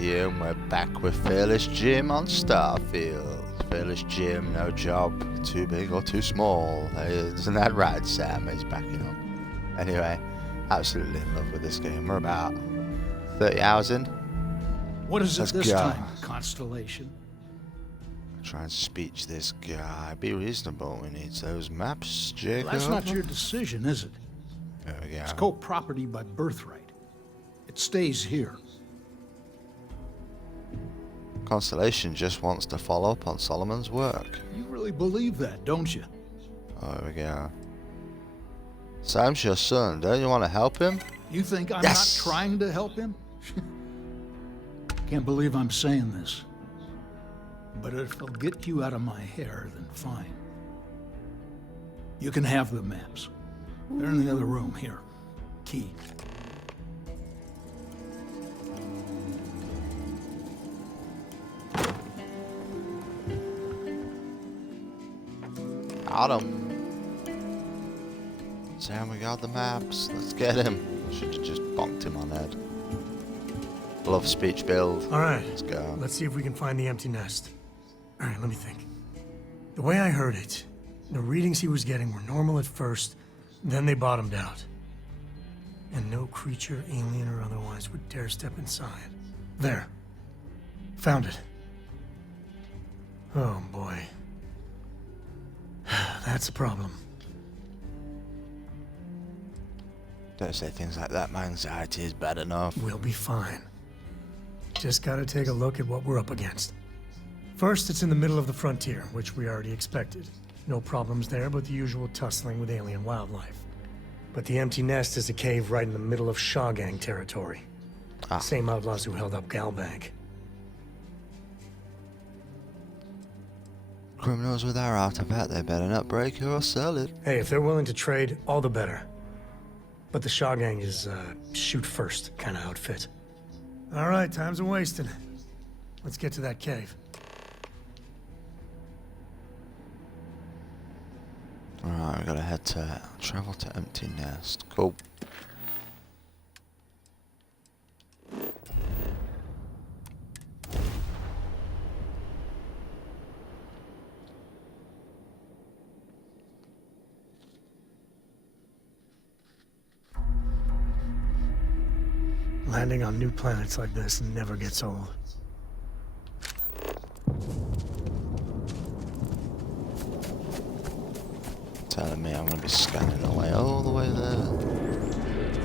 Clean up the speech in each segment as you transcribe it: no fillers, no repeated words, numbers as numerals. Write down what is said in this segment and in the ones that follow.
here, and we're back with Fearless Jim on Starfield. Fearless Jim, no job too big or too small. Isn't that right, Sam? He's backing up. Anyway, absolutely in love with this game. We're about 30 hours in. What is it Let's this go. time, Constellation? Try and speech this guy. Be reasonable. We need those maps, Jacob. Well, that's not your decision, is it? There we go. It's co-property by birthright. It stays here. Constellation just wants to follow up on Solomon's work. You really believe that, don't you? Oh, there we go. Sam's your son. Don't you want to help him? You think I'm Yes! not trying to help him? Can't believe I'm saying this. But if it'll get you out of my hair, then fine. You can have the maps. They're in the other room. Here. Key. Got him. Sam, we got the maps. Let's get him. Should have just bonked him on the head. Love speech build. All right, Let's go. let's see if we can find the empty nest. All right, let me think. The way I heard it, the readings he was getting were normal at first, then they bottomed out. And no creature, alien or otherwise, would dare step inside. There. Found it. Oh boy. That's a problem. Don't say things like that. My anxiety is bad enough. We'll be fine. Just gotta take a look at what we're up against. First, it's in the middle of the frontier, which we already expected. No problems there, but the usual tussling with alien wildlife. But the empty nest is a cave right in the middle of Shawgang territory. Ah. Same outlaws who held up Galbank. Criminals with our out, I bet they better not break it or sell it. Hey, if they're willing to trade, all the better. But the Shawgang is, shoot first kind of outfit. All right, time's wasted. Let's get to that cave. Alright, we gotta head to travel to Empty Nest. Cool. Landing on new planets like this never gets old. Telling me I'm gonna be scanning away all the way there.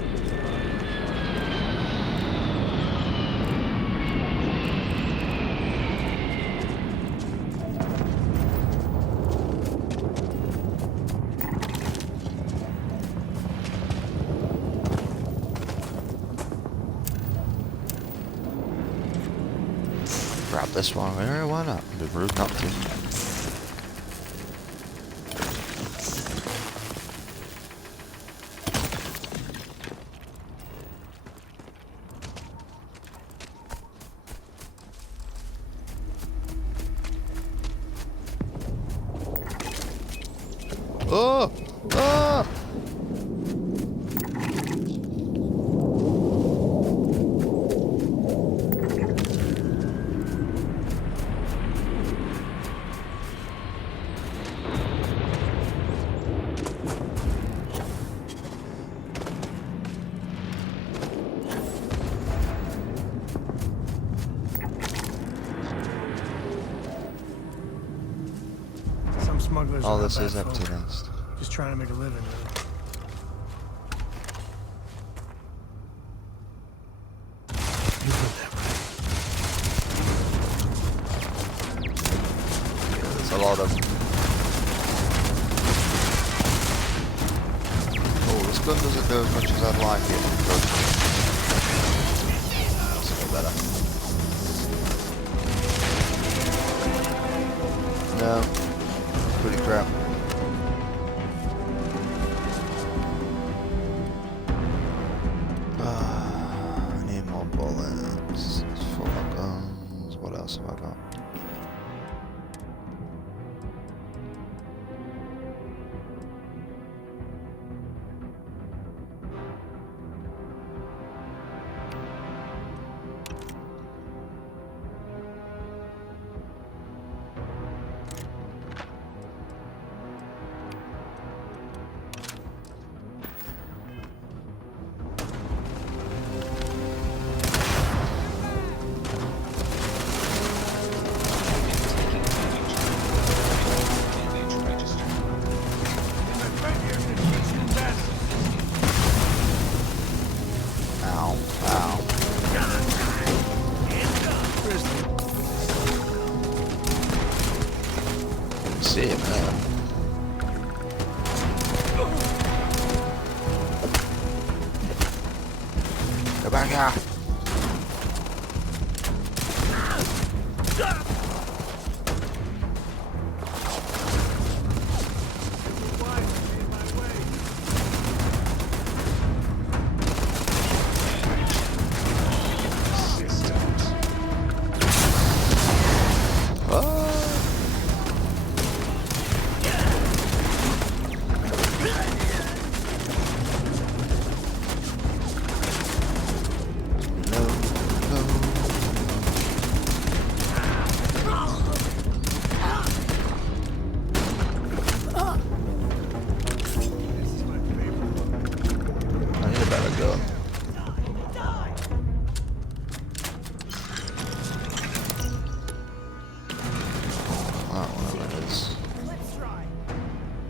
Grab this one. Yeah, why not? It'd be rude not to. Oh! Ah! Some smugglers All are this not is bad Empty folk. Nest. Just trying to make a living, really. You put that right. There's a lot of. Oh, this gun doesn't do as much as I'd like it. But that's a bit better. No, pretty crap. I need more bullets. Full of guns. What else have I got? see him there. Go back here.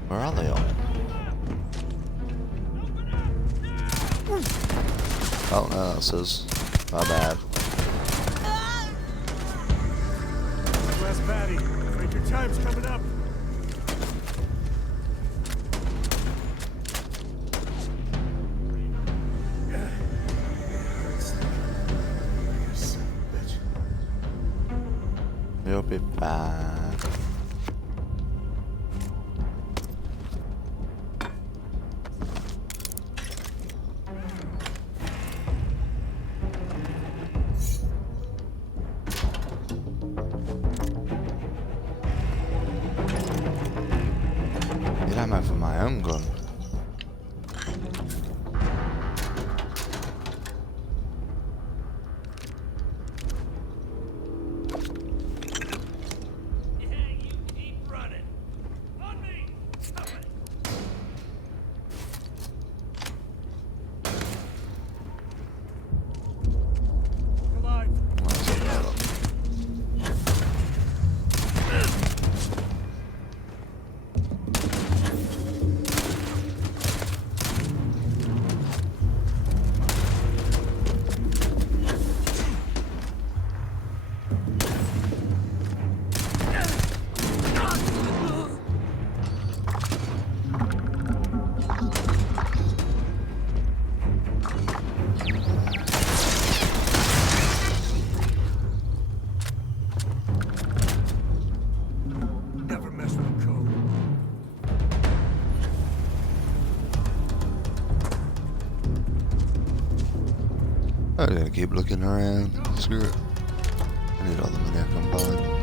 Where are they all? Oh no, that says my bad. West Patty, afraid your time's coming up. You'll be fine. Need ammo for my own gun. I'm gonna keep looking around. Screw it. I need all the money I can find.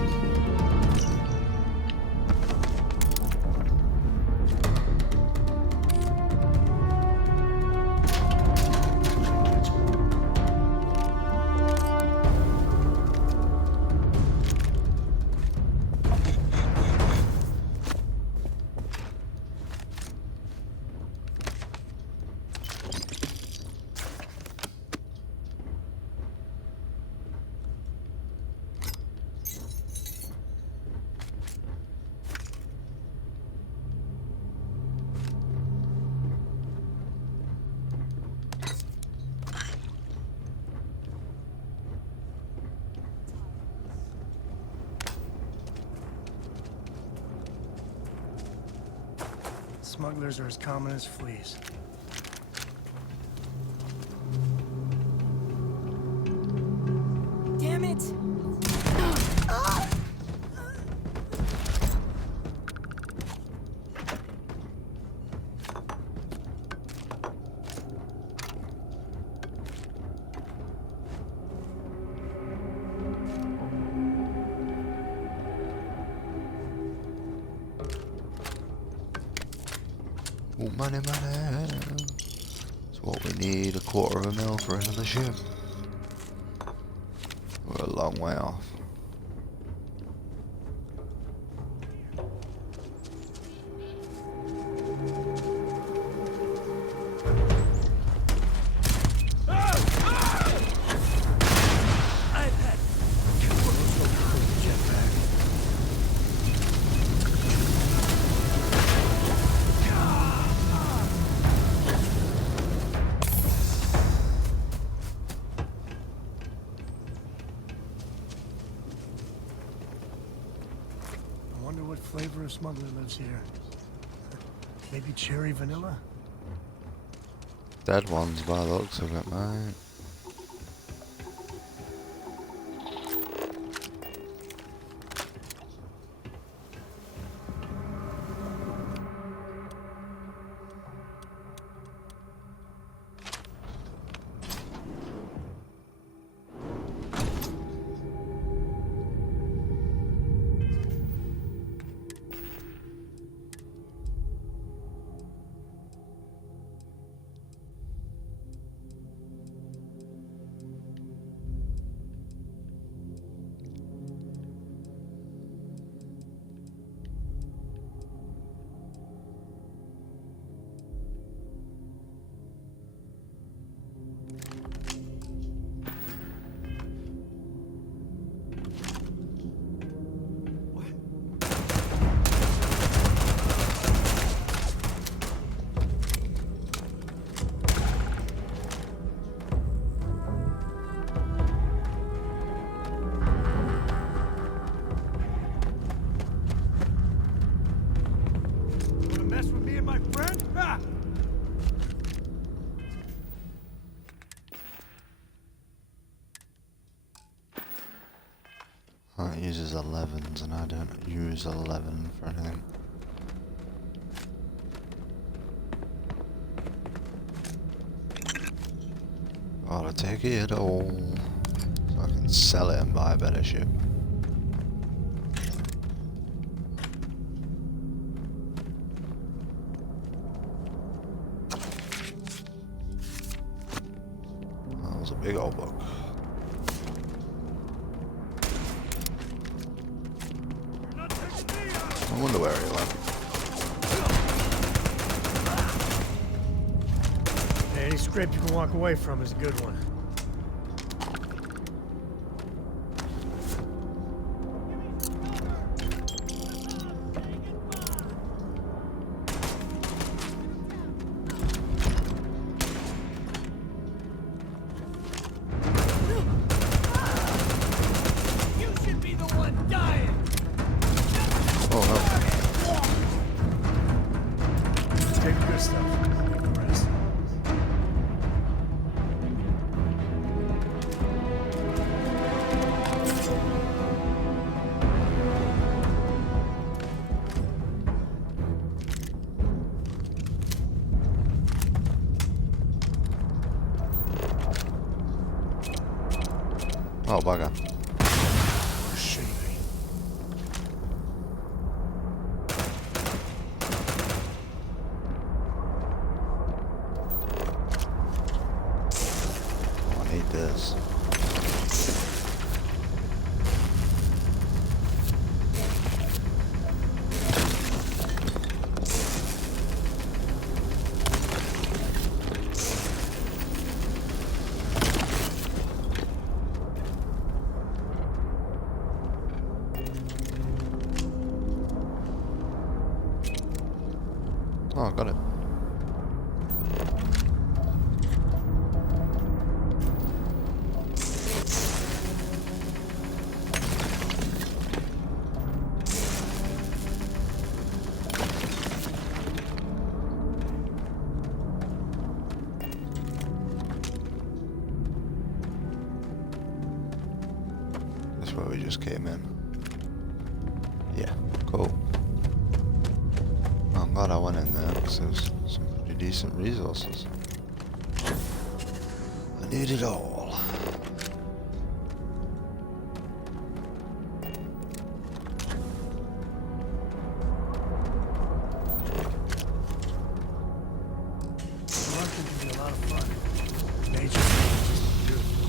Smugglers are as common as fleas. Damn it! Oh, money, money. That's what we need, $250,000 for another ship. We're a long way off. Wonder what flavor of smuggler lives here. Maybe cherry vanilla? Dead ones by the looks of it, mate. Wanna mess with me and my friend? Ah! That uses 11s and I don't use 11 for anything. Gotta take it all so I can sell it and buy a better ship. That was a big old book. I wonder where he went. Any script you can walk away from is a good one. You should be the one dying! Oh no. Take the good stuff. Leave the rest. Oh bugger. Shitty. I need this. Oh, got it. That's where we just came in. Yeah, cool. Oh, I'm glad I went in there because there's some pretty decent resources. I need it all. Hunting can be a lot of fun. Nature is just beautiful.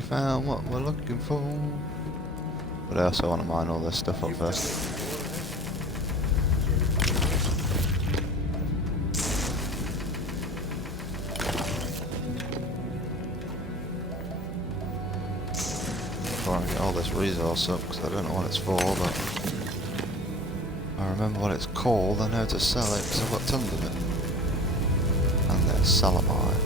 we found what we're looking for. But I also want to mine all this stuff up first. Before I get all this resource up, because I don't know what it's for, but I remember what it's called. I know to sell it, because I've got tons of it. And then Salamine.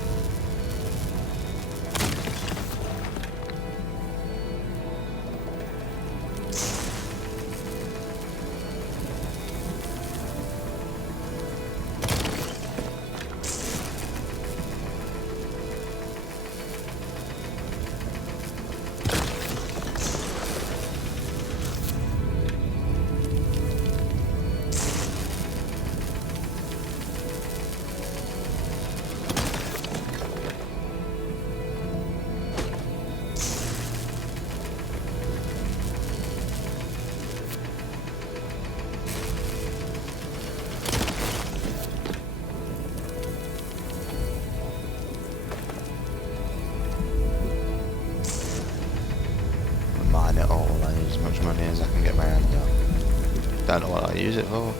Mine it all, I use as much money as I can get my hands on. Don't know what I use it for.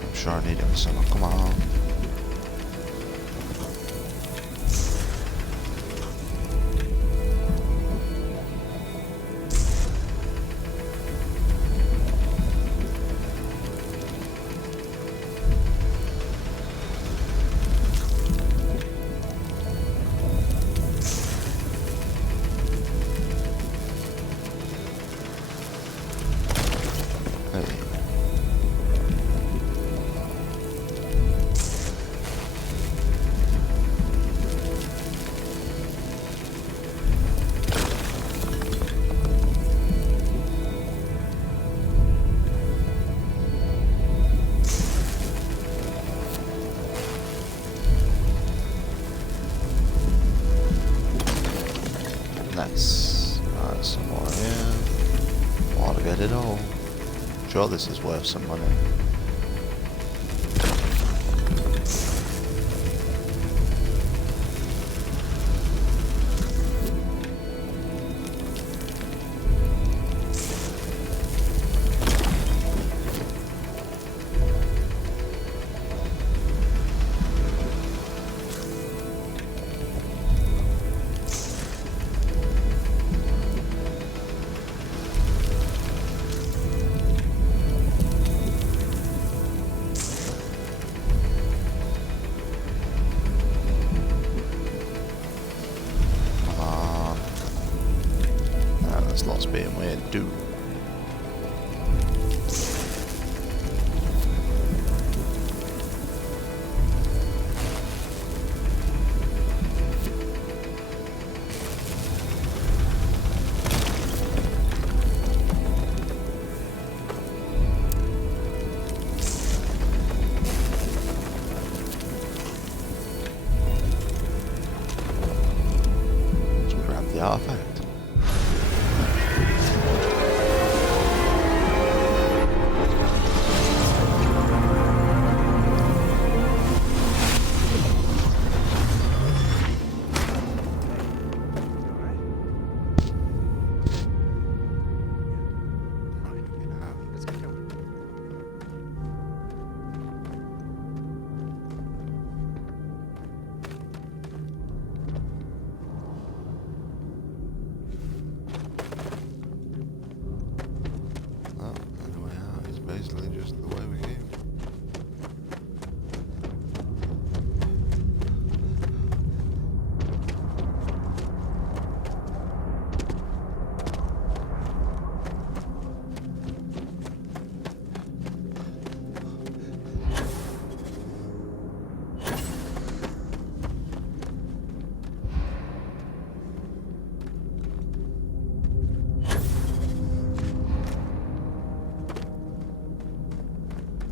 I'm sure I need it for something. Come on. Nice. Alright, some more in. Want to get it all. Sure, this is worth some money. Slots being weird, dude. Let's grab the artifact. Basically just the way we came.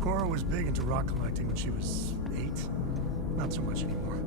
Cora was big into rock collecting when she was 8. Not so much anymore.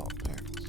lockpicks.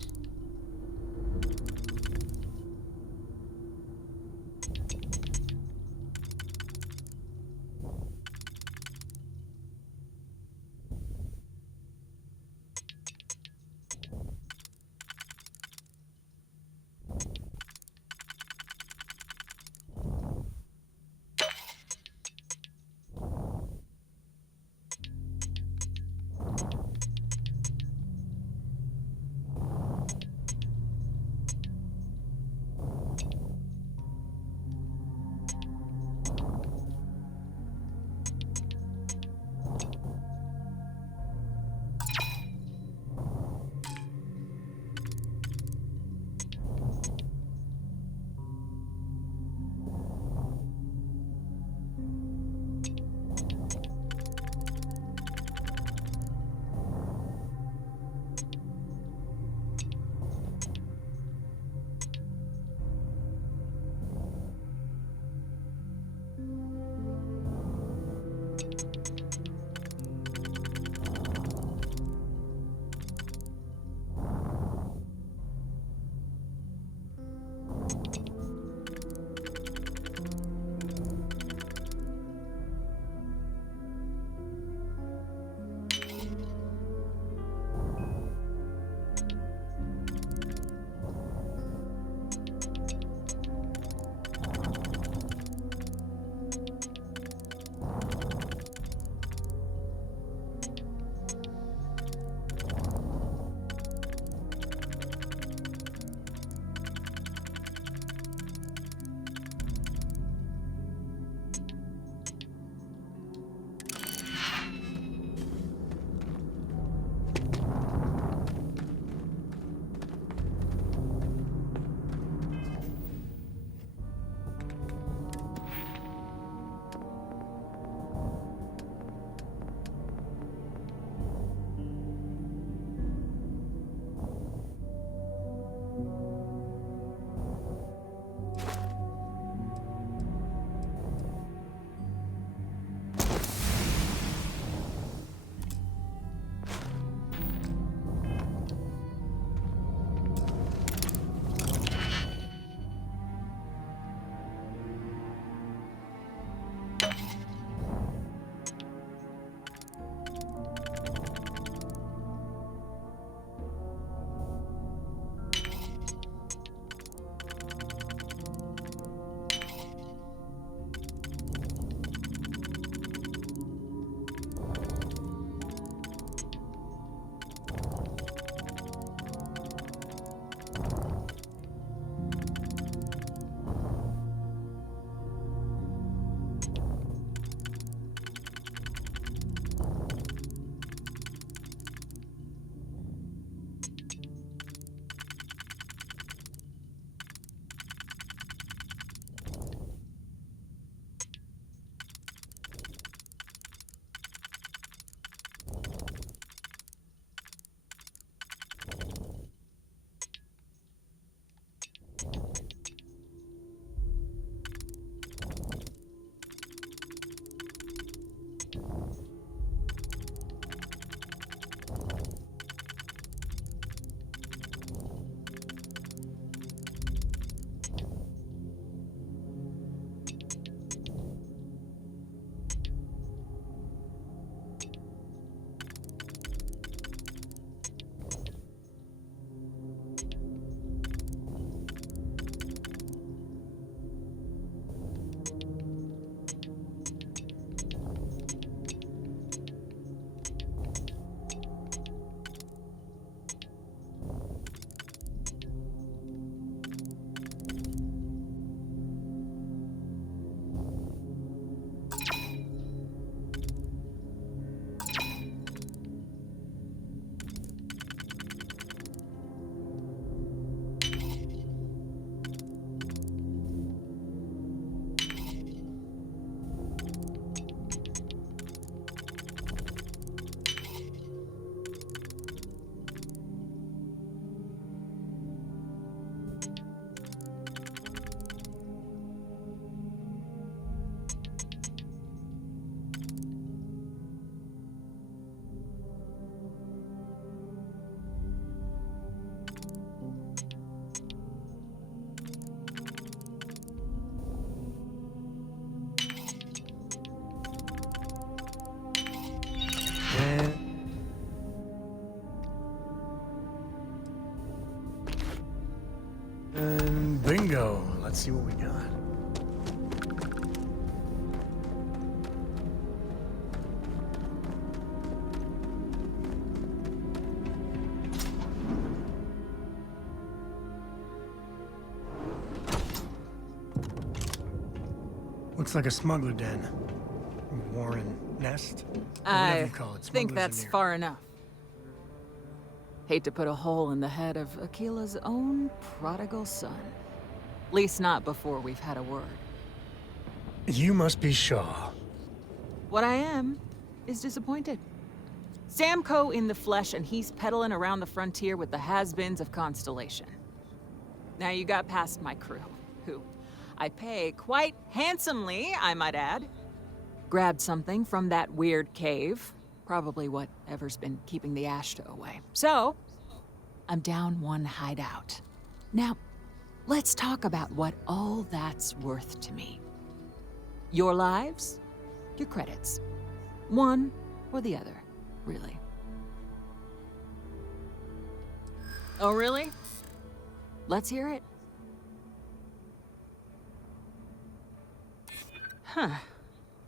Let's see what we got. Looks like a smuggler den. Warren Nest? Or whatever I you call it. think Smugglers that's in here. far enough. Hate to put a hole in the head of Akila's own prodigal son. Least not before we've had a word. You must be Shaw. What I am is disappointed. Samco in the flesh, and he's peddling around the frontier with the has-beens of Constellation. Now you got past my crew, who I pay quite handsomely, I might add. Grabbed something from that weird cave. Probably whatever's been keeping the Ashta away. So, I'm down one hideout. Now, let's talk about what all that's worth to me. Your lives, your credits. One or the other, really. Oh, really? Let's hear it. Huh.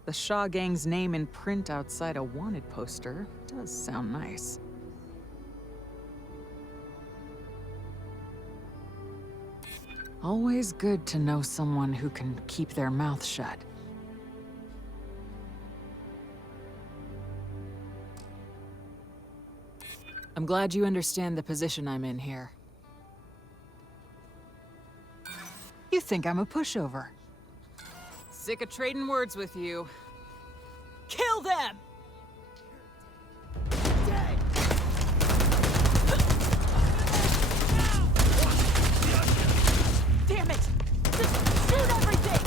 The Shaw Gang's name in print outside a wanted poster does sound nice. Always good to know someone who can keep their mouth shut. I'm glad you understand the position I'm in here. You think I'm a pushover. Sick of trading words with you. Kill them! Damn it! Just shoot everything!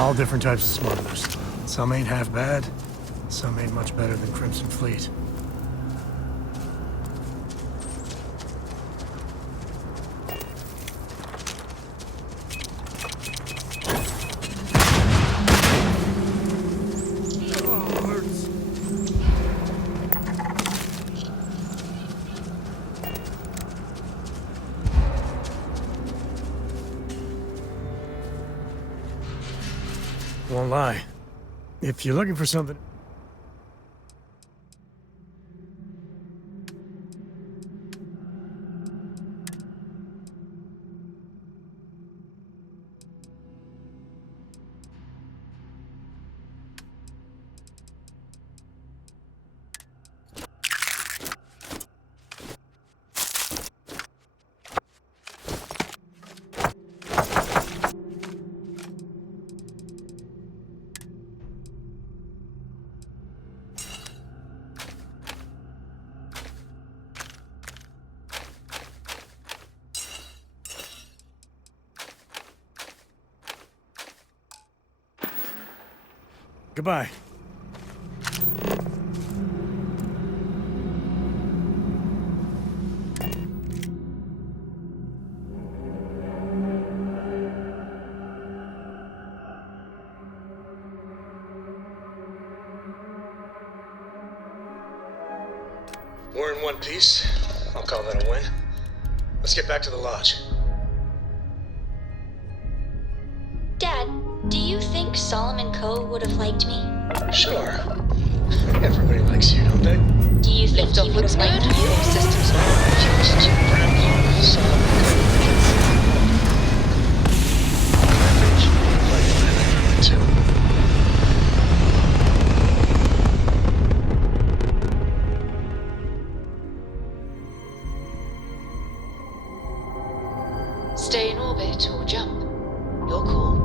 All different types of smugglers. Some ain't half bad, some ain't much better than Crimson Fleet. Won't lie. If you're looking for something... Goodbye. We're in one piece. I'll call that a win. Let's get back to the lodge. Dad, do you think Solomon Coe would have liked me? Sure. Everybody likes you, don't they? Do you think he would have liked you? Systems just Grandpa Solomon Coe. Too. Stay in orbit or jump. Your call.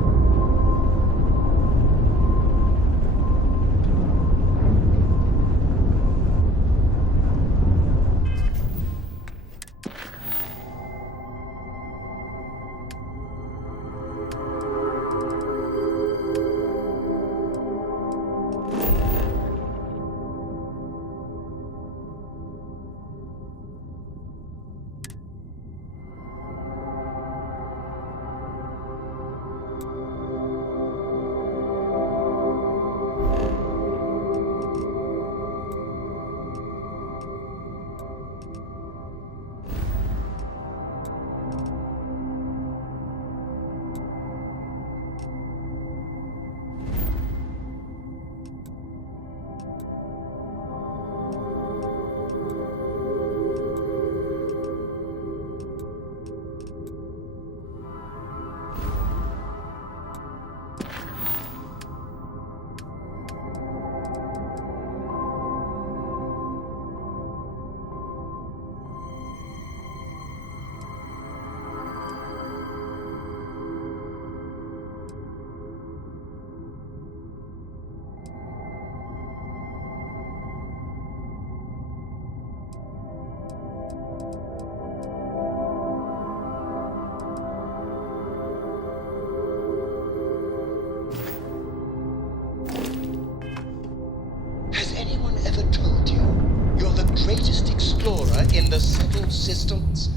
Greatest explorer in the settled systems?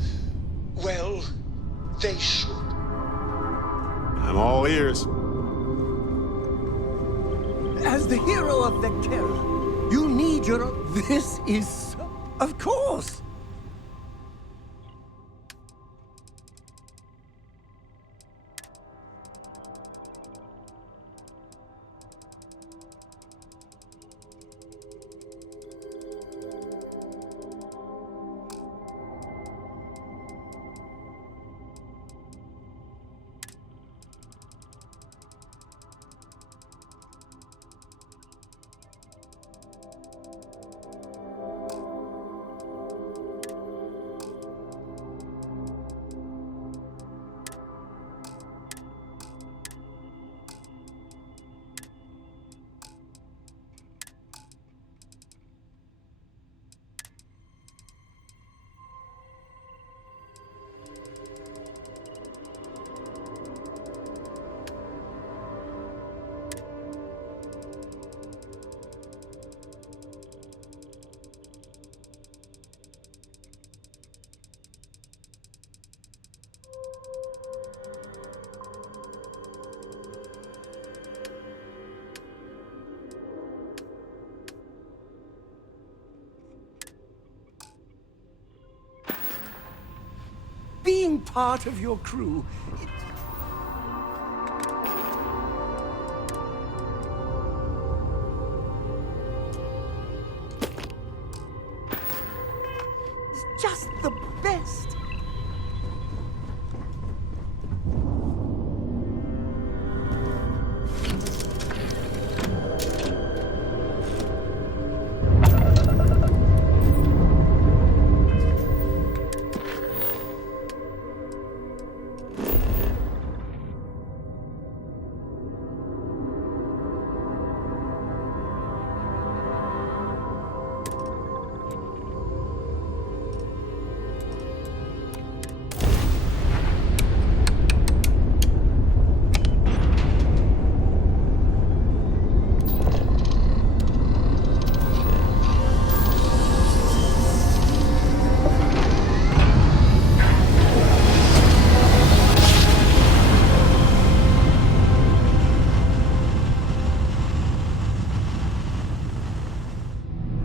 Well, they should. I'm all ears. As the hero of Vectera, you need your... This is... Of course! being part of your crew, it's just the best.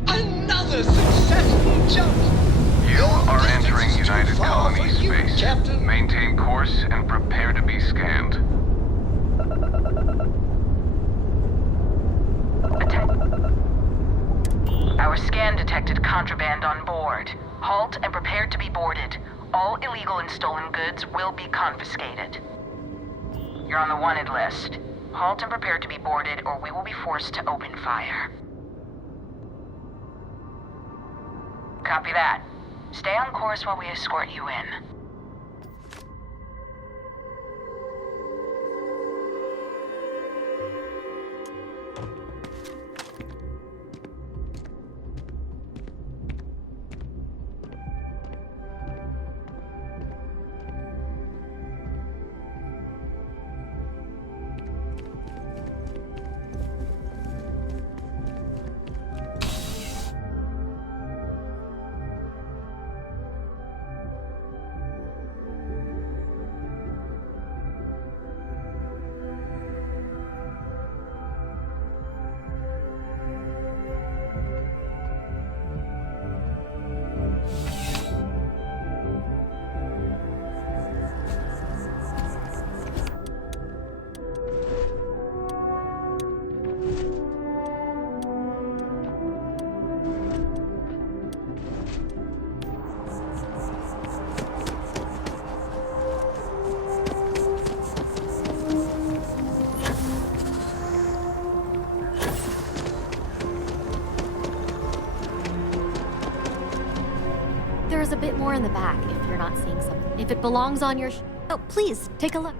Another successful jump! You are distance entering is too United far Colony for you, space. Captain. Maintain course and prepare to be scanned. Our scan detected contraband on board. Halt and prepare to be boarded. All illegal and stolen goods will be confiscated. You're on the wanted list. Halt and prepare to be boarded, or we will be forced to open fire. Copy that. Stay on course while we escort you in. There's a bit more in the back if you're not seeing something. If it belongs on your oh, please, take a look.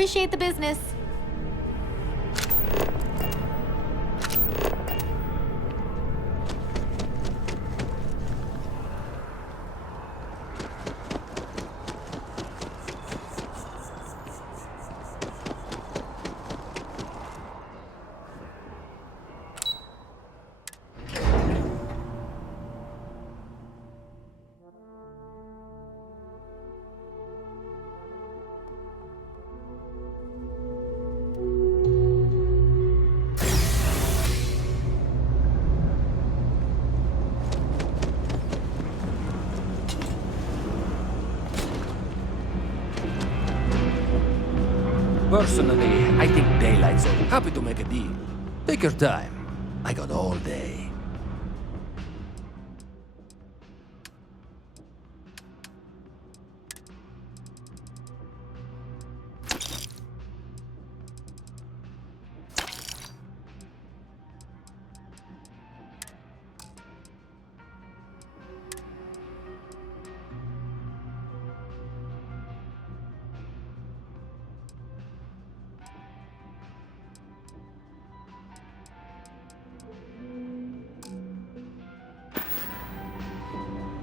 Appreciate the business. Personally, I think daylight's over. Happy to make a deal. Take your time. I got all day.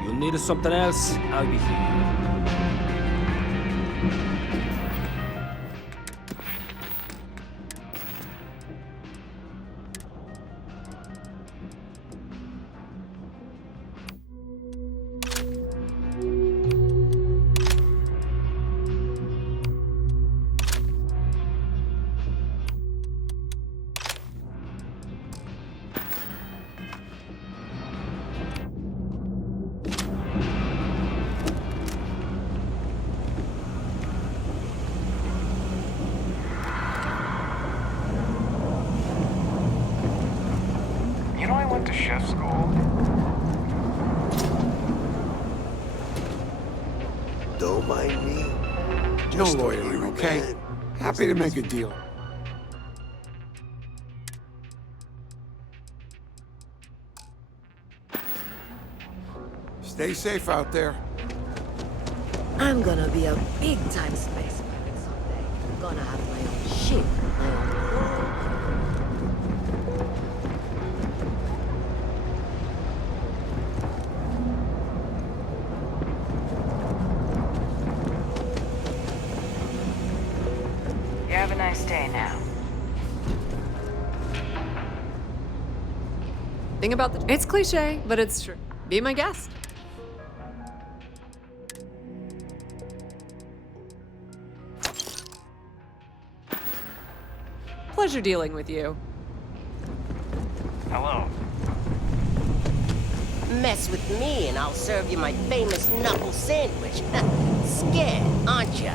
You need something else? I'll be here. You know, I went to chef school. Don't mind me. No lawyering, okay? Happy to make a deal. Stay safe out there. I'm gonna be a big-time space pirate someday. Gonna have my own ship, my own crew. You have a nice day now. Thing about the... It's cliche, but it's true. Be my guest. Pleasure dealing with you. Hello. Mess with me and I'll serve you my famous knuckle sandwich. Scared, aren't ya?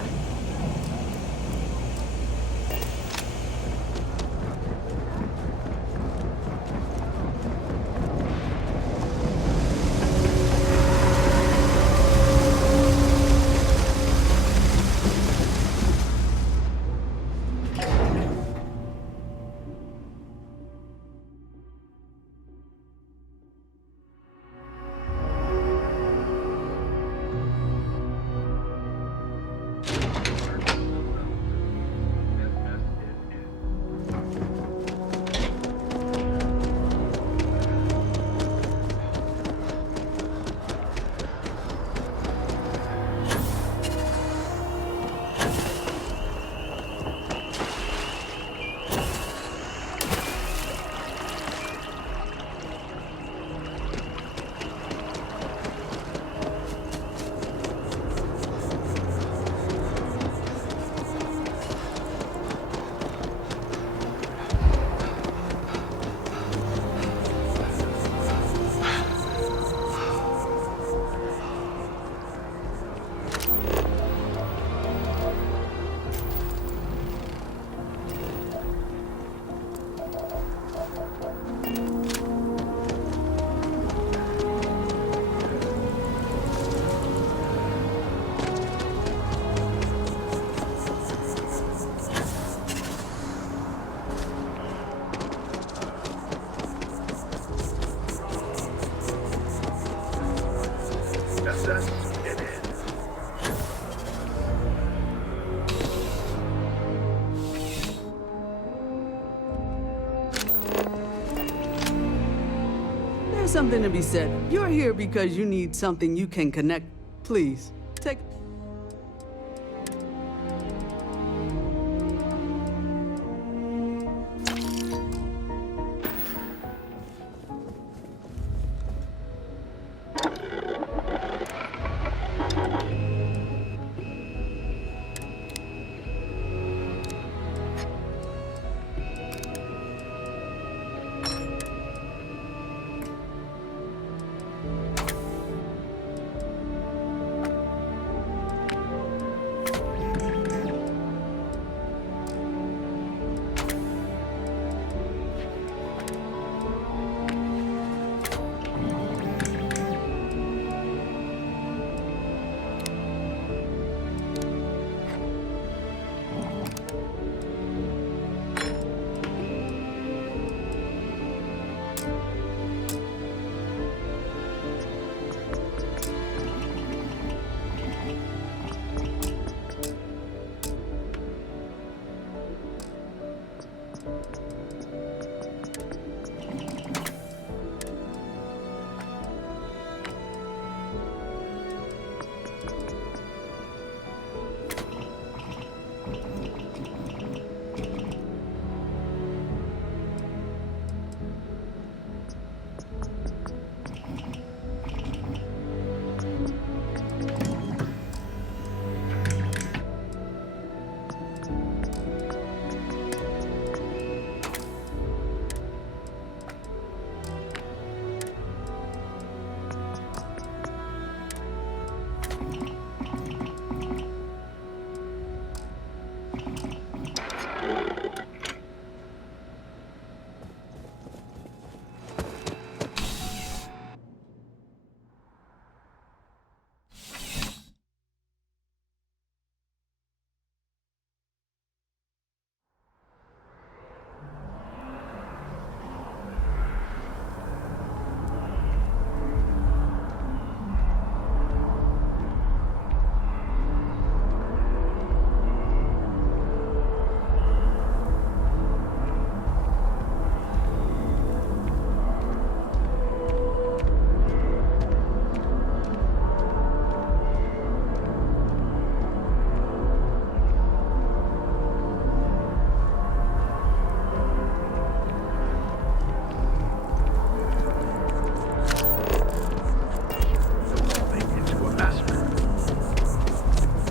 something to be said. You're here because you need something you can connect. Please, take...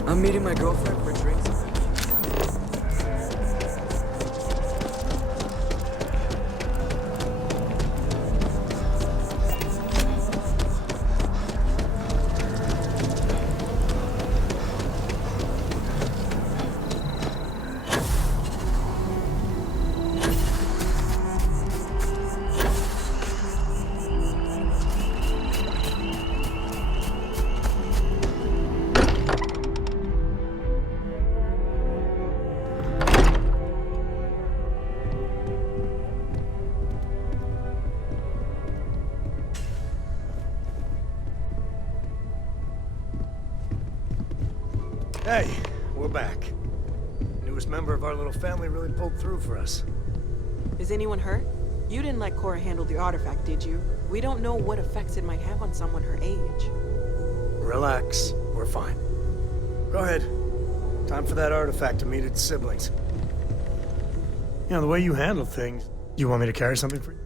I'm meeting my girlfriend for drinks. Hey, we're back. Newest member of our little family really pulled through for us. Is anyone hurt? You didn't let Cora handle the artifact, did you? We don't know what effects it might have on someone her age. Relax, we're fine. Go ahead. Time for that artifact to meet its siblings. You know, the way you handle things, you want me to carry something for you?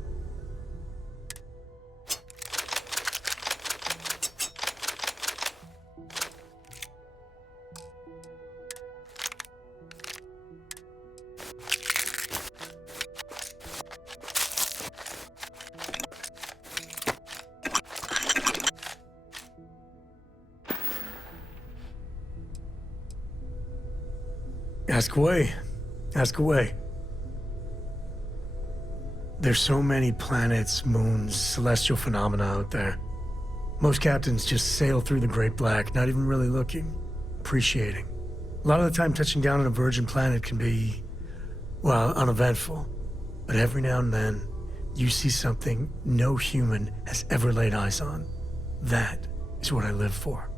Ask away. Ask away. There's so many planets, moons, celestial phenomena out there. Most captains just sail through the Great Black, not even really looking, appreciating. A lot of the time touching down on a virgin planet can be, well, uneventful. But every now and then, you see something no human has ever laid eyes on. That is what I live for.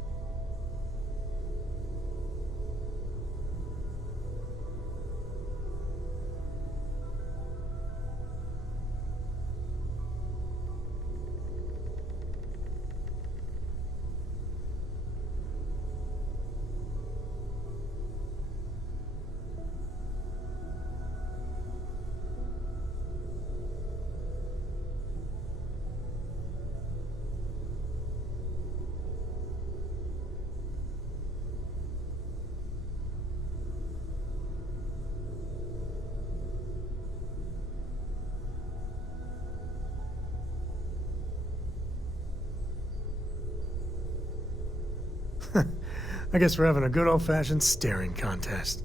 I guess we're having a good old-fashioned staring contest.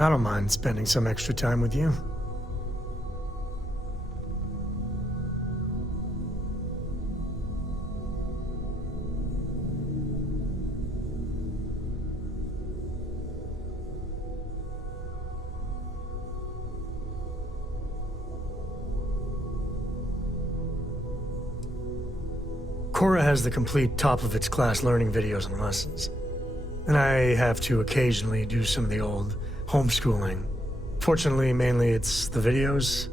I don't mind spending some extra time with you. Cora has the complete top-of-its-class learning videos and lessons. And I have to occasionally do some of the old homeschooling. Fortunately, mainly it's the videos.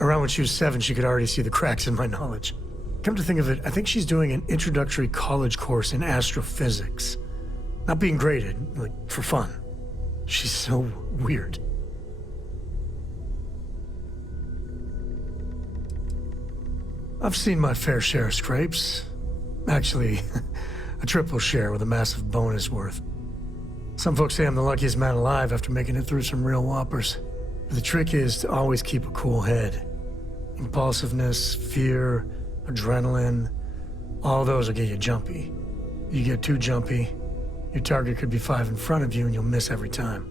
Around when she was 7, she could already see the cracks in my knowledge. Come to think of it, I think she's doing an introductory college course in astrophysics. Not being graded, like, for fun. She's so weird. I've seen my fair share of scrapes. Actually, a triple share with a massive bonus worth. Some folks say I'm the luckiest man alive after making it through some real whoppers. But the trick is to always keep a cool head. Impulsiveness, fear, adrenaline, all those will get you jumpy. You get too jumpy, your target could be 5 in front of you and you'll miss every time.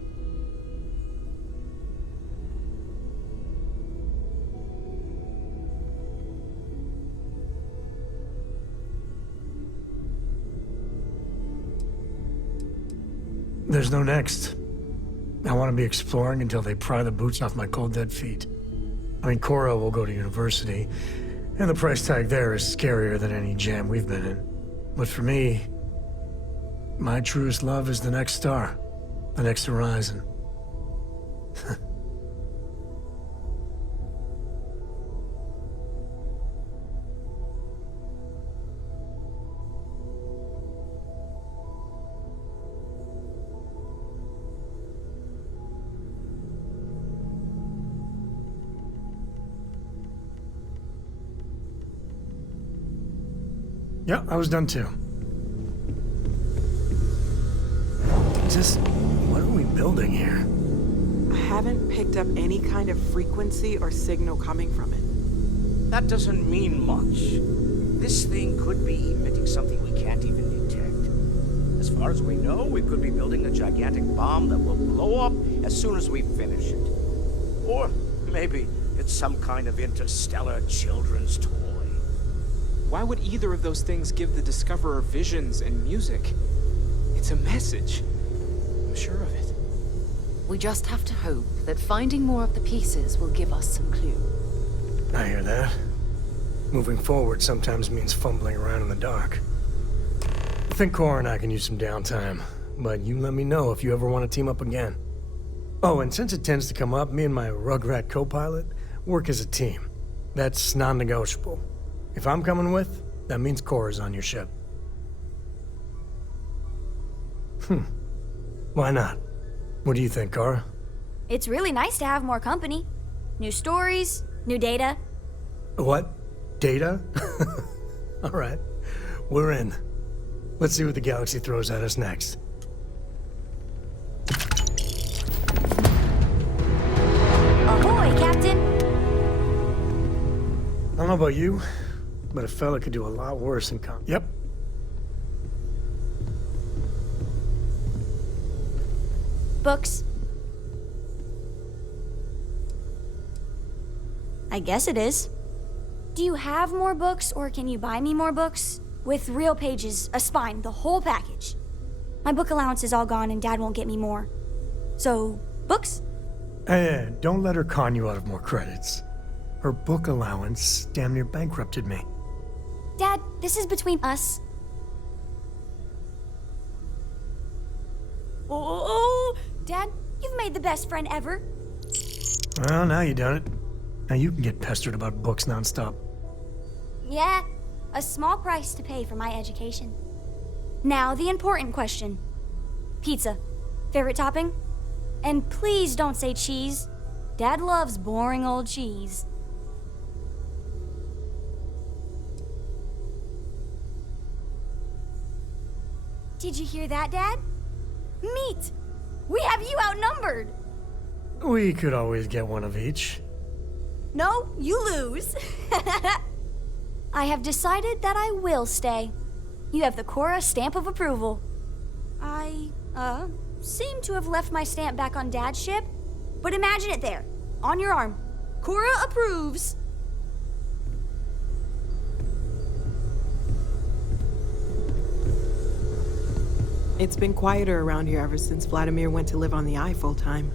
There's no next. I want to be exploring until they pry the boots off my cold dead feet. I mean, Cora will go to university, and the price tag there is scarier than any jam we've been in. But for me, my truest love is the next star, the next horizon. Yeah, I was done too. What are we building here? I haven't picked up any kind of frequency or signal coming from it. That doesn't mean much. This thing could be emitting something we can't even detect. As far as we know, we could be building a gigantic bomb that will blow up as soon as we finish it. Or maybe it's some kind of interstellar children's toy. Why would either of those things give the Discoverer visions and music? It's a message. I'm sure of it. We just have to hope that finding more of the pieces will give us some clue. I hear that. Moving forward sometimes means fumbling around in the dark. I think Cora and I can use some downtime, but you let me know if you ever want to team up again. Oh, and since it tends to come up, me and my Rugrat co-pilot work as a team. That's non-negotiable. If I'm coming with, that means Cora's on your ship. Why not? What do you think, Cora? It's really nice to have more company. New stories, new data. What? Data? All right. We're in. Let's see what the galaxy throws at us next. Ahoy, Captain! I don't know about you, but a fella could do a lot worse in Yep. Books. I guess it is. Do you have more books, or can you buy me more books? With real pages, a spine, the whole package. My book allowance is all gone and Dad won't get me more. So, books? Hey, don't let her con you out of more credits. Her book allowance damn near bankrupted me. Dad, this is between us. Oh, Dad, you've made the best friend ever. Well, now you done it. Now you can get pestered about books nonstop. Yeah, a small price to pay for my education. Now, the important question. Pizza. Favorite topping? And please don't say cheese. Dad loves boring old cheese. Did you hear that, Dad? Meat! We have you outnumbered! We could always get one of each. No, you lose. I have decided that I will stay. You have the Cora stamp of approval. I, seem to have left my stamp back on Dad's ship, but imagine it there, on your arm. Cora approves. It's been quieter around here ever since Vladimir went to live on the Eye full time.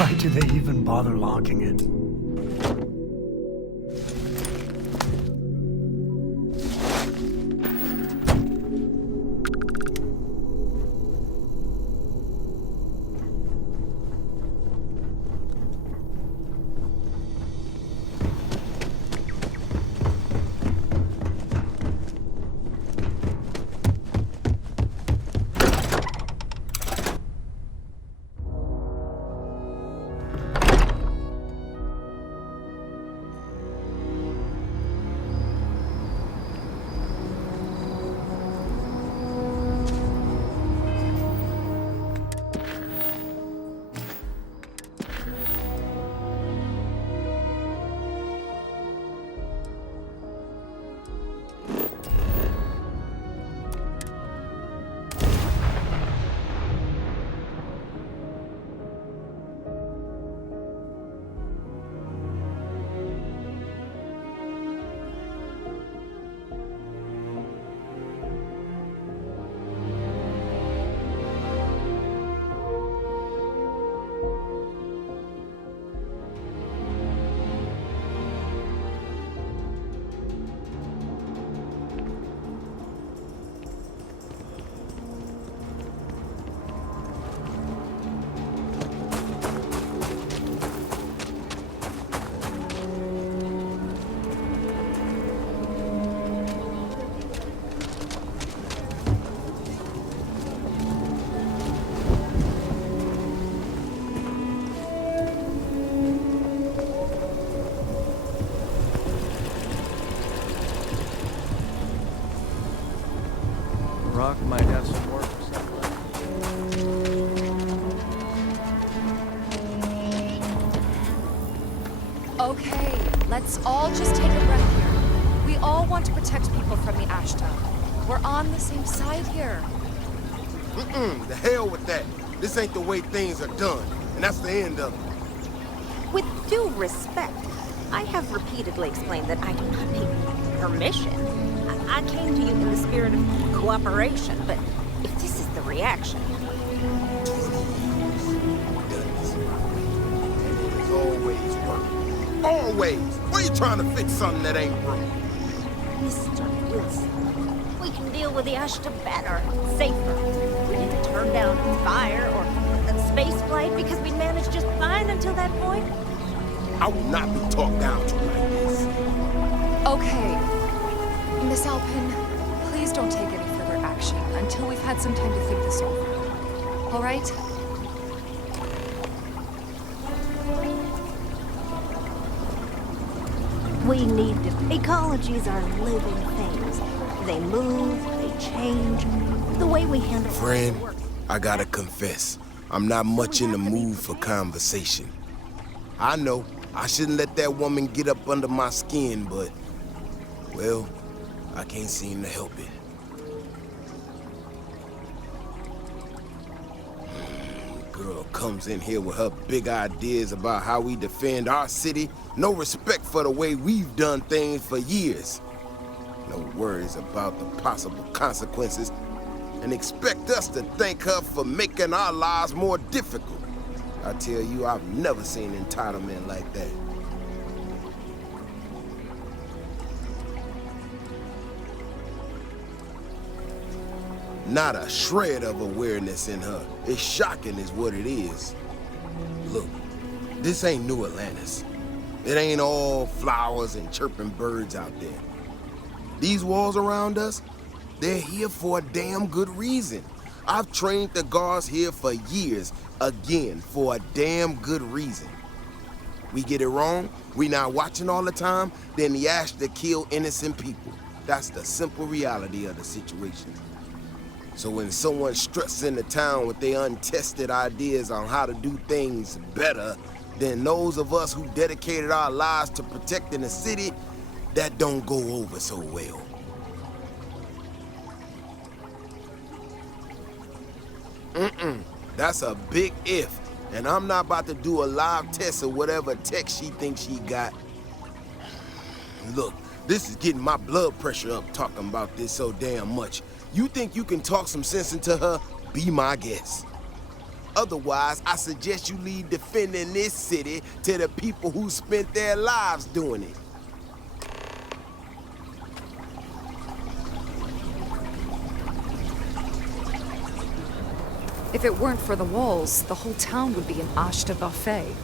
Why do they even bother locking it? Might have some work or something. Okay, let's all just take a breath here. We all want to protect people from the Ashta. We're on the same side here. The hell with that. This ain't the way things are done, and that's the end of it. With due respect, I have repeatedly explained that I do not need permission. I came to you in the spirit of cooperation, but if this is the reaction... 20 years. Done this my way. And it has always worked. Always! Why are you trying to fix something that ain't broke? Mr. Wilson, we can deal with the Ashta better, safer. We didn't turn down fire or a space flight because we managed just fine until that point. I will not be talked down to like this. Okay. Miss Alpin, please don't take any further action until we've had some time to think this over. All right? We need to... Ecologies are living things. They move, they change. The way we handle... Friend, I gotta confess, I'm not much in the mood for conversation. I know, I shouldn't let that woman get up under my skin, but... well, I can't seem to help it. Girl comes in here with her big ideas about how we defend our city. No respect for the way we've done things for years. No worries about the possible consequences. And expect us to thank her for making our lives more difficult. I tell you, I've never seen entitlement like that. Not a shred of awareness in her. It's shocking is what it is. Look, this ain't New Atlantis. It ain't all flowers and chirping birds out there. These walls around us, they're here for a damn good reason. I've trained the guards here for years, again, for a damn good reason. We get it wrong, we not watching all the time, then the Ashta kill innocent people. That's the simple reality of the situation. So when someone struts into town with their untested ideas on how to do things better than those of us who dedicated our lives to protecting the city, that don't go over so well. That's a big if, and I'm not about to do a live test of whatever tech she thinks she got. Look, this is getting my blood pressure up talking about this so damn much. You think you can talk some sense into her? Be my guest. Otherwise, I suggest you leave defending this city to the people who spent their lives doing it. If it weren't for the walls, the whole town would be an Ashta buffet.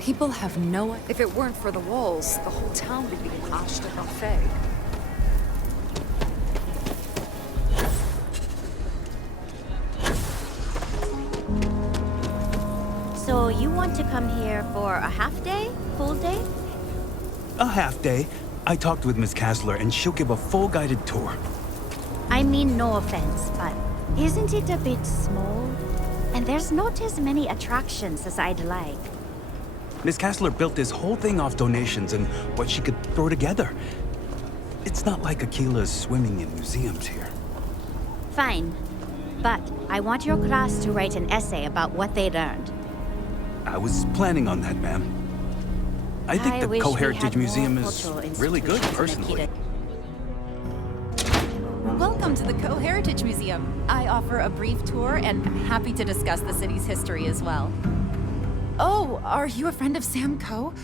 People have no... If it weren't for the walls, the whole town would be an Ashta buffet. So you want to come here for a half day? Full day? A half day. I talked with Miss Kassler and she'll give a full guided tour. I mean no offense, but isn't it a bit small? And there's not as many attractions as I'd like. Miss Kassler built this whole thing off donations and what she could throw together. It's not like Aquila's swimming in museums here. Fine. But I want your class to write an essay about what they learned. I was planning on that, ma'am. I think the Co-Heritage Museum is really good, personally. Welcome to the Co-Heritage Museum. I offer a brief tour and I'm happy to discuss the city's history as well. Oh, are you a friend of Sam Coe?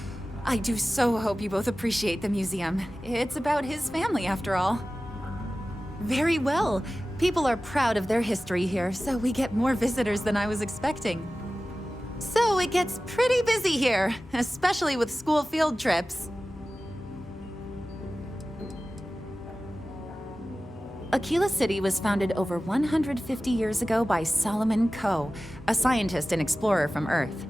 I do so hope you both appreciate the museum. It's about his family, after all. Very well. People are proud of their history here, so we get more visitors than I was expecting. So it gets pretty busy here, especially with school field trips. Aquila City was founded over 150 years ago by Solomon Coe, a scientist and explorer from Earth.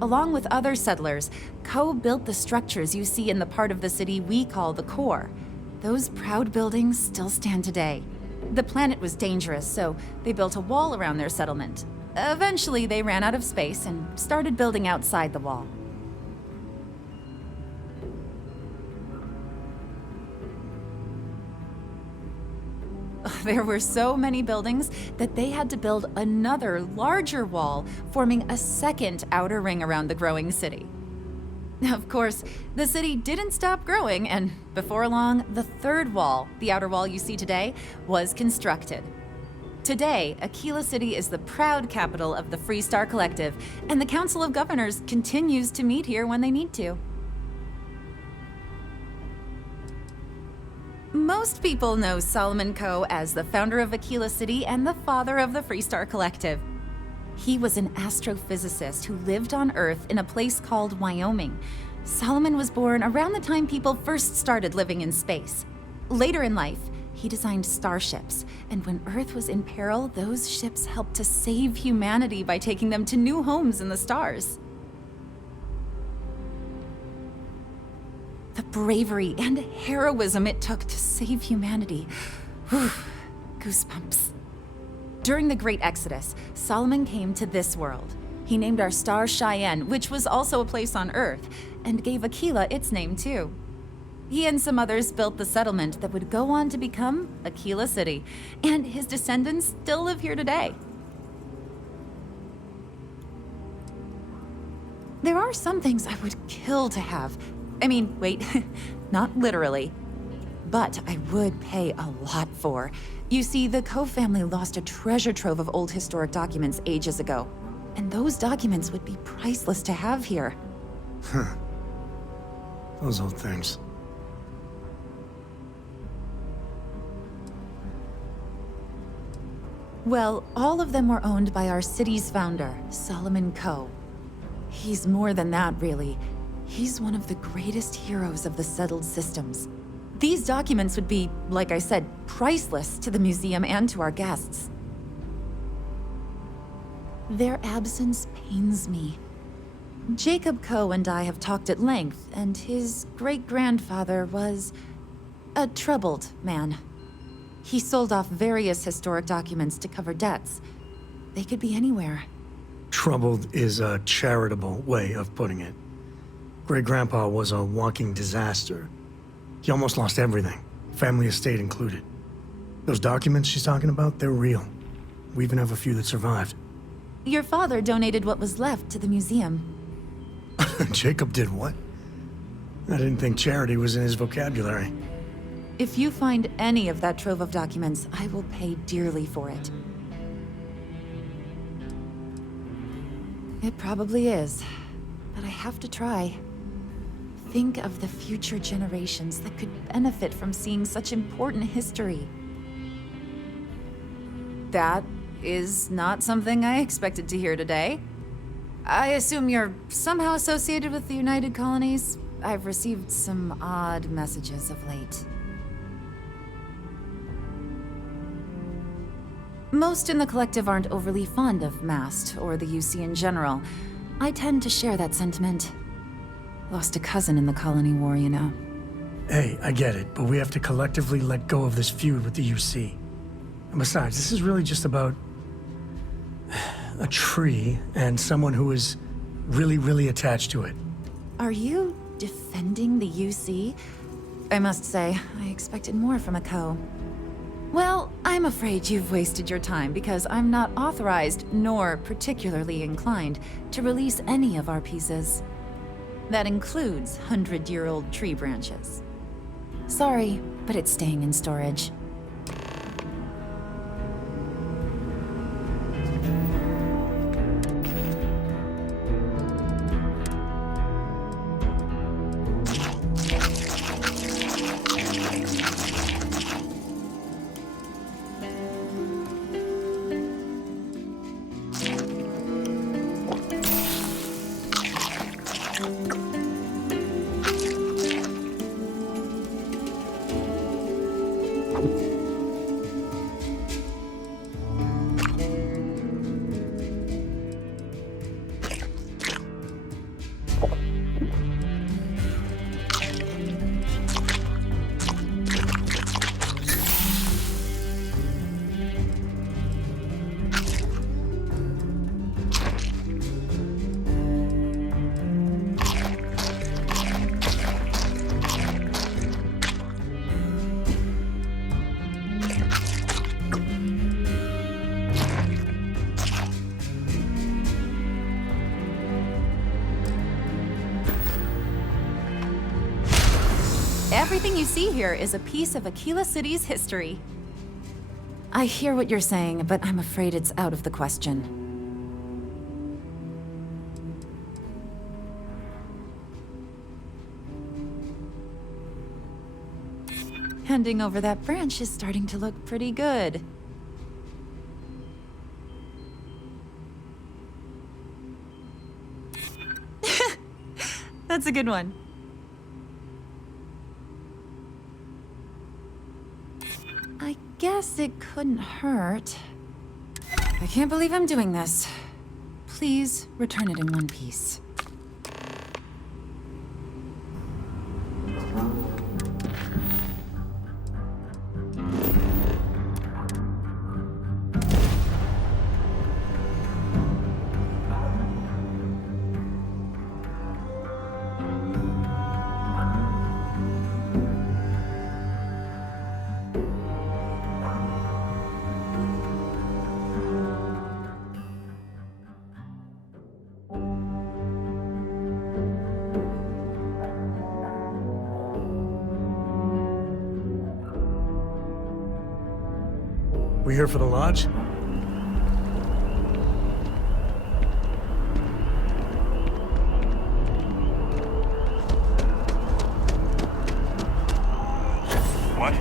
Along with other settlers, Coe built the structures you see in the part of the city we call the core. Those proud buildings still stand today. The planet was dangerous, so they built a wall around their settlement. Eventually, they ran out of space and started building outside the wall. There were so many buildings that they had to build another, larger wall, forming a second outer ring around the growing city. Of course, the city didn't stop growing, and before long, the third wall, the outer wall you see today, was constructed. Today, Aquila City is the proud capital of the Freestar Collective, and the Council of Governors continues to meet here when they need to. Most people know Solomon Coe as the founder of Aquila City and the father of the Freestar Collective. He was an astrophysicist who lived on Earth in a place called Wyoming. Solomon was born around the time people first started living in space. Later in life, he designed starships, and when Earth was in peril, those ships helped to save humanity by taking them to new homes in the stars. The bravery and heroism it took to save humanity. Whew, goosebumps. During the Great Exodus, Solomon came to this world. He named our star Cheyenne, which was also a place on Earth, and gave Aquila its name too. He and some others built the settlement that would go on to become Aquila City, and his descendants still live here today. There are some things I would kill to have. I mean, wait, not literally. But I would pay a lot for. You see, the Coe family lost a treasure trove of old historic documents ages ago. And those documents would be priceless to have here. Huh. Those old things. Well, all of them were owned by our city's founder, Solomon Coe. He's more than that, really. He's one of the greatest heroes of the settled systems. These documents would be, like I said, priceless to the museum and to our guests. Their absence pains me. Jacob Coe and I have talked at length, and his great-grandfather was a troubled man. He sold off various historic documents to cover debts. They could be anywhere. Troubled is a charitable way of putting it. Great-grandpa was a walking disaster. He almost lost everything, family estate included. Those documents she's talking about, they're real. We even have a few that survived. Your father donated what was left to the museum. Jacob did what? I didn't think charity was in his vocabulary. If you find any of that trove of documents, I will pay dearly for it. It probably is, but I have to try. Think of the future generations that could benefit from seeing such important history. That is not something I expected to hear today. I assume you're somehow associated with the United Colonies? I've received some odd messages of late. Most in the collective aren't overly fond of MAST or the UC in general. I tend to share that sentiment. Lost a cousin in the colony war, you know. Hey, I get it, but we have to collectively let go of this feud with the UC. And besides, this is really just about a tree and someone who is really, really attached to it. Are you defending the UC? I must say, I expected more from a Coe. Well, I'm afraid you've wasted your time because I'm not authorized, nor particularly inclined, to release any of our pieces. That includes 100-year-old tree branches. Sorry, but it's staying in storage. Everything you see here is a piece of Aquila City's history. I hear what you're saying, but I'm afraid it's out of the question. Handing over that branch is starting to look pretty good. That's a good one. I guess it couldn't hurt. I can't believe I'm doing this. Please return it in one piece. We here for the lodge? What?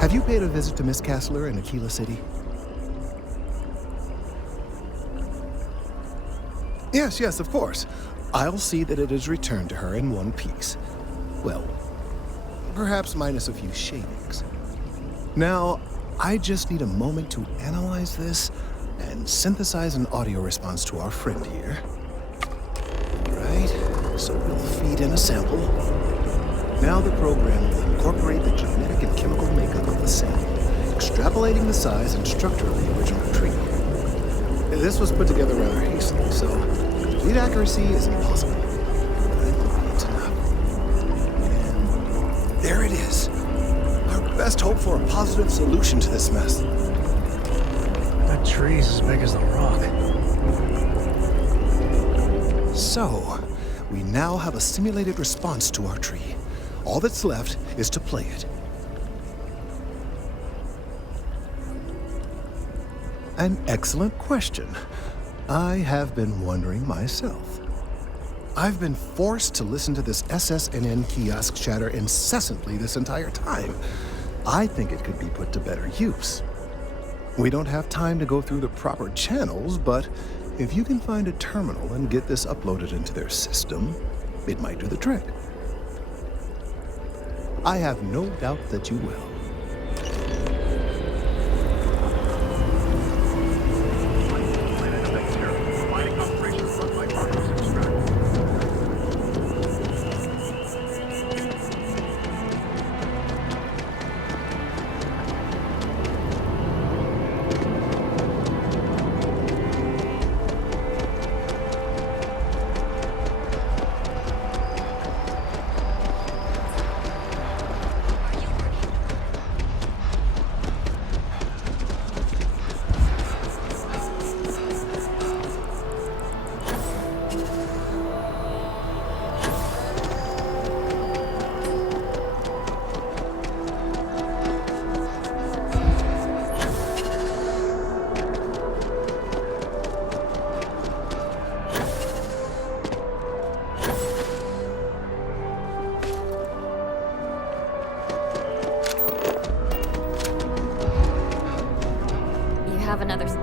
Have you paid a visit to Miss Castler in Aquila City? Yes, of course. I'll see that it is returned to her in one piece. Well, perhaps minus a few shavings. Now, I just need a moment to analyze this and synthesize an audio response to our friend here. Right, so we'll feed in a sample. Now the program will incorporate the genetic and chemical makeup of the sample, extrapolating the size and structure of the original tree. This was put together rather hastily, so complete accuracy is impossible. There it is. Our best hope for a positive solution to this mess. That tree's as big as the rock. So, we now have a simulated response to our tree. All that's left is to play it. An excellent question. I have been wondering myself. I've been forced to listen to this SSNN kiosk chatter incessantly this entire time. I think it could be put to better use. We don't have time to go through the proper channels, but if you can find a terminal and get this uploaded into their system, it might do the trick. I have no doubt that you will.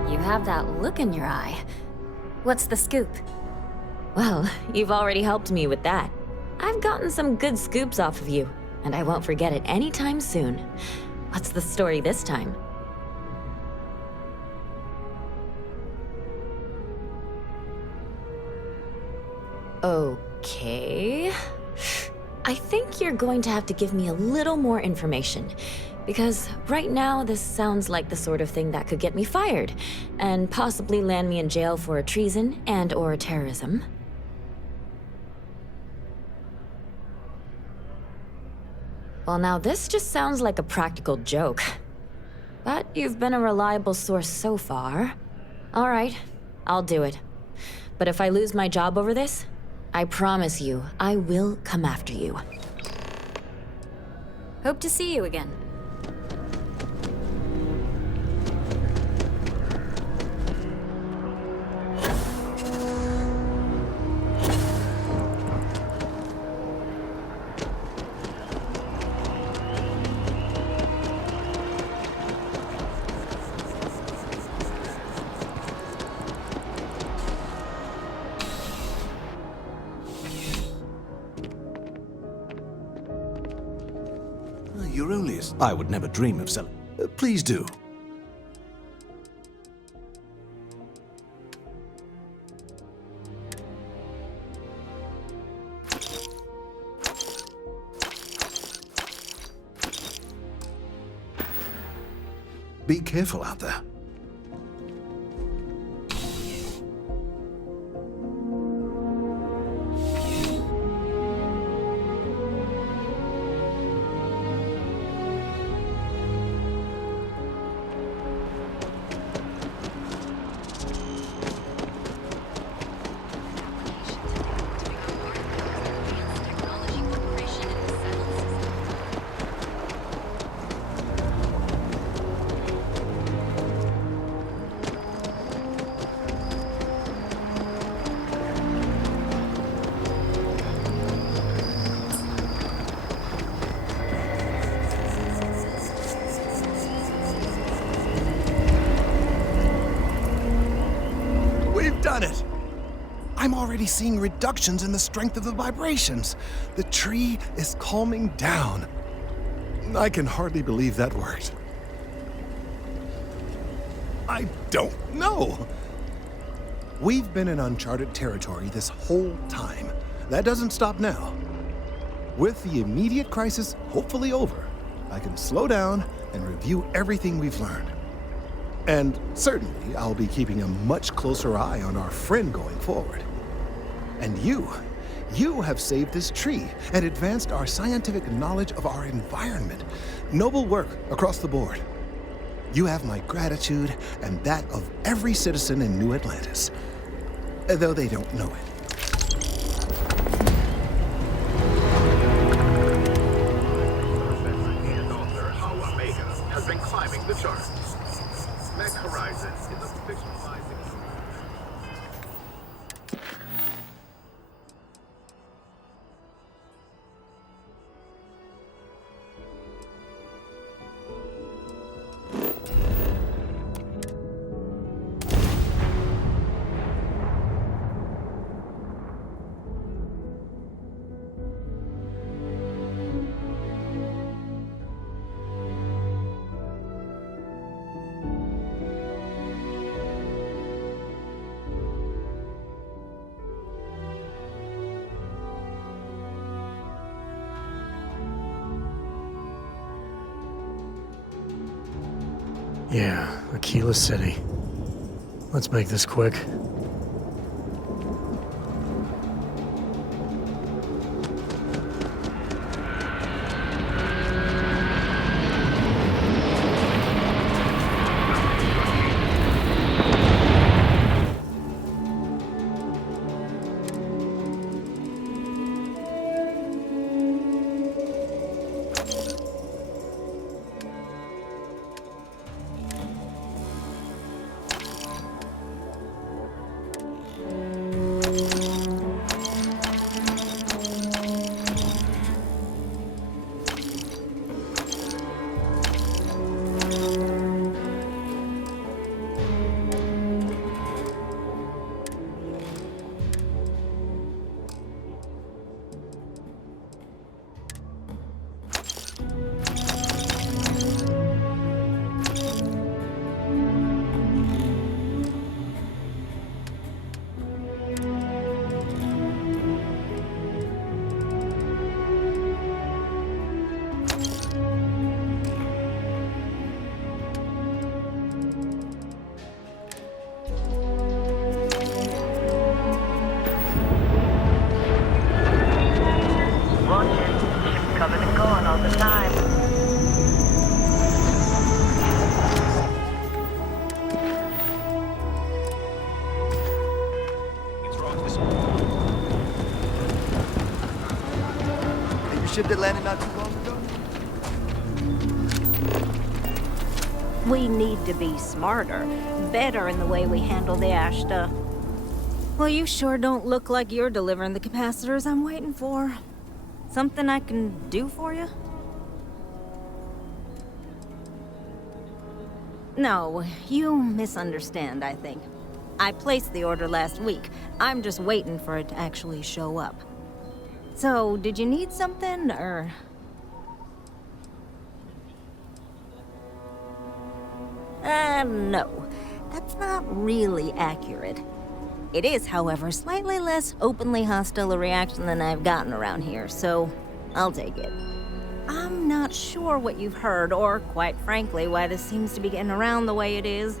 You have that look in your eye. What's the scoop? Well, you've already helped me with that. I've gotten some good scoops off of you, and I won't forget it anytime soon. What's the story this time? Okay. I think you're going to have to give me a little more information. Because right now, this sounds like the sort of thing that could get me fired, and possibly land me in jail for treason and/or terrorism. Well, now this just sounds like a practical joke. But you've been a reliable source so far. All right, I'll do it. But if I lose my job over this, I promise you, I will come after you. Hope to see you again. You're only... I would never dream of selling. Please do. Be careful out there. Done it! I'm already seeing reductions in the strength of the vibrations. The tree is calming down. I can hardly believe that worked. I don't know. We've been in uncharted territory this whole time. That doesn't stop now. With the immediate crisis hopefully over, I can slow down and review everything we've learned. And certainly, I'll be keeping a much closer eye on our friend going forward. And you have saved this tree and advanced our scientific knowledge of our environment. Noble work across the board. You have my gratitude and that of every citizen in New Atlantis, though they don't know it. Has been climbing the charts. Mech Horizon is a fictionalized... Yeah, Aquila City. Let's make this quick. ship that landed not too long ago? We need to be smarter, better in the way we handle the Ashta. Well, you sure don't look like you're delivering the capacitors I'm waiting for. Something I can do for you? No, you misunderstand, I think. I placed the order last week. I'm just waiting for it to actually show up. So, did you need something, or...? No. That's not really accurate. It is, however, slightly less openly hostile a reaction than I've gotten around here, so I'll take it. I'm not sure what you've heard, or, quite frankly, why this seems to be getting around the way it is.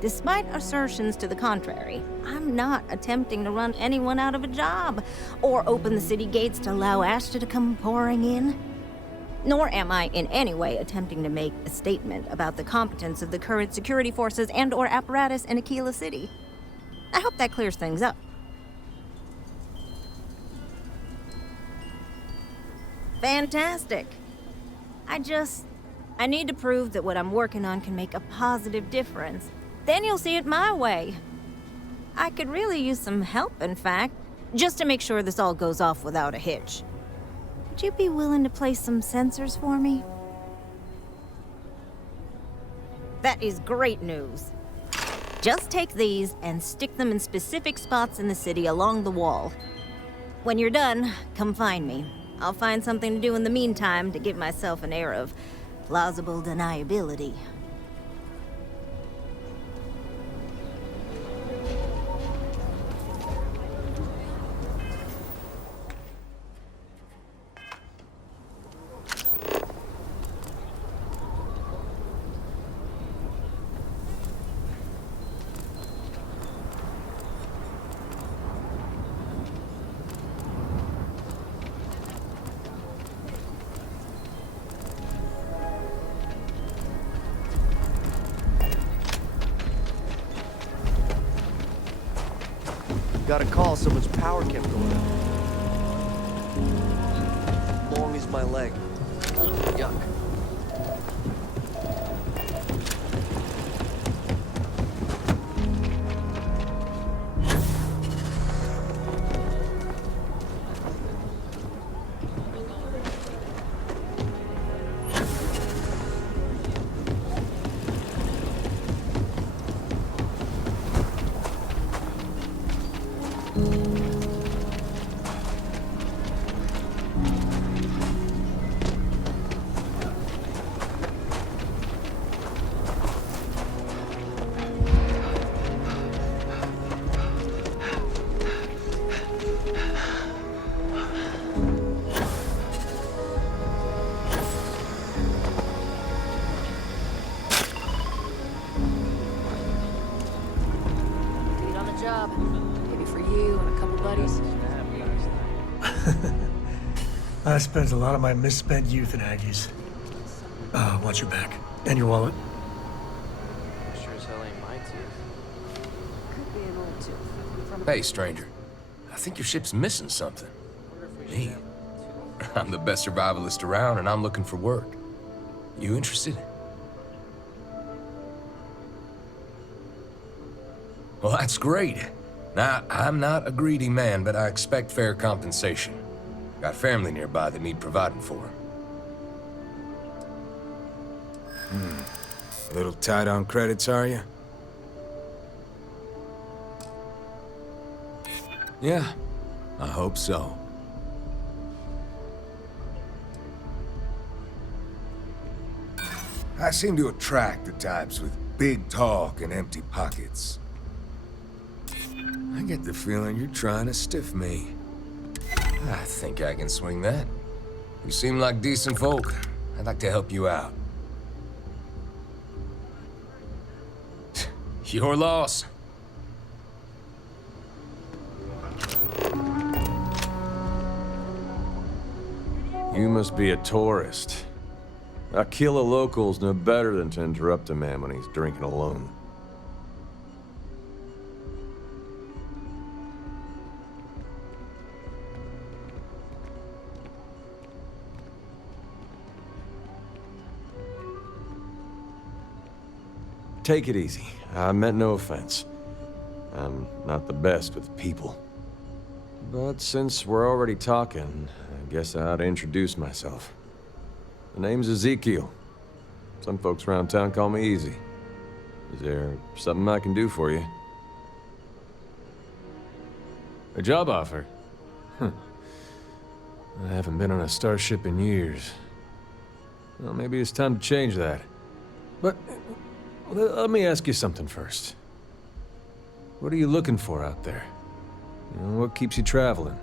Despite assertions to the contrary, I'm not attempting to run anyone out of a job, or open the city gates to allow Ashta to come pouring in. Nor am I in any way attempting to make a statement about the competence of the current security forces and/or apparatus in Aquila City. I hope that clears things up. Fantastic. I need to prove that what I'm working on can make a positive difference. Then you'll see it my way. I could really use some help, in fact, just to make sure this all goes off without a hitch. Would you be willing to place some sensors for me? That is great news. Just take these and stick them in specific spots in the city along the wall. When you're done, come find me. I'll find something to do in the meantime to give myself an air of plausible deniability. Got a call, someone's power kept going out. Long is my leg. Yuck. Job. Maybe for you and a couple buddies. I spent a lot of my misspent youth in Aggies. Watch your back. And your wallet. Sure as hell ain't mine too. Could be an old tooth. Hey, stranger. I think your ship's missing something. Me? I'm the best survivalist around, and I'm looking for work. You interested? Well, that's great. Now, I'm not a greedy man, but I expect fair compensation. Got family nearby that need providing for. A little tight on credits, are you? Yeah, I hope so. I seem to attract the types with big talk and empty pockets. I get the feeling you're trying to stiff me. I think I can swing that. You seem like decent folk. I'd like to help you out. Your loss. You must be a tourist. Aquila locals know better than to interrupt a man when he's drinking alone. take it easy. I meant no offense. I'm not the best with people. But since we're already talking, I guess I ought to introduce myself. The name's Ezekiel. Some folks around town call me Easy. Is there something I can do for you? A job offer? Huh. I haven't been on a starship in years. Well, maybe it's time to change that. But let me ask you something first. What are you looking for out there? You know, what keeps you traveling?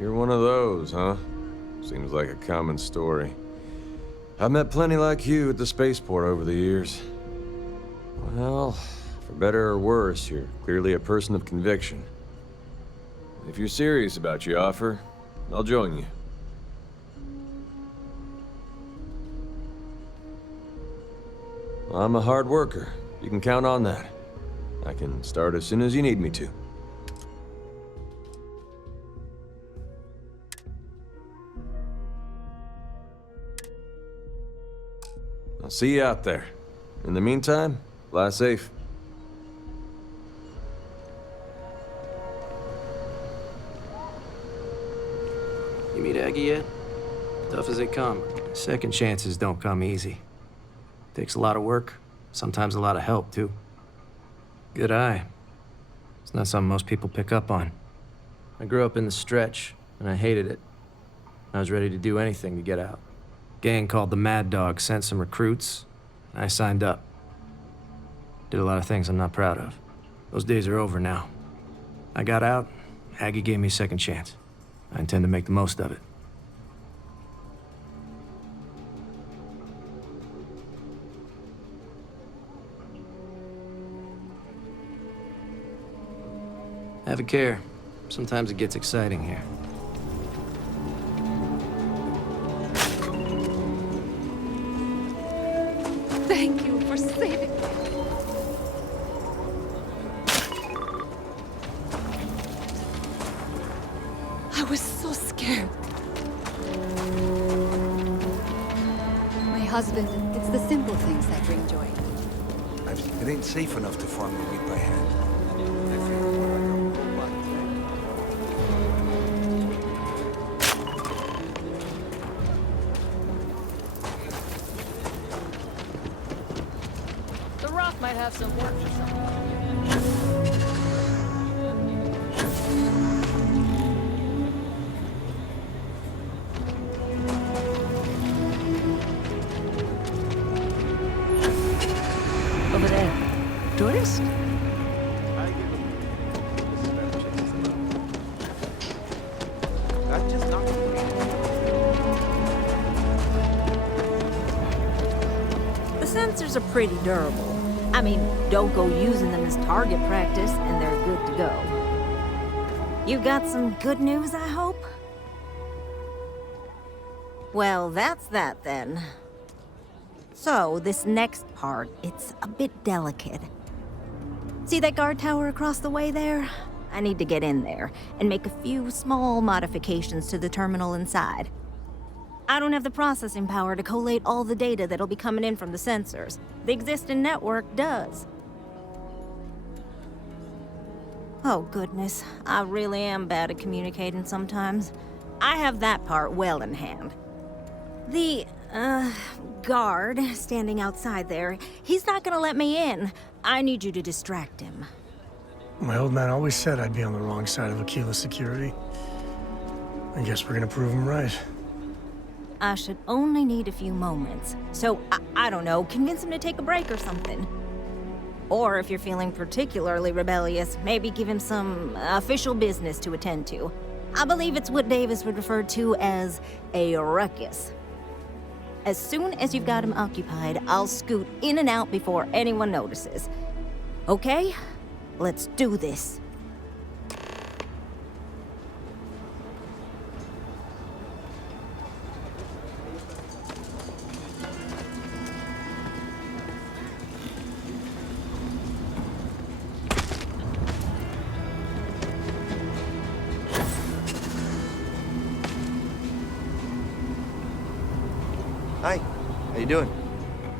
You're one of those, huh? Seems like a common story. I've met plenty like you at the spaceport over the years. Well, for better or worse, you're clearly a person of conviction. If you're serious about your offer, I'll join you. I'm a hard worker. You can count on that. I can start as soon as you need me to. I'll see you out there. In the meantime, fly safe. You meet Aggie yet? Tough as they come. Second chances don't come easy. Takes a lot of work, sometimes a lot of help, too. Good eye. It's not something most people pick up on. I grew up in the stretch, and I hated it. I was ready to do anything to get out. Gang called the Mad Dog sent some recruits. I signed up. Did a lot of things I'm not proud of. Those days are over now. I got out, Aggie gave me a second chance. I intend to make the most of it. Have a care. Sometimes it gets exciting here. Thank you for saving me. I was so scared. My husband, it's the simple things that bring joy. It ain't safe enough to farm the wheat by hand. The rock might have some work for something. Over there. Tourist? That's just not The sensors are pretty durable. I mean, don't go using them as target practice, and they're good to go. You got some good news, I hope? Well, that's that then. So, this next part, it's a bit delicate. See that guard tower across the way there? I need to get in there and make a few small modifications to the terminal inside. I don't have the processing power to collate all the data that'll be coming in from the sensors. The existing network does. Oh, goodness. I really am bad at communicating sometimes. I have that part well in hand. The, guard standing outside there, he's not gonna let me in. I need you to distract him. My old man always said I'd be on the wrong side of Aquila security. I guess we're gonna prove him right. I should only need a few moments. So, I don't know, convince him to take a break or something. Or if you're feeling particularly rebellious, maybe give him some official business to attend to. I believe it's what Davis would refer to as a ruckus. As soon as you've got him occupied, I'll scoot in and out before anyone notices. Okay? Let's do this. Hi. How you doing?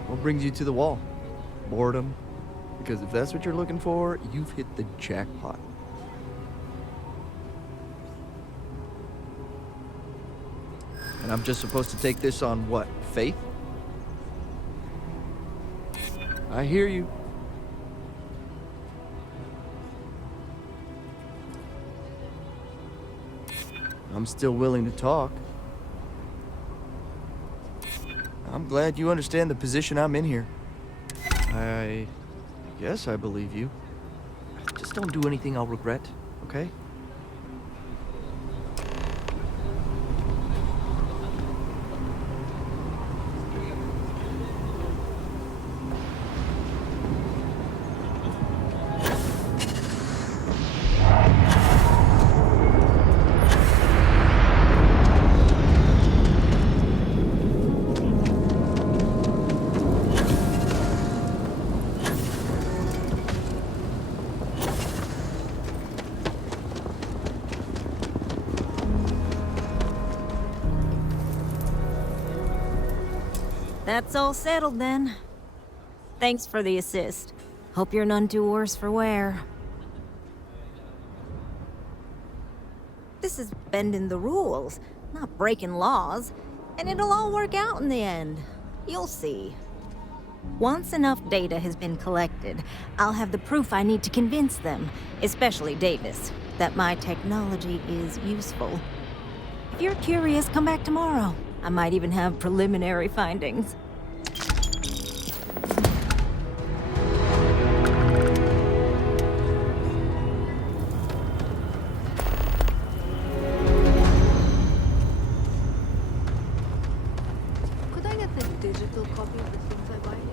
What brings you to the wall? Boredom? Because if that's what you're looking for, you've hit the jackpot. And I'm just supposed to take this on what? Faith? I hear you. I'm still willing to talk. I'm glad you understand the position I'm in here. I guess I believe you. Just don't do anything I'll regret, okay? That's all settled then. Thanks for the assist. Hope you're none too worse for wear. This is bending the rules, not breaking laws, and it'll all work out in the end. You'll see. Once enough data has been collected, I'll have the proof I need to convince them, especially Davis, that my technology is useful. If you're curious, come back tomorrow. I might even have preliminary findings. Could I get the digital copy of the things I buy here?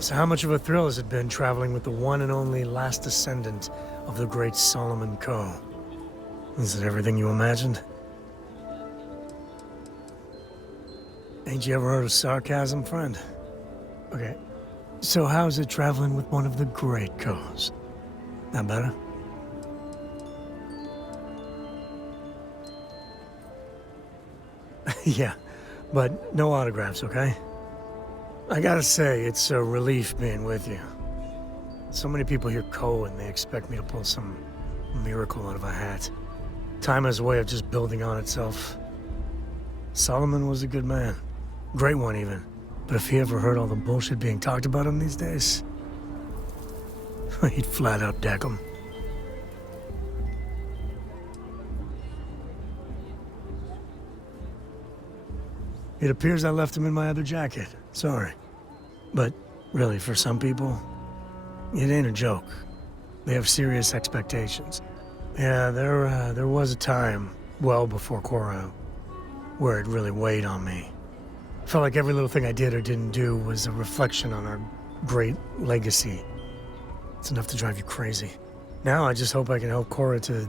So how much of a thrill has it been traveling with the one and only last descendant of the great Solomon Coe? Is it everything you imagined? Ain't you ever heard of sarcasm, friend? Okay, so how's it traveling with one of the great Coes? That better? Yeah, but no autographs, okay? I gotta say, it's a relief being with you. So many people hear Coe and they expect me to pull some miracle out of a hat. Time has a way of just building on itself. Solomon was a good man. Great one, even. But if he ever heard all the bullshit being talked about him these days, he'd flat out deck him. It appears I left him in my other jacket. Sorry. But really, for some people, it ain't a joke. They have serious expectations. Yeah, there was a time, well before Cora, where it really weighed on me. Felt like every little thing I did or didn't do was a reflection on our great legacy. It's enough to drive you crazy. Now I just hope I can help Cora to...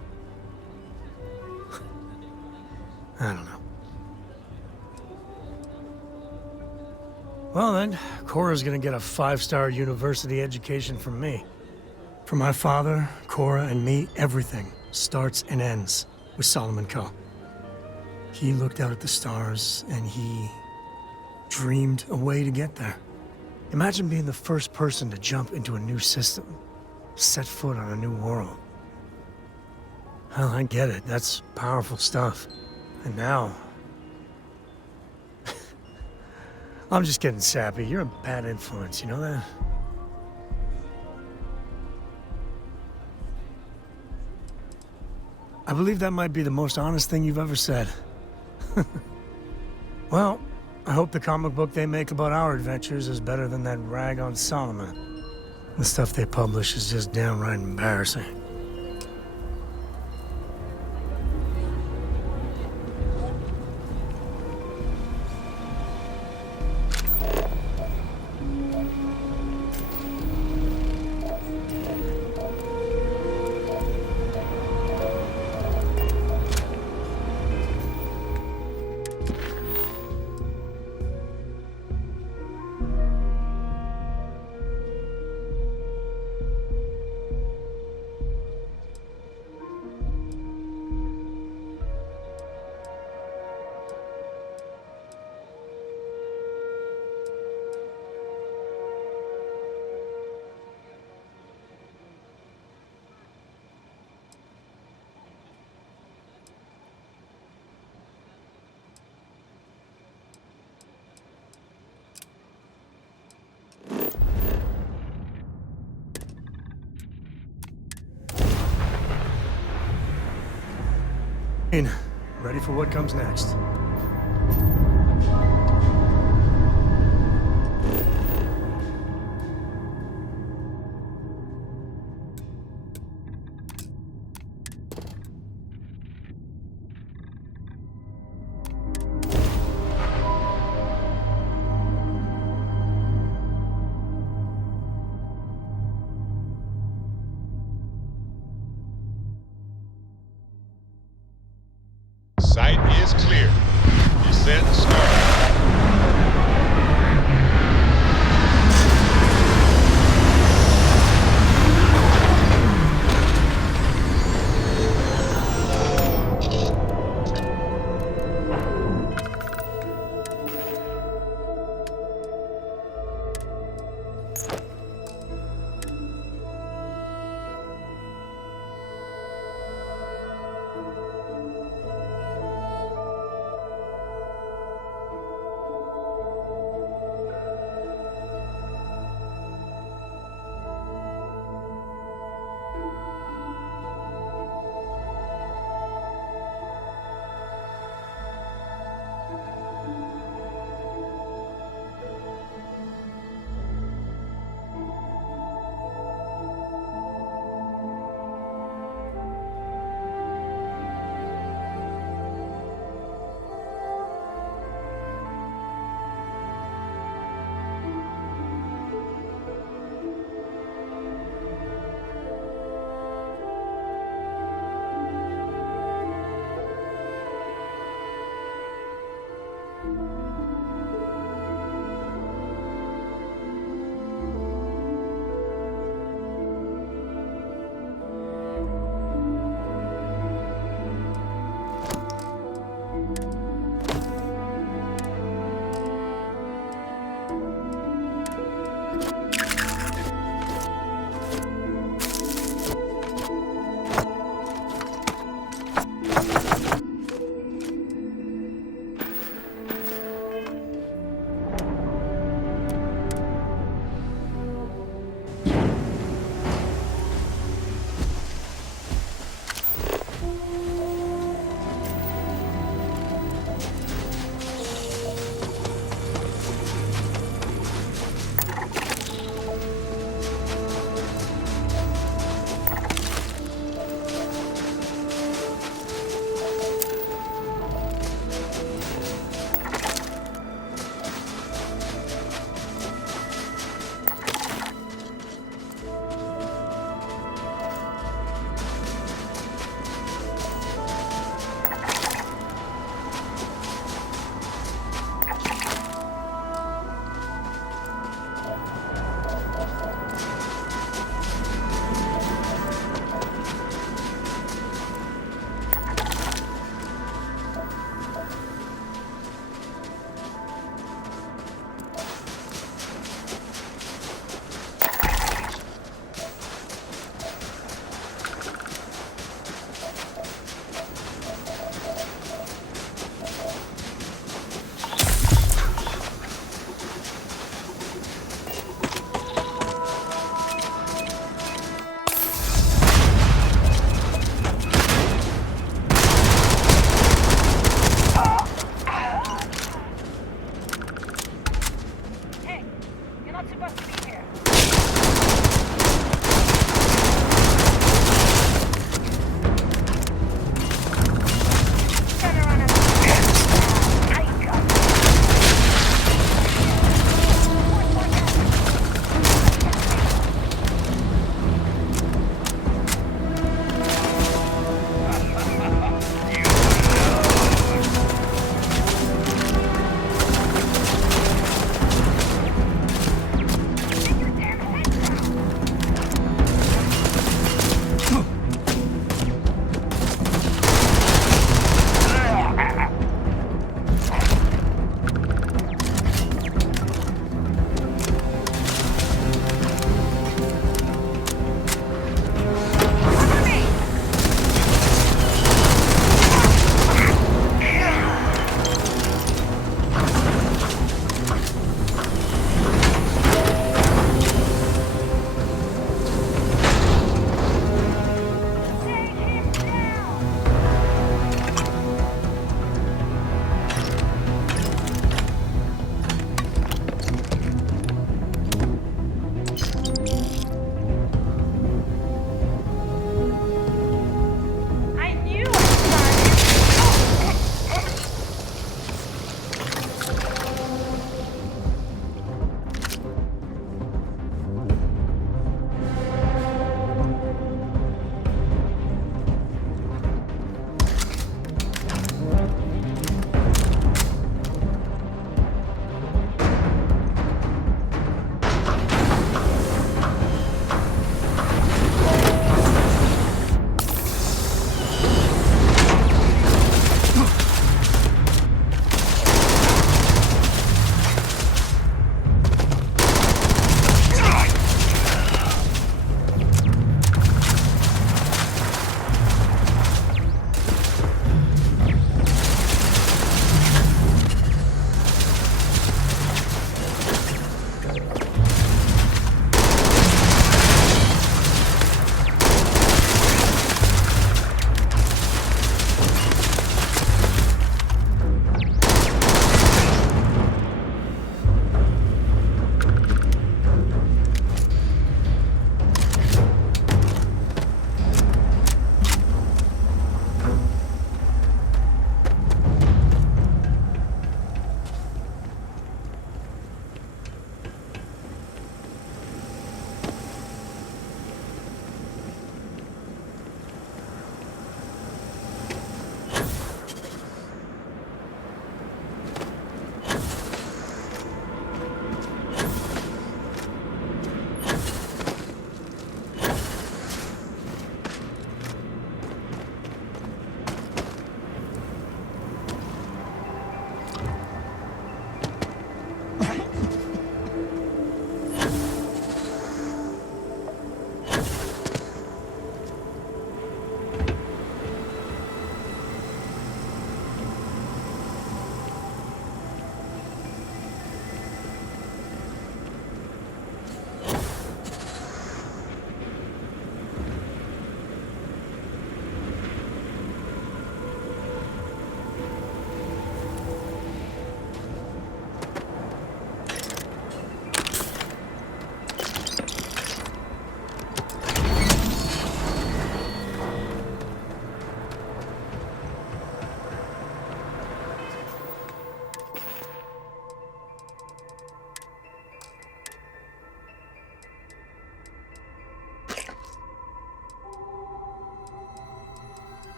I don't know. Well then, Cora's gonna get a 5-star university education from me. For my father, Cora, and me, everything starts and ends with Solomon Coe. He looked out at the stars, and he dreamed a way to get there. Imagine being the first person to jump into a new system, set foot on a new world. Well, I get it. That's powerful stuff. And now... I'm just getting sappy. You're a bad influence, you know that? I believe that might be the most honest thing you've ever said. Well, I hope the comic book they make about our adventures is better than that rag on Solomon. The stuff they publish is just downright embarrassing. Ready for what comes next. Site is clear. Descent started.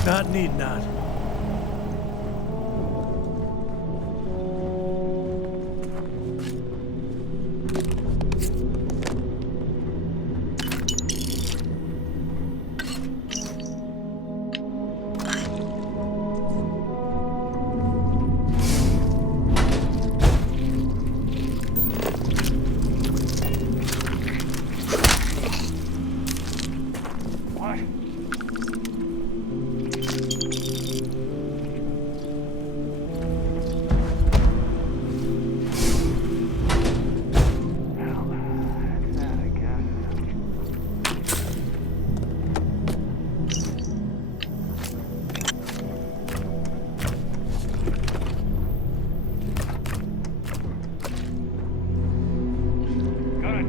Must not, need not.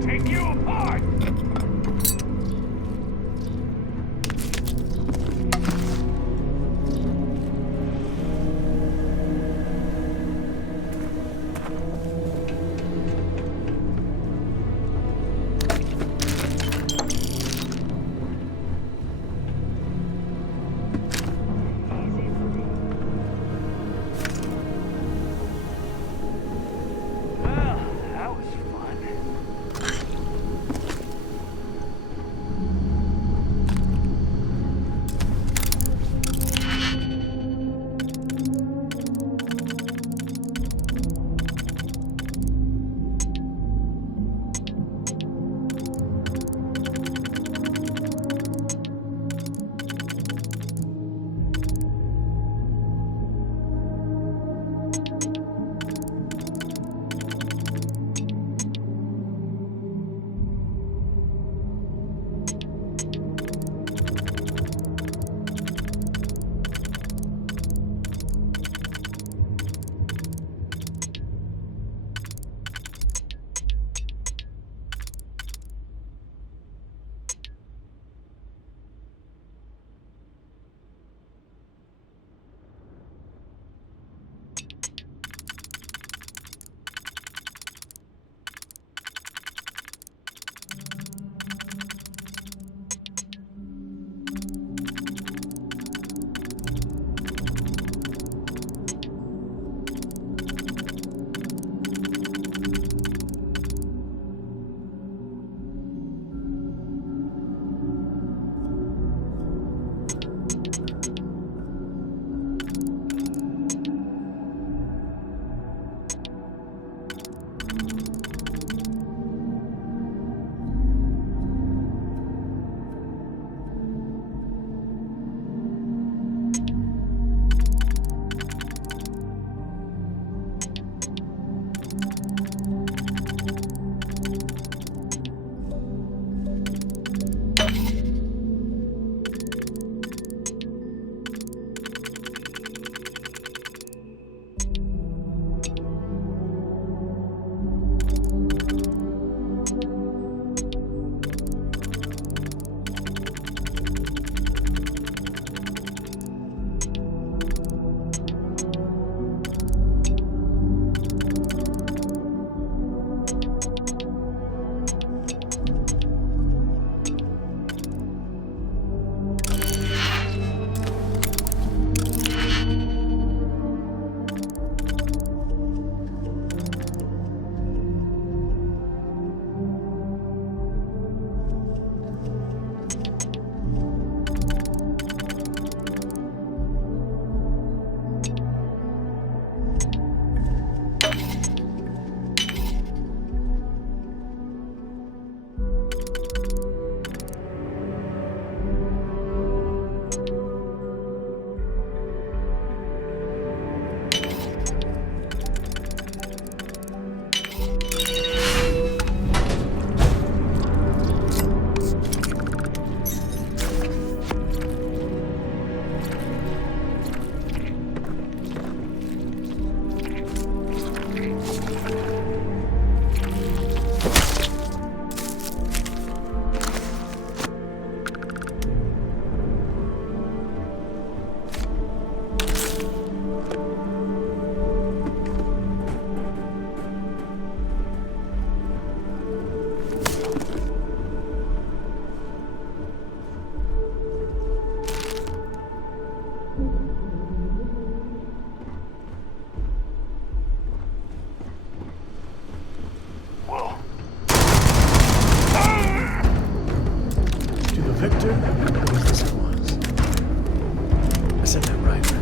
Take you apart! Victor? Yes, it was. I said that right.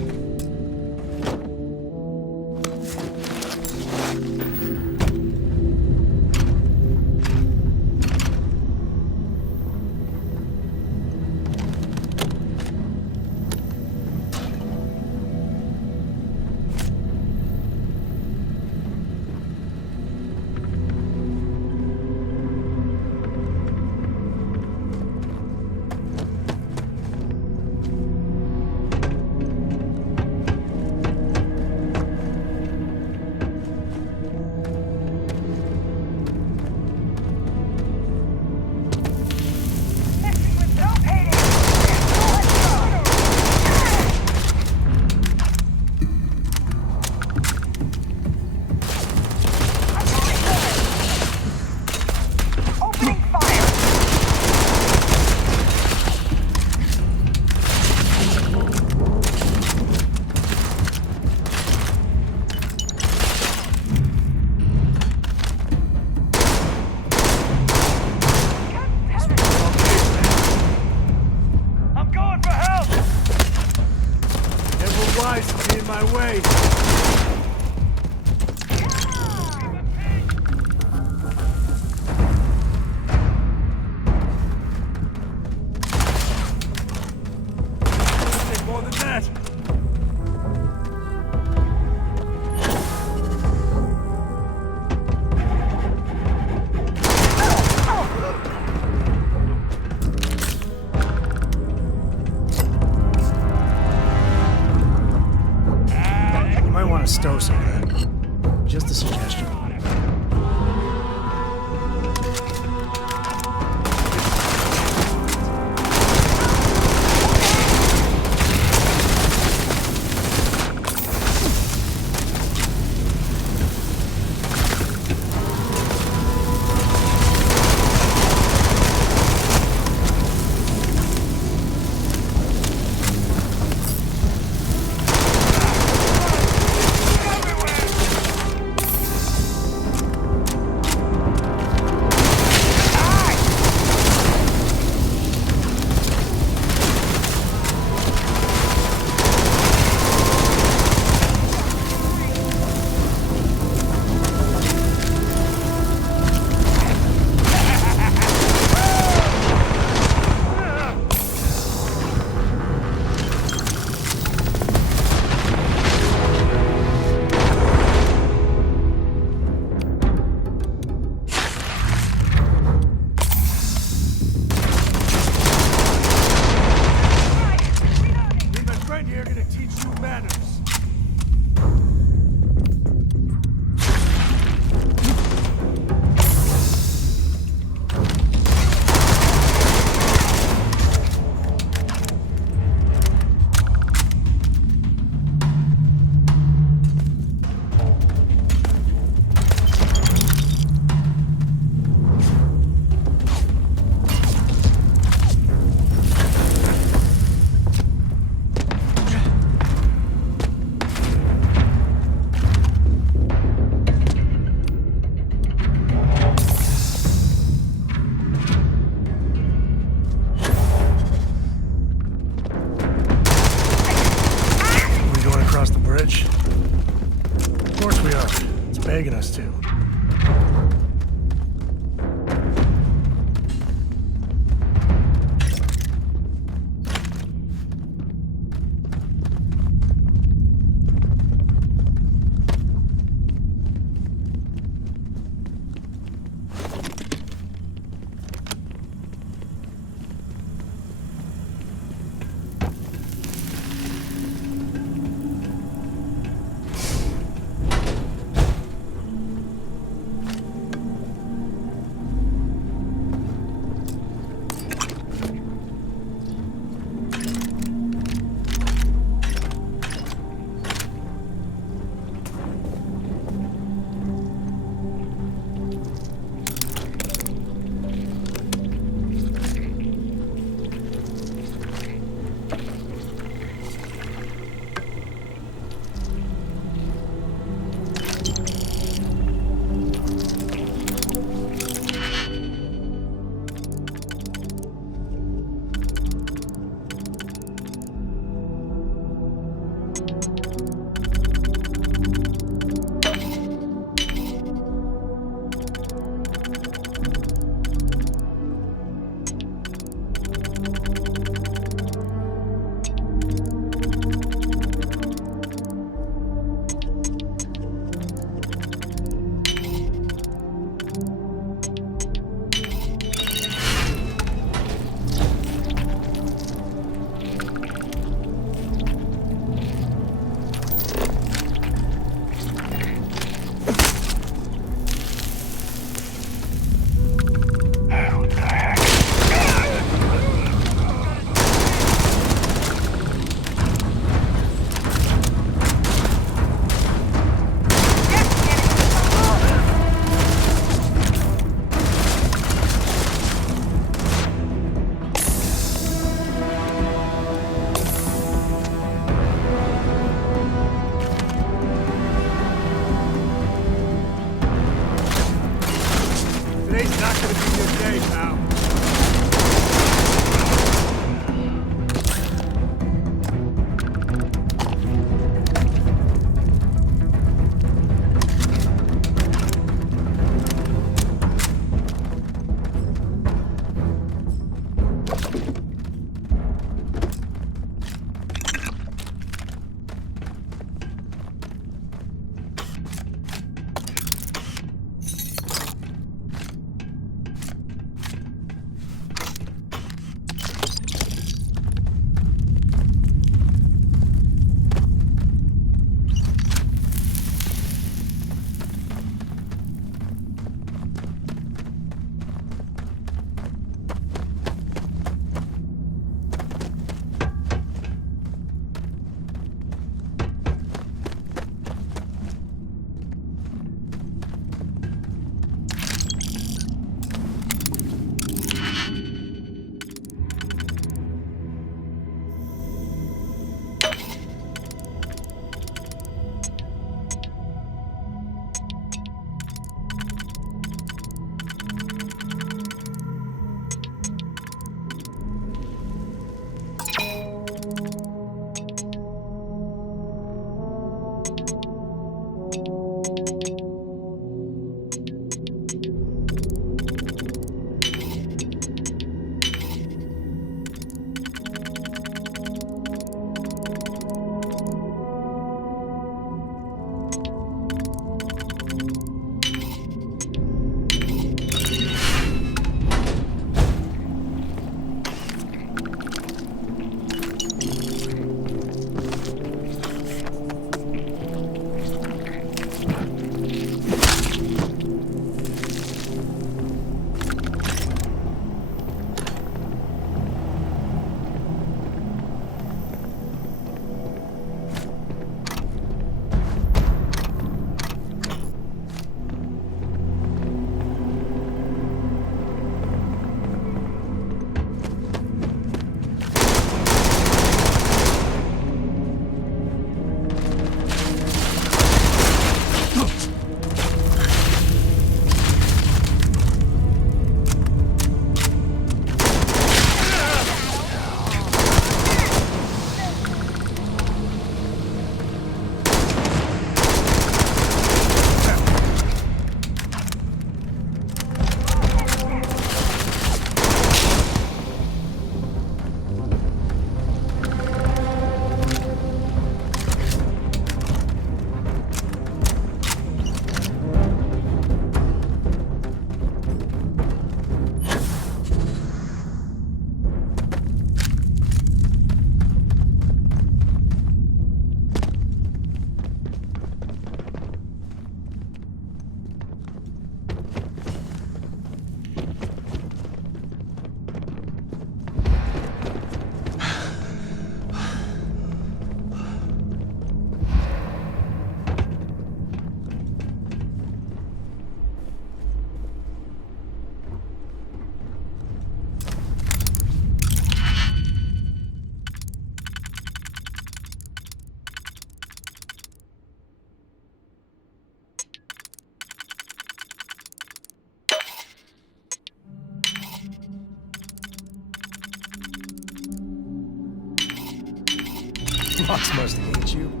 Fox must hate you.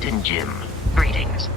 Captain Jim, greetings.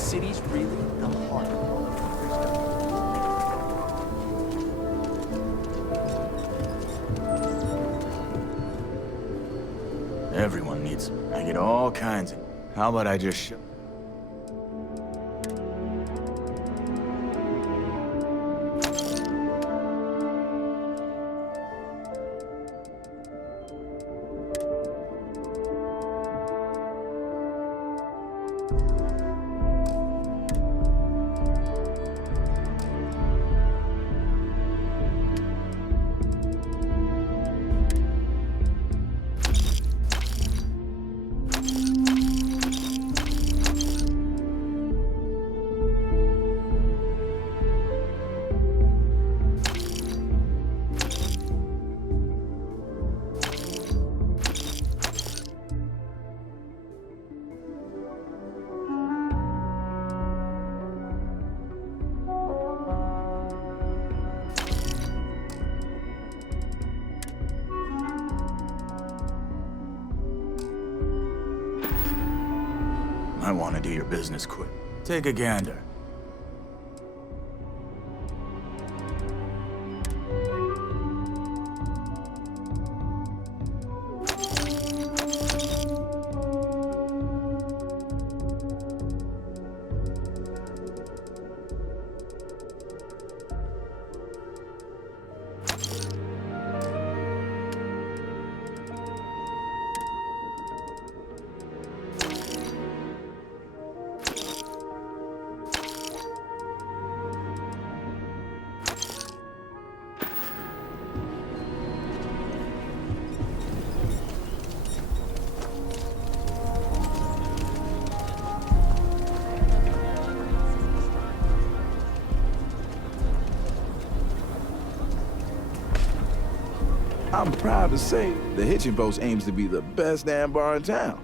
city's really the heart of Everyone needs. I get all kinds of. How about I just show? I want to do your business quick. Take a gander. I'm proud to say the Hitching Post aims to be the best damn bar in town.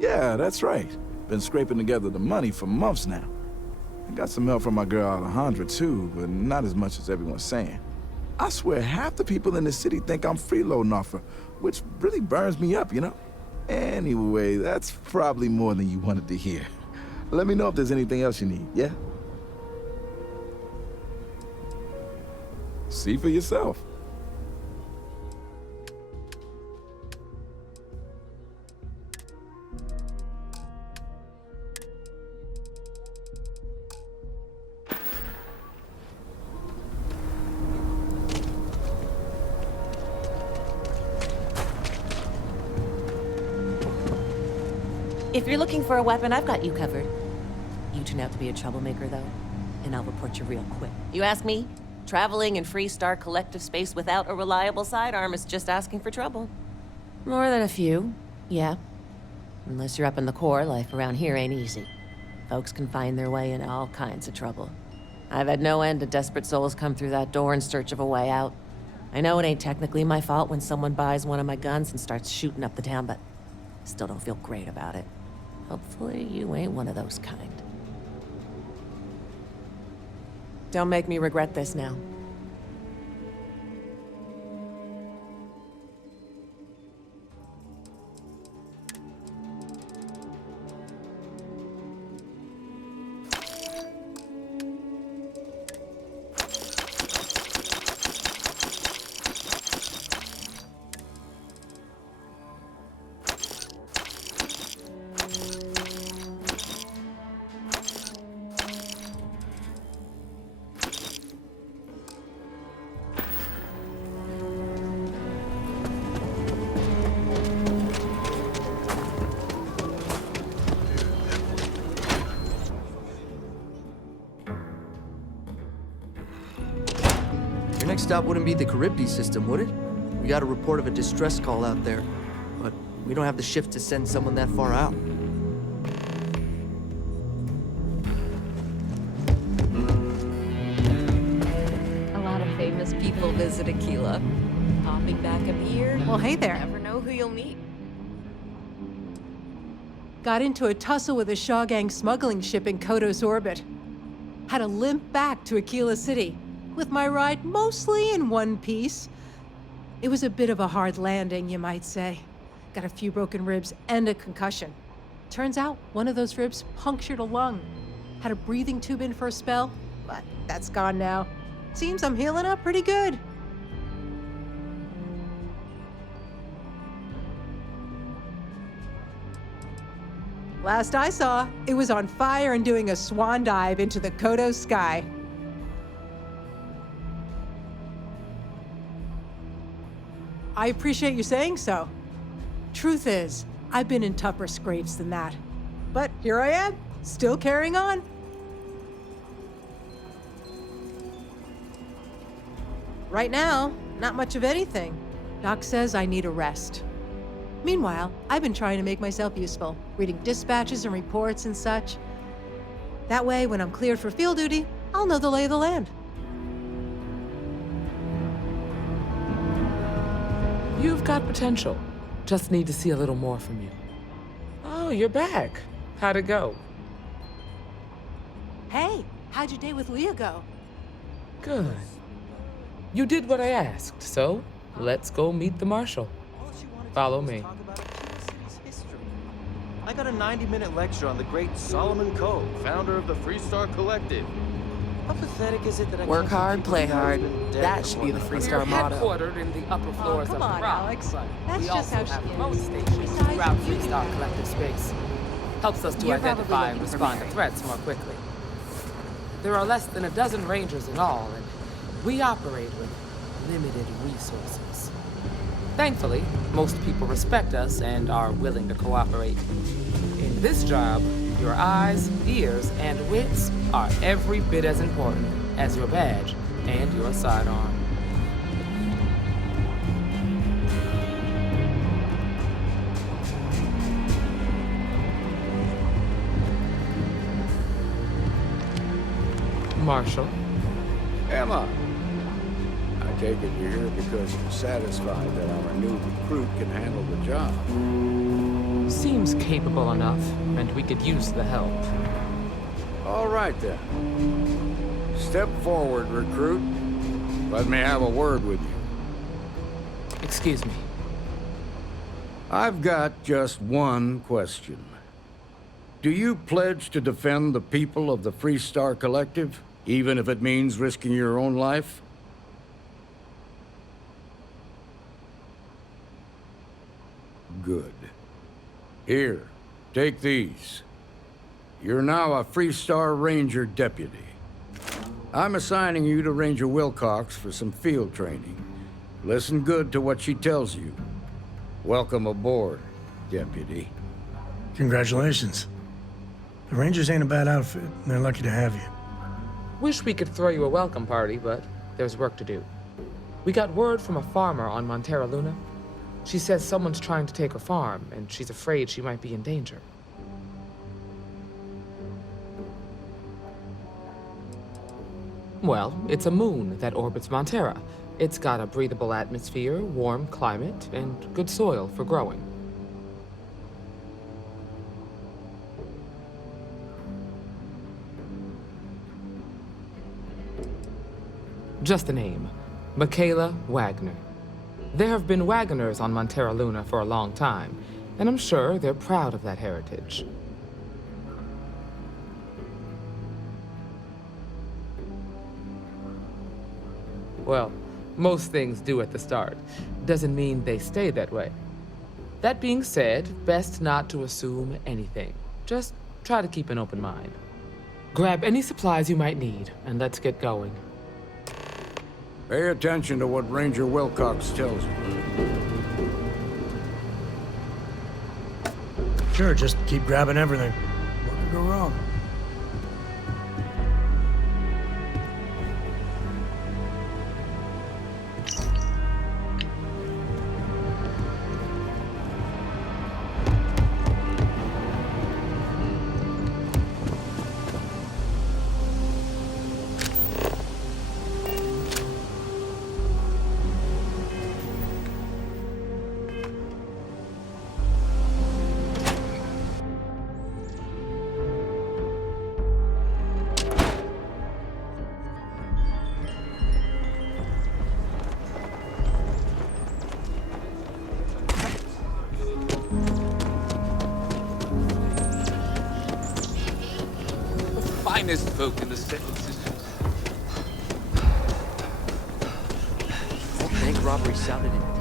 Yeah, that's right. Been scraping together the money for months now. I got some help from my girl Alejandra too, but not as much as everyone's saying. I swear half the people in the city think I'm freeloading off her, which really burns me up, you know? Anyway, that's probably more than you wanted to hear. Let me know if there's anything else you need, yeah? See for yourself. If you're looking for a weapon, I've got you covered. You turn out to be a troublemaker, though, and I'll report you real quick. You ask me? Traveling in Freestar collective space without a reliable sidearm is just asking for trouble. More than a few, yeah. Unless you're up in the core, life around here ain't easy. Folks can find their way into all kinds of trouble. I've had no end of desperate souls come through that door in search of a way out. I know it ain't technically my fault when someone buys one of my guns and starts shooting up the town, but still don't feel great about it. Hopefully you ain't one of those kind. Don't make me regret this now. Next stop wouldn't be the Charybdis system, would it? We got a report of a distress call out there, but we don't have the shift to send someone that far out. A lot of famous people visit Aquila. Popping back a beer. Well, hey there. You never know who you'll meet. Got into a tussle with a Shaw Gang smuggling ship in Kodos orbit. Had to limp back to Aquila City, with my ride mostly in one piece. It was a bit of a hard landing, you might say. Got a few broken ribs and a concussion. Turns out one of those ribs punctured a lung. Had a breathing tube in for a spell, but that's gone now. Seems I'm healing up pretty good. Last I saw, it was on fire and doing a swan dive into the Kodo sky. I appreciate you saying so. Truth is, I've been in tougher scrapes than that. But here I am, still carrying on. Right now, not much of anything. Doc says I need a rest. Meanwhile, I've been trying to make myself useful, reading dispatches and reports and such. That way, when I'm cleared for field duty, I'll know the lay of the land. You've got potential. Just need to see a little more from you. Oh, you're back. How'd it go? Hey, how'd your day with Leah go? Good. You did what I asked, so let's go meet the marshal. Follow me. I got a 90-minute lecture on the great Solomon Coe, founder of the Freestar Collective. How pathetic is it that I Work can't hard, keep play my hard. husband dead That should be before the the Freestar first- motto. Headquartered in the upper floors of the on, Rock, Alex. but That's we just also how she have is. remote stations Besides, throughout you Freestar know. Collective space. Helps us to You're probably identify and looking for respond to Mary. threats more quickly. There are less than a dozen rangers in all, and we operate with limited resources. Thankfully, most people respect us and are willing to cooperate. In this job, your eyes, ears, and wits are every bit as important as your badge and your sidearm. Marshal. Emma! I take it you're here because you're satisfied that our new recruit can handle the job. Seems capable enough, and we could use the help. All right, then. Step forward, recruit. Let me have a word with you. Excuse me. I've got just one question. Do you pledge to defend the people of the Freestar Collective, even if it means risking your own life? Good. Here, take these. You're now a Freestar Ranger deputy. I'm assigning you to Ranger Wilcox for some field training. Listen good to what she tells you. Welcome aboard, deputy. Congratulations. The Rangers ain't a bad outfit. They're lucky to have you. Wish we could throw you a welcome party, but there's work to do. We got word from a farmer on Montera Luna. She says someone's trying to take her farm, and she's afraid she might be in danger. Well, it's a moon that orbits Montera. It's got a breathable atmosphere, warm climate, and good soil for growing. Just a name. Michaela Wagner. There have been Wagoners on Montera Luna for a long time, and I'm sure they're proud of that heritage. Well, most things do at the start. Doesn't mean they stay that way. That being said, best not to assume anything. Just try to keep an open mind. Grab any supplies you might need, and let's get going. Pay attention to what Ranger Wilcox tells you. Sure, just keep grabbing everything. What could go wrong? finest folk in the state. That bank robbery sounded intense.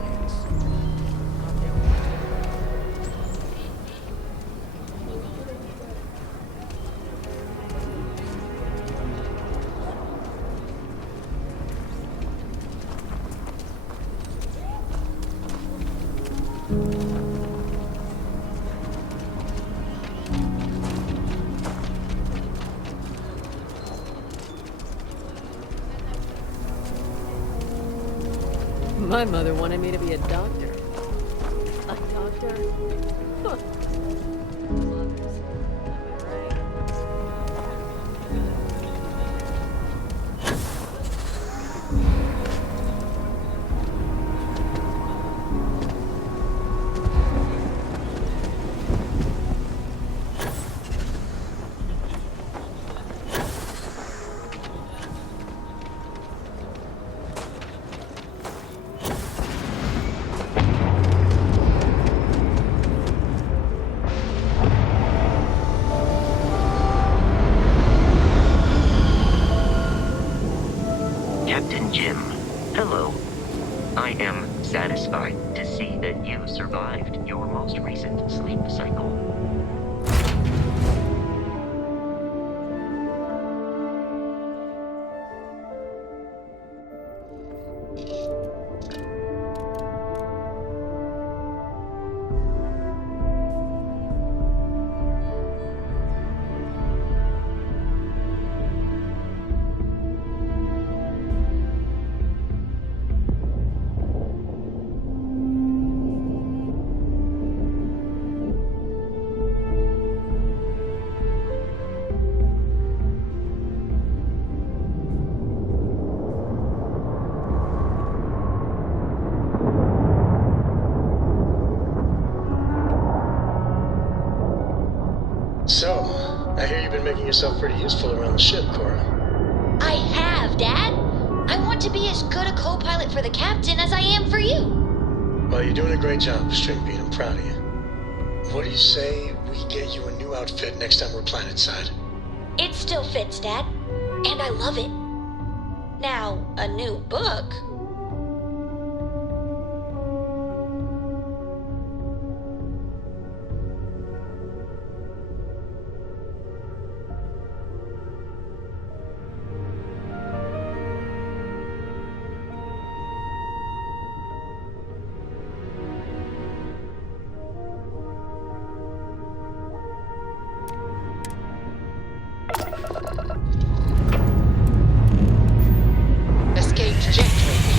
My mother wanted me to be a doctor. A doctor? Huh. Captain Jim, hello. I am satisfied to see that you survived your most recent sleep cycle. So, I hear you've been making yourself pretty useful around the ship, Cora. I have, Dad. I want to be as good a co-pilot for the captain as I am for you. Well, you're doing a great job, Stringbean. I'm proud of you. What do you say we get you a new outfit next time we're planetside? It still fits, Dad. And I love it. Now, a new book. Escaped gently.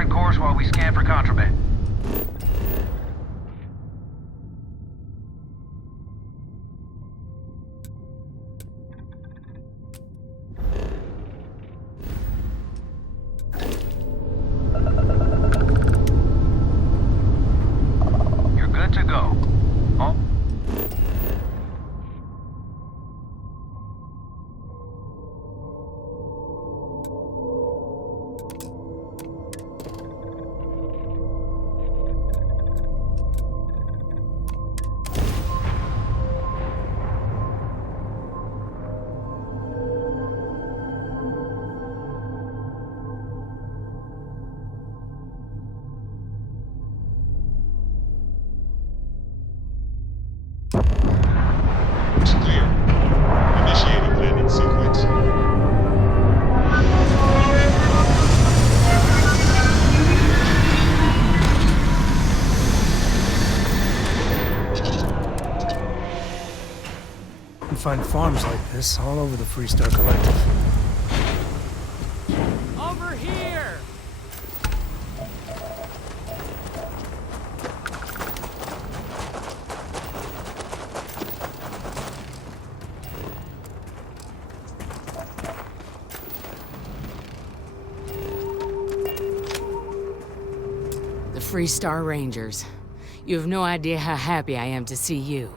current course while we scan for contraband. You're good to go. Oh. It's clear. Initiating landing sequence. You find farms like this all over the Freestar Collective. Over here! The Freestar Rangers. You have no idea how happy I am to see you.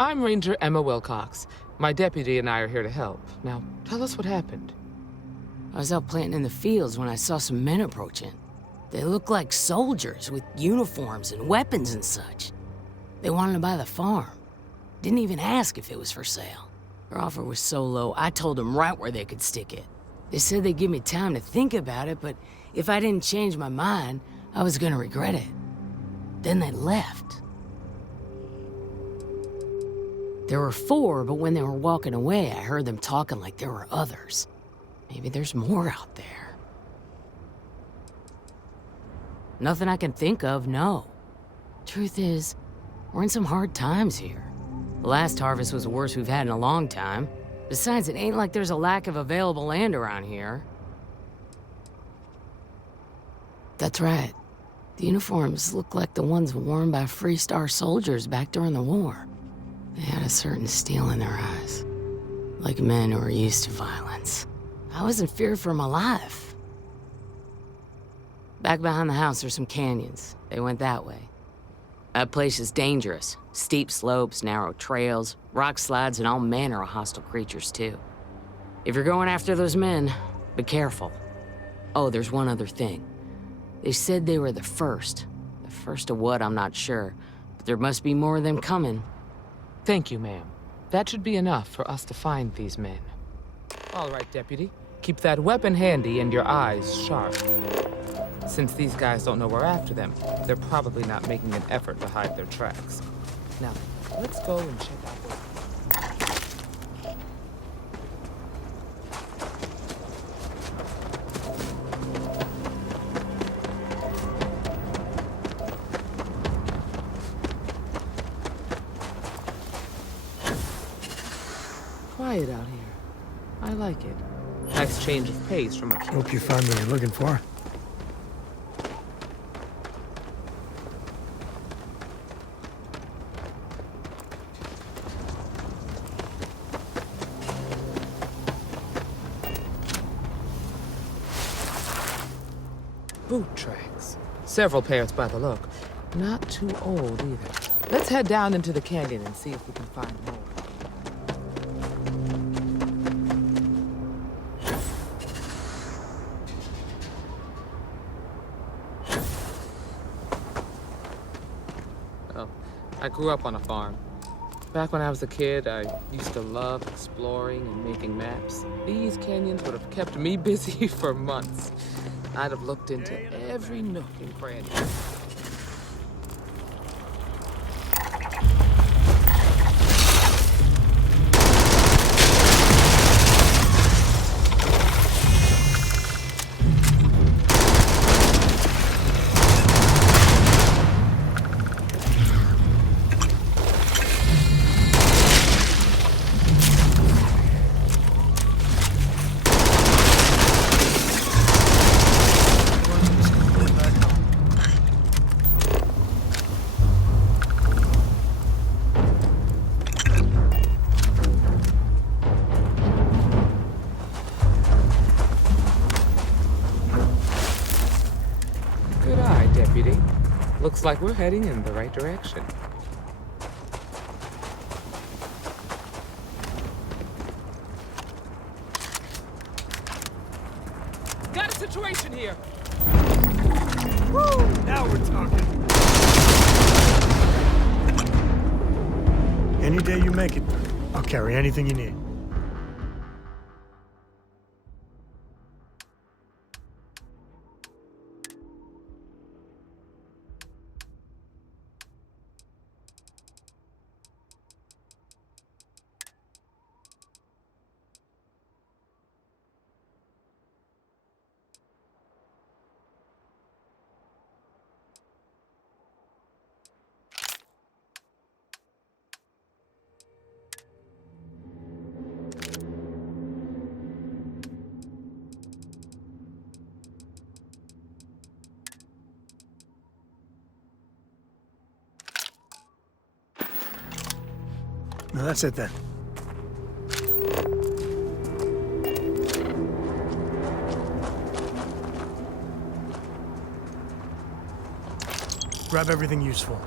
I'm Ranger Emma Wilcox. My deputy and I are here to help. Now, tell us what happened. I was out planting in the fields when I saw some men approaching. They looked like soldiers with uniforms and weapons and such. They wanted to buy the farm. Didn't even ask if it was for sale. Their offer was so low, I told them right where they could stick it. They said they'd give me time to think about it, but if I didn't change my mind, I was gonna regret it. Then they left. There were 4, but when they were walking away, I heard them talking like there were others. Maybe there's more out there. Nothing I can think of, no. Truth is, we're in some hard times here. The last harvest was the worst we've had in a long time. Besides, it ain't like there's a lack of available land around here. That's right. The uniforms look like the ones worn by Freestar soldiers back during the war. They had a certain steel in their eyes. Like men who are used to violence. I was in fear for my life. Back behind the house there's some canyons. They went that way. That place is dangerous. Steep slopes, narrow trails, rock slides, and all manner of hostile creatures, too. If you're going after those men, be careful. Oh, there's one other thing. They said they were the first. The first of what, I'm not sure. But there must be more of them coming. Thank you, ma'am. That should be enough for us to find these men. All right, Deputy. Keep that weapon handy and your eyes sharp. Since these guys don't know we're after them, they're probably not making an effort to hide their tracks. Now, let's go and check out what... Quiet out here. I like it. Nice change of pace from a... Hope you found what you're looking for. Boot tracks. Several pairs by the look. Not too old either. Let's head down into the canyon and see if we can find more. Oh, I grew up on a farm. Back when I was a kid, I used to love exploring and making maps. These canyons would have kept me busy for months. I'd have looked into every nook and cranny. Good eye, Deputy. Looks like we're heading in the right direction. Got a situation here! Woo! Now we're talking. Any day you make it, I'll carry anything you need. No, that's it then. Grab everything useful.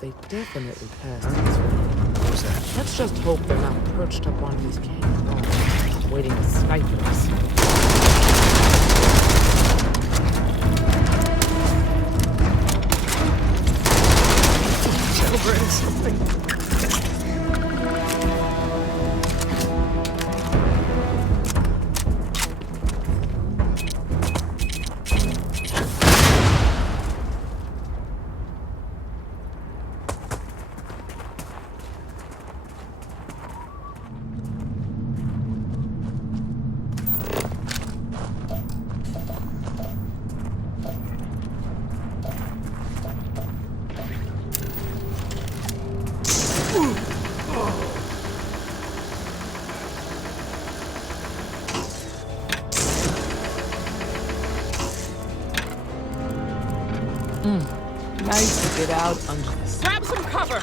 They definitely passed this way. What's that? Let's just hope they're not perched up on these canyon walls, waiting to snipe us. Celebrating something. Nice to get out under this. Grab some cover!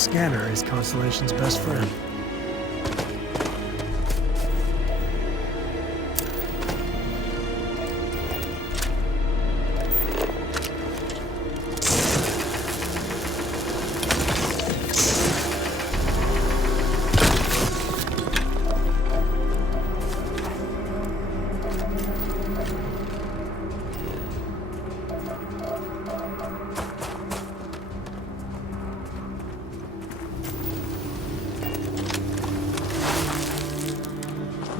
scanner is Constellation's best friend.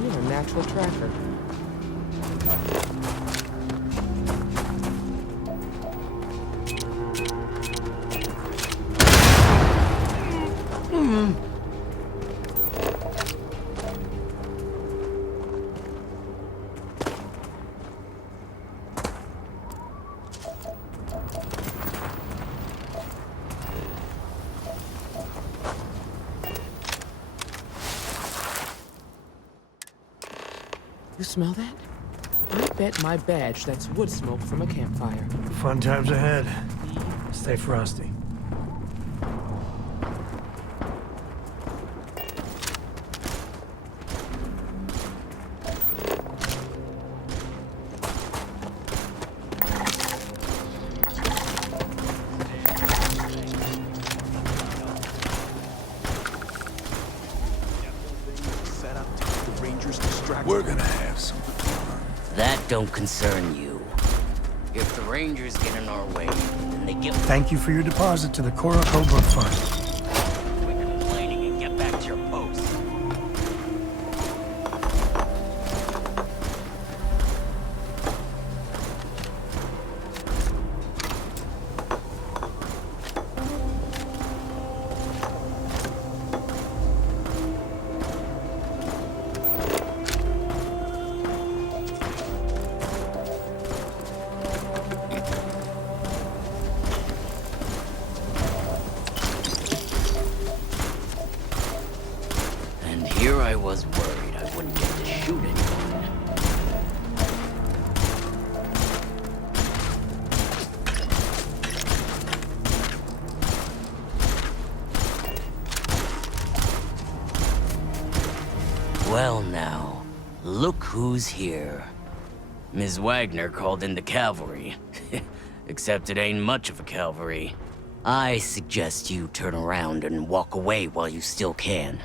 You're a natural tracker. You smell that? I bet my badge that's wood smoke from a campfire. Fun times ahead. Stay frosty. We're gonna have some fun. That don't concern you. If the Rangers get in our way, then they give Thank you for your deposit to the Cora Cobra Fund. quit complaining and get back to your post. And here I was worried I wouldn't get to shoot anyone. Well now, look who's here. Ms. Wagner called in the cavalry. Except it ain't much of a cavalry. I suggest you turn around and walk away while you still can.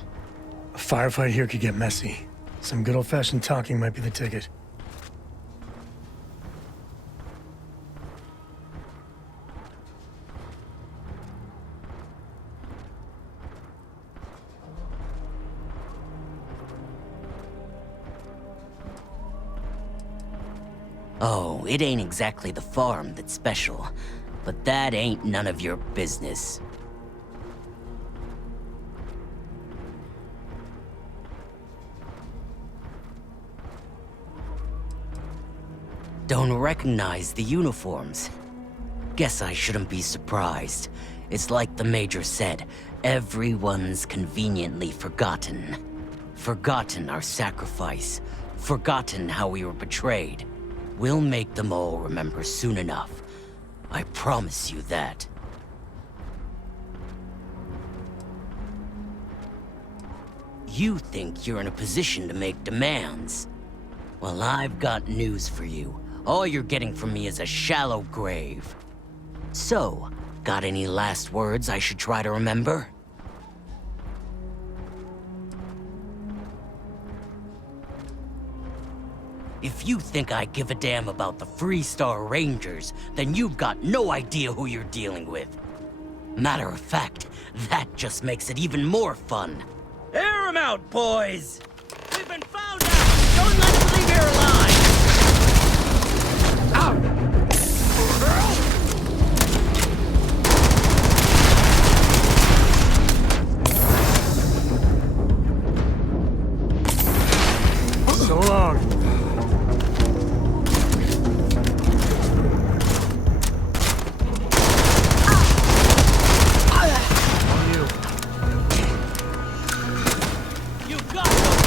A firefight here could get messy. Some good old-fashioned talking might be the ticket. Oh, it ain't exactly the farm that's special, but that ain't none of your business. Don't recognize the uniforms. Guess I shouldn't be surprised. It's like the Major said, everyone's conveniently forgotten. Forgotten our sacrifice. Forgotten how we were betrayed. We'll make them all remember soon enough. I promise you that. You think you're in a position to make demands? Well, I've got news for you. All you're getting from me is a shallow grave. So, got any last words I should try to remember? If you think I give a damn about the Freestar Rangers, then you've got no idea who you're dealing with. Matter of fact, that just makes it even more fun. Air 'em out, boys! We've been found out! Don't let us leave here alive! So long. On you. You got those!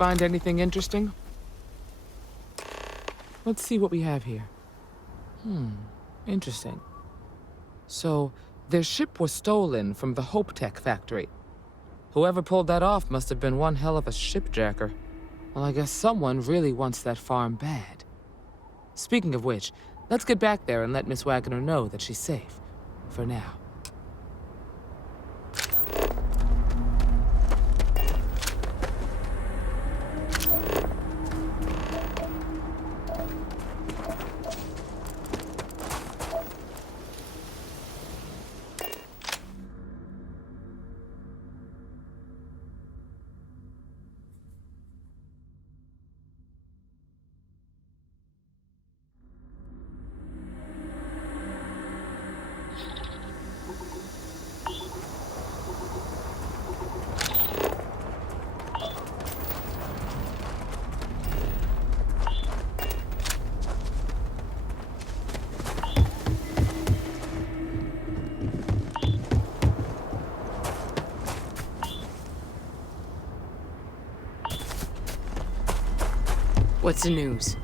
find anything interesting? Let's see what we have here. Interesting. So, their ship was stolen from the Hope Tech factory. Whoever pulled that off must have been one hell of a shipjacker. Well, I guess someone really wants that farm bad. Speaking of which, let's get back there and let Miss Wagner know that she's safe. For now. What's the news?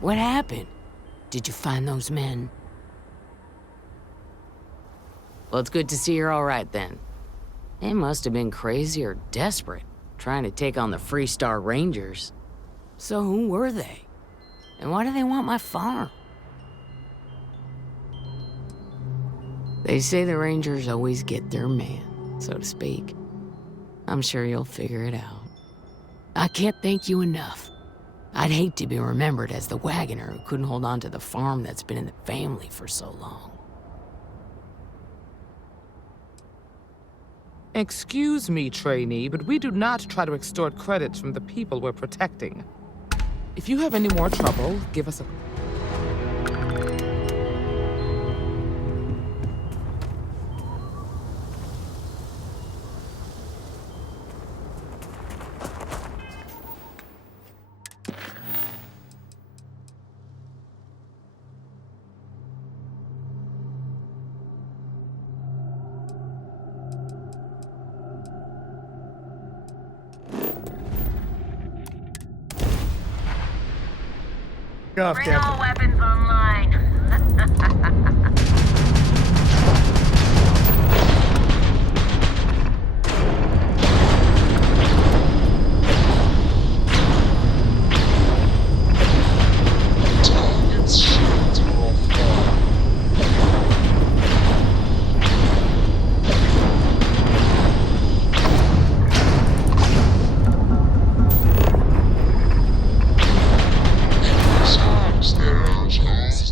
What happened? Did you find those men? Well, it's good to see you're all right then. They must have been crazy or desperate, trying to take on the Freestar Rangers. So who were they? And why do they want my farm? They say the Rangers always get their man, so to speak. I'm sure you'll figure it out. I can't thank you enough. I'd hate to be remembered as the wagoner who couldn't hold on to the farm that's been in the family for so long. Excuse me, trainee, but we do not try to extort credits from the people we're protecting. If you have any more trouble, give us a... Off, Bring Captain. all weapons online. Target's shields are offline.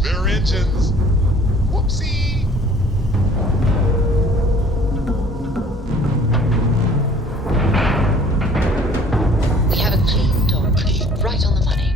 Their engines. Whoopsie. We have a clean dock, right on the money.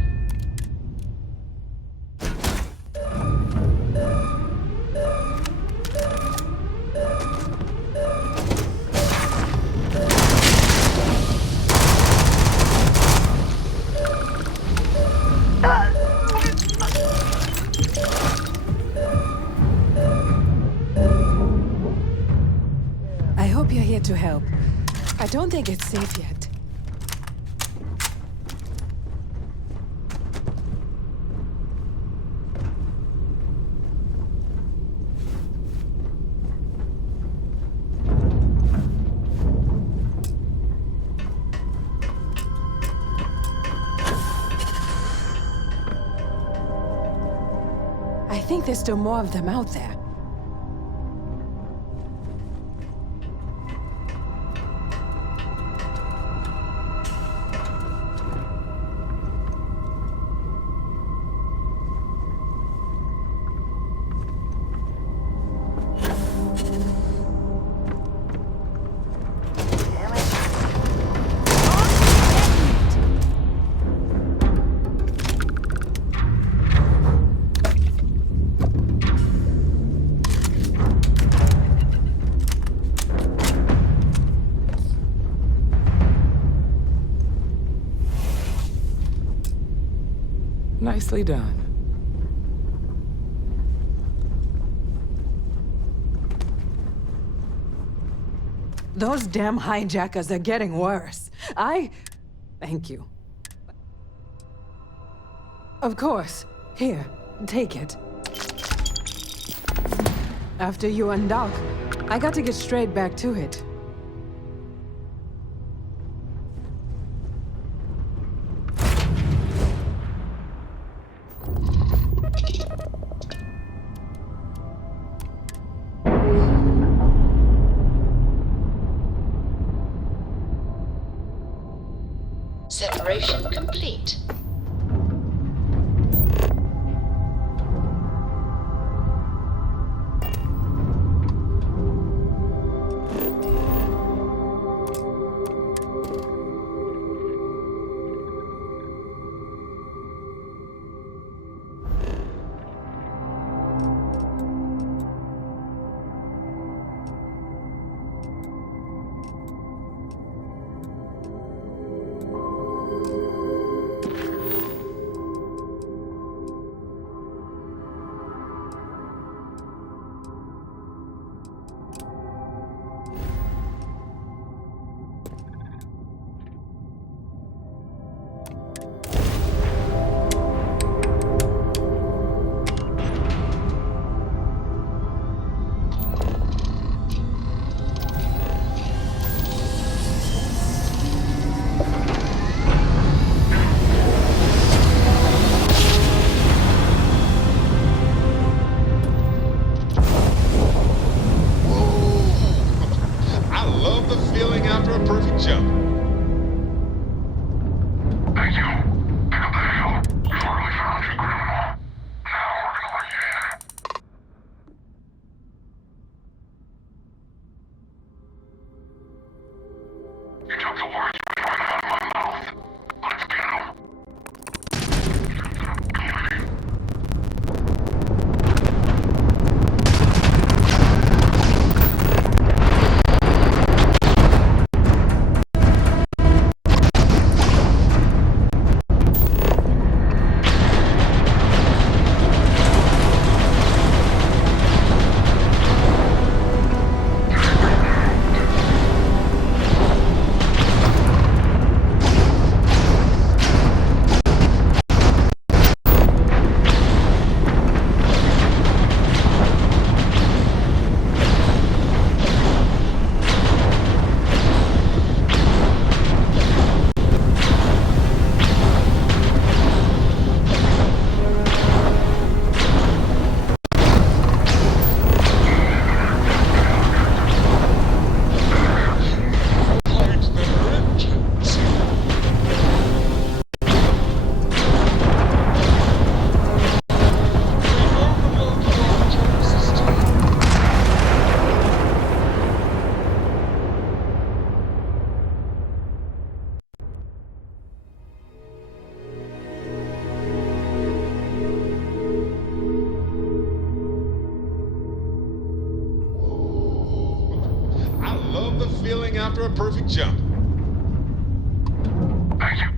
I hope you're here to help. I don't think it's safe yet. I think there's still more of them out there. Nicely done. Those damn hijackers are getting worse. Thank you. Of course. Here, take it. After you undock, I got to get straight back to it. Separation complete. After a perfect jump. Thank you.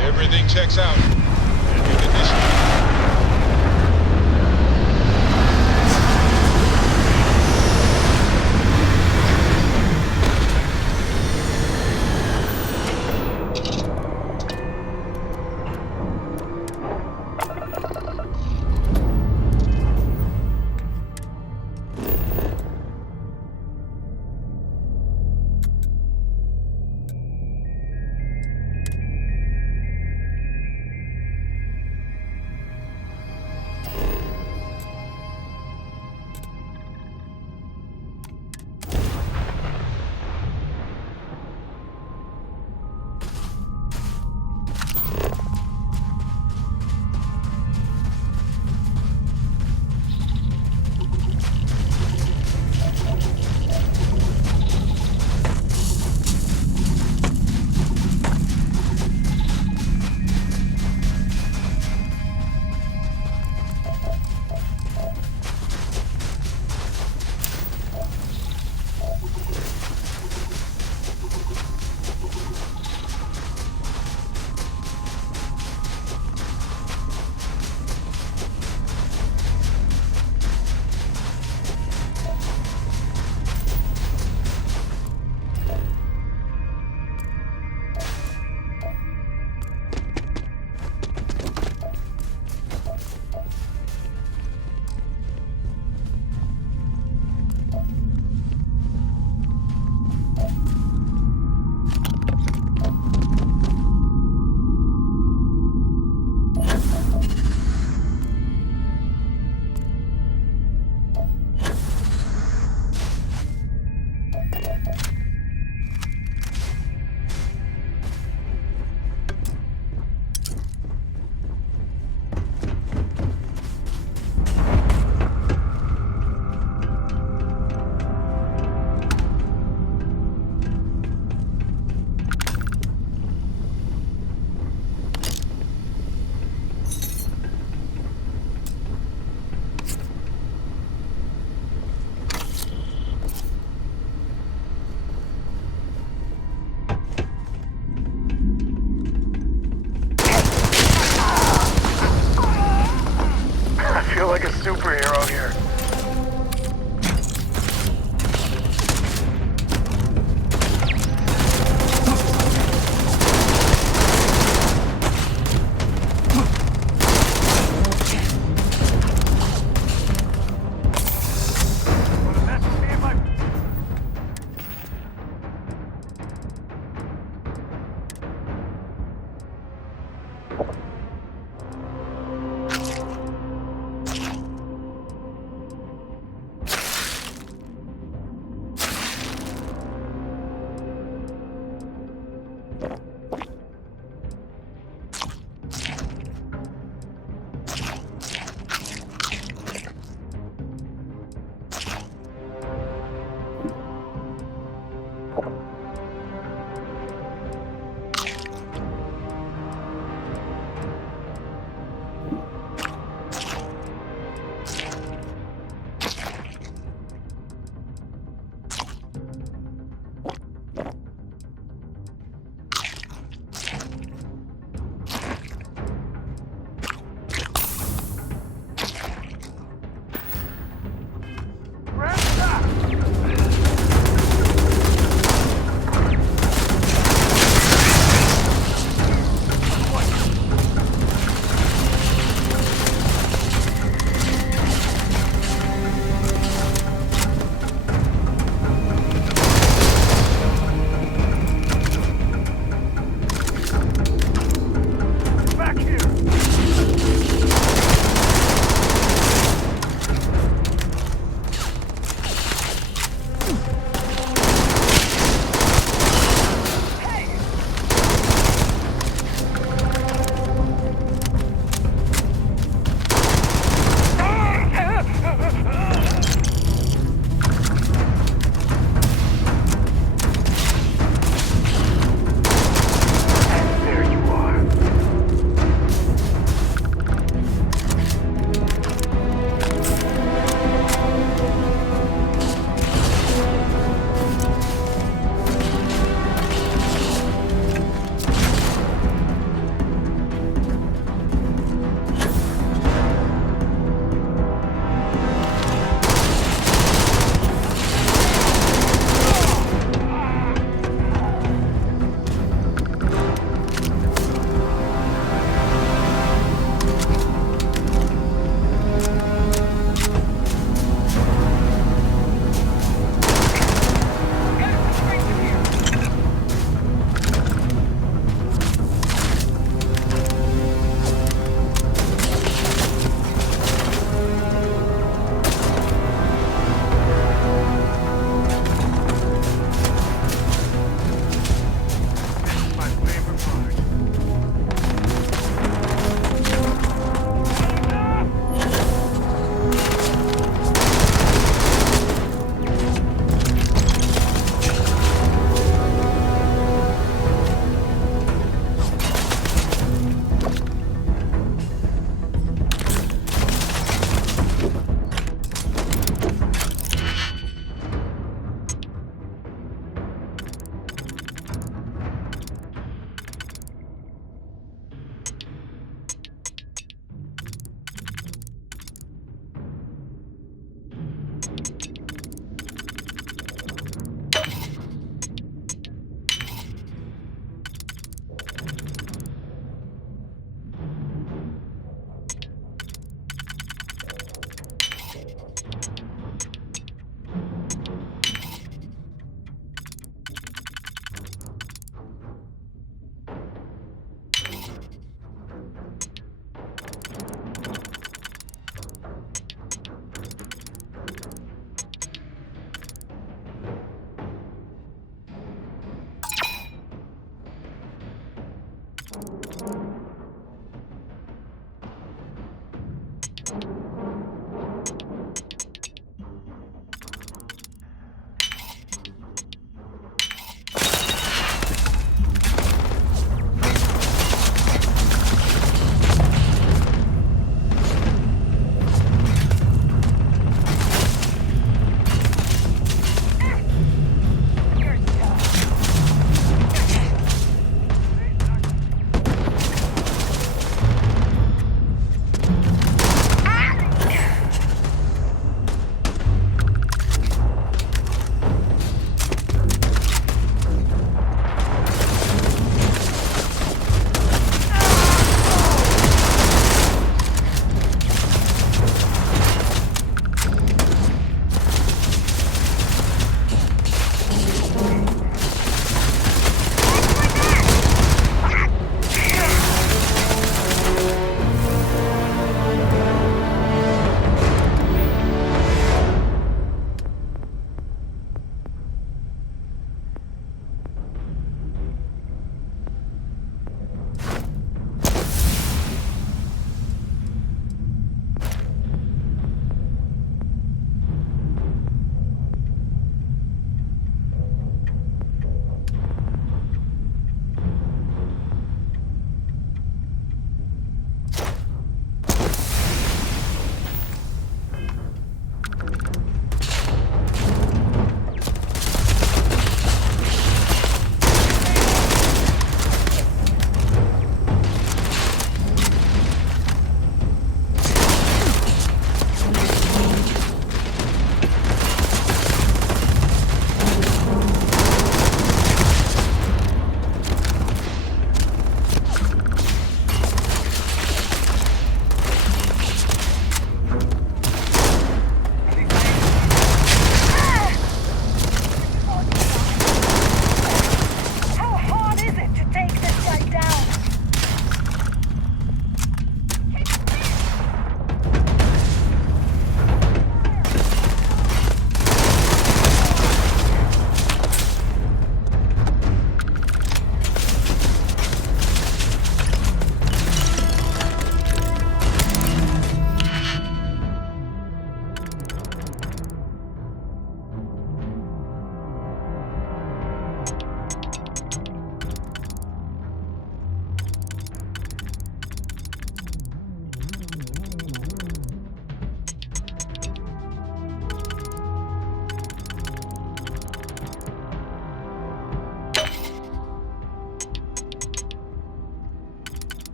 Everything checks out. Good condition.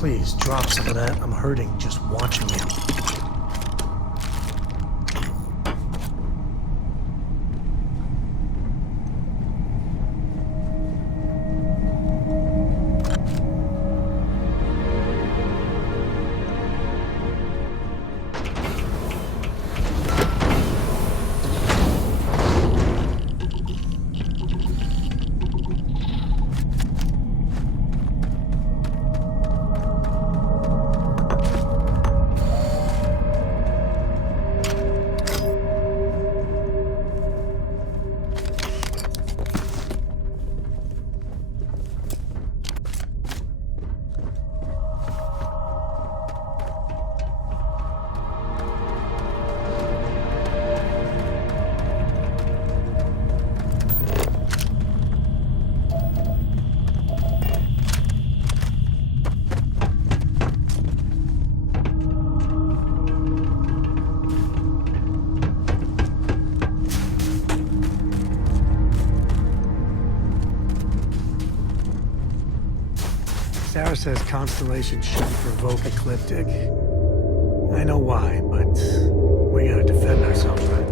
Please, drop some of that. I'm hurting just watching you. Sarah says Constellation shouldn't provoke Ecliptic. I know why, but we gotta defend ourselves, right?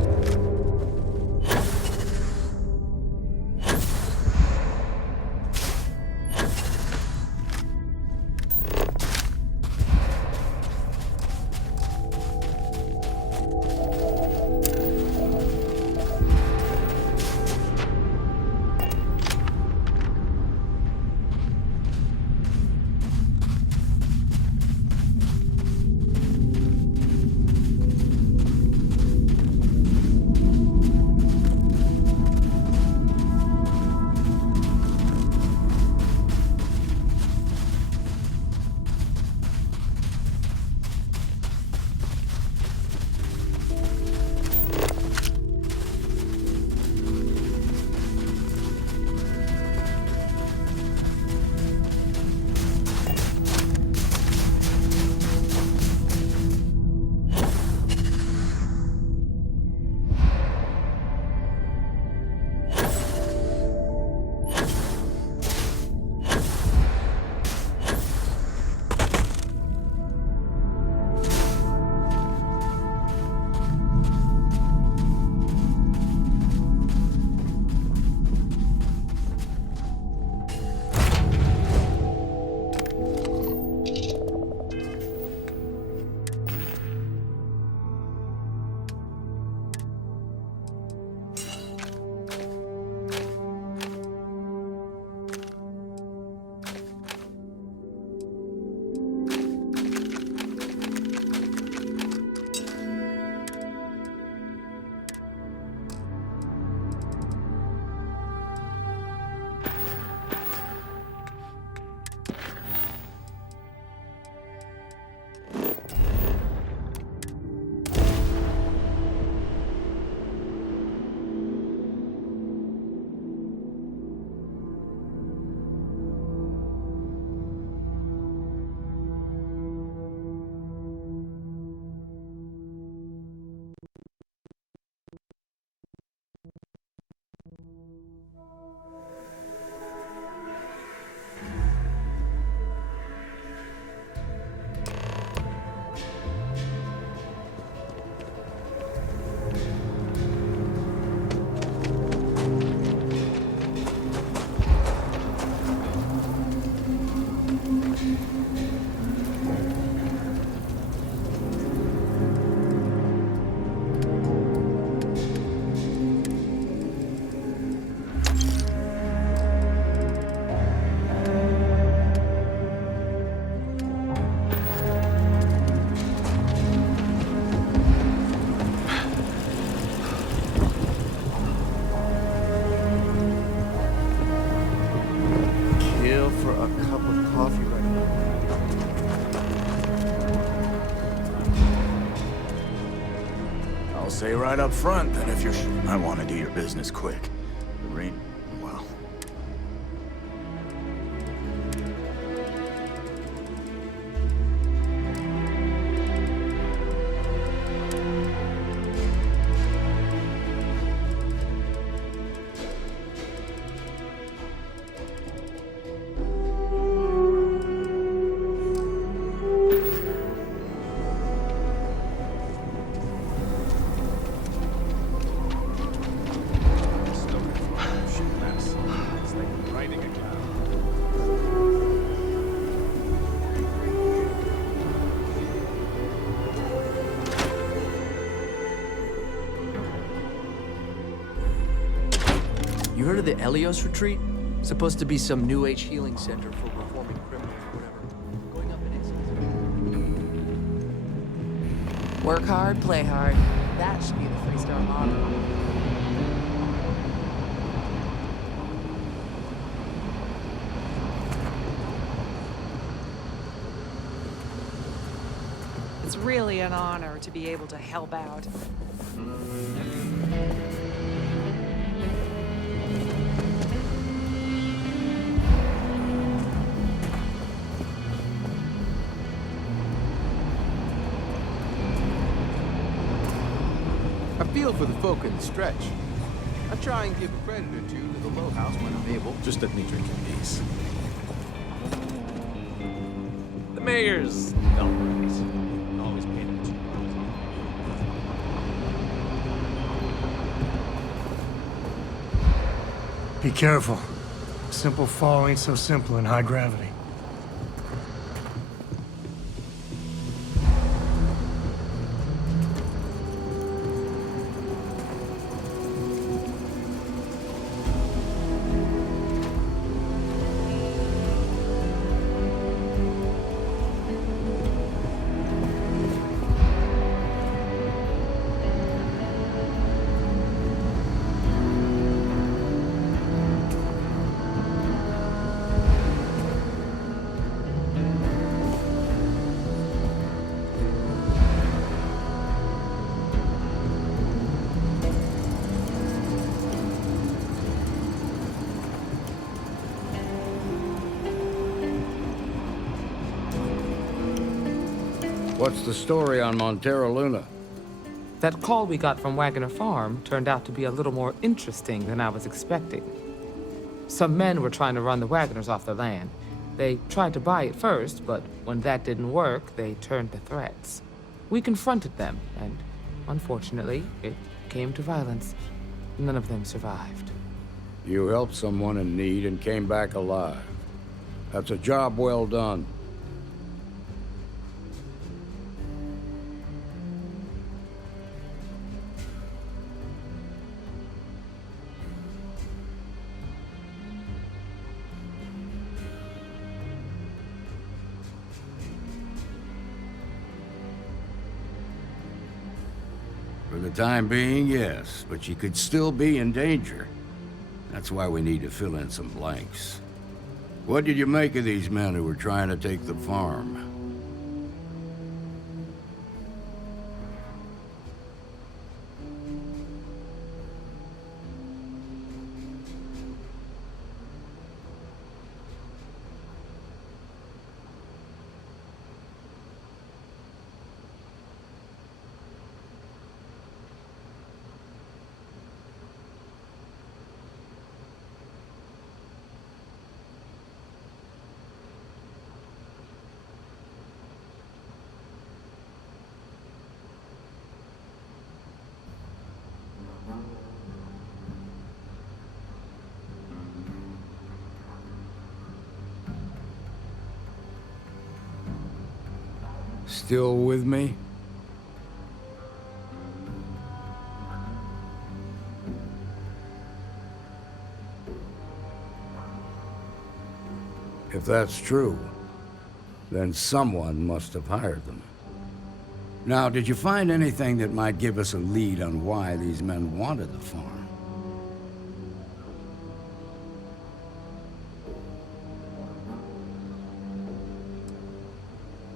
Say right up front that if you're... I want to do your business quick. The rain... well... heard of the Elios Retreat? Supposed to be some new age healing center for reforming criminals or whatever. Going up in Work hard, play hard. That should be the Freestar motto. It's really an honor to be able to help out. I feel for the folk in the stretch. I try and give a credit or two to the Low House when I'm able. Just let me drink in peace. The mayor's always paid attention. Be careful. Simple fall ain't so simple in high gravity. What's the story on Montero Luna? That call we got from Wagoner Farm turned out to be a little more interesting than I was expecting. Some men were trying to run the Wagoners off the land. They tried to buy it first, but when that didn't work, they turned to threats. We confronted them, and unfortunately, it came to violence. None of them survived. You helped someone in need and came back alive. That's a job well done. For the time being, yes, but you could still be in danger. That's why we need to fill in some blanks. What did you make of these men who were trying to take the farm? Still with me? If that's true, then someone must have hired them. Now, did you find anything that might give us a lead on why these men wanted the farm?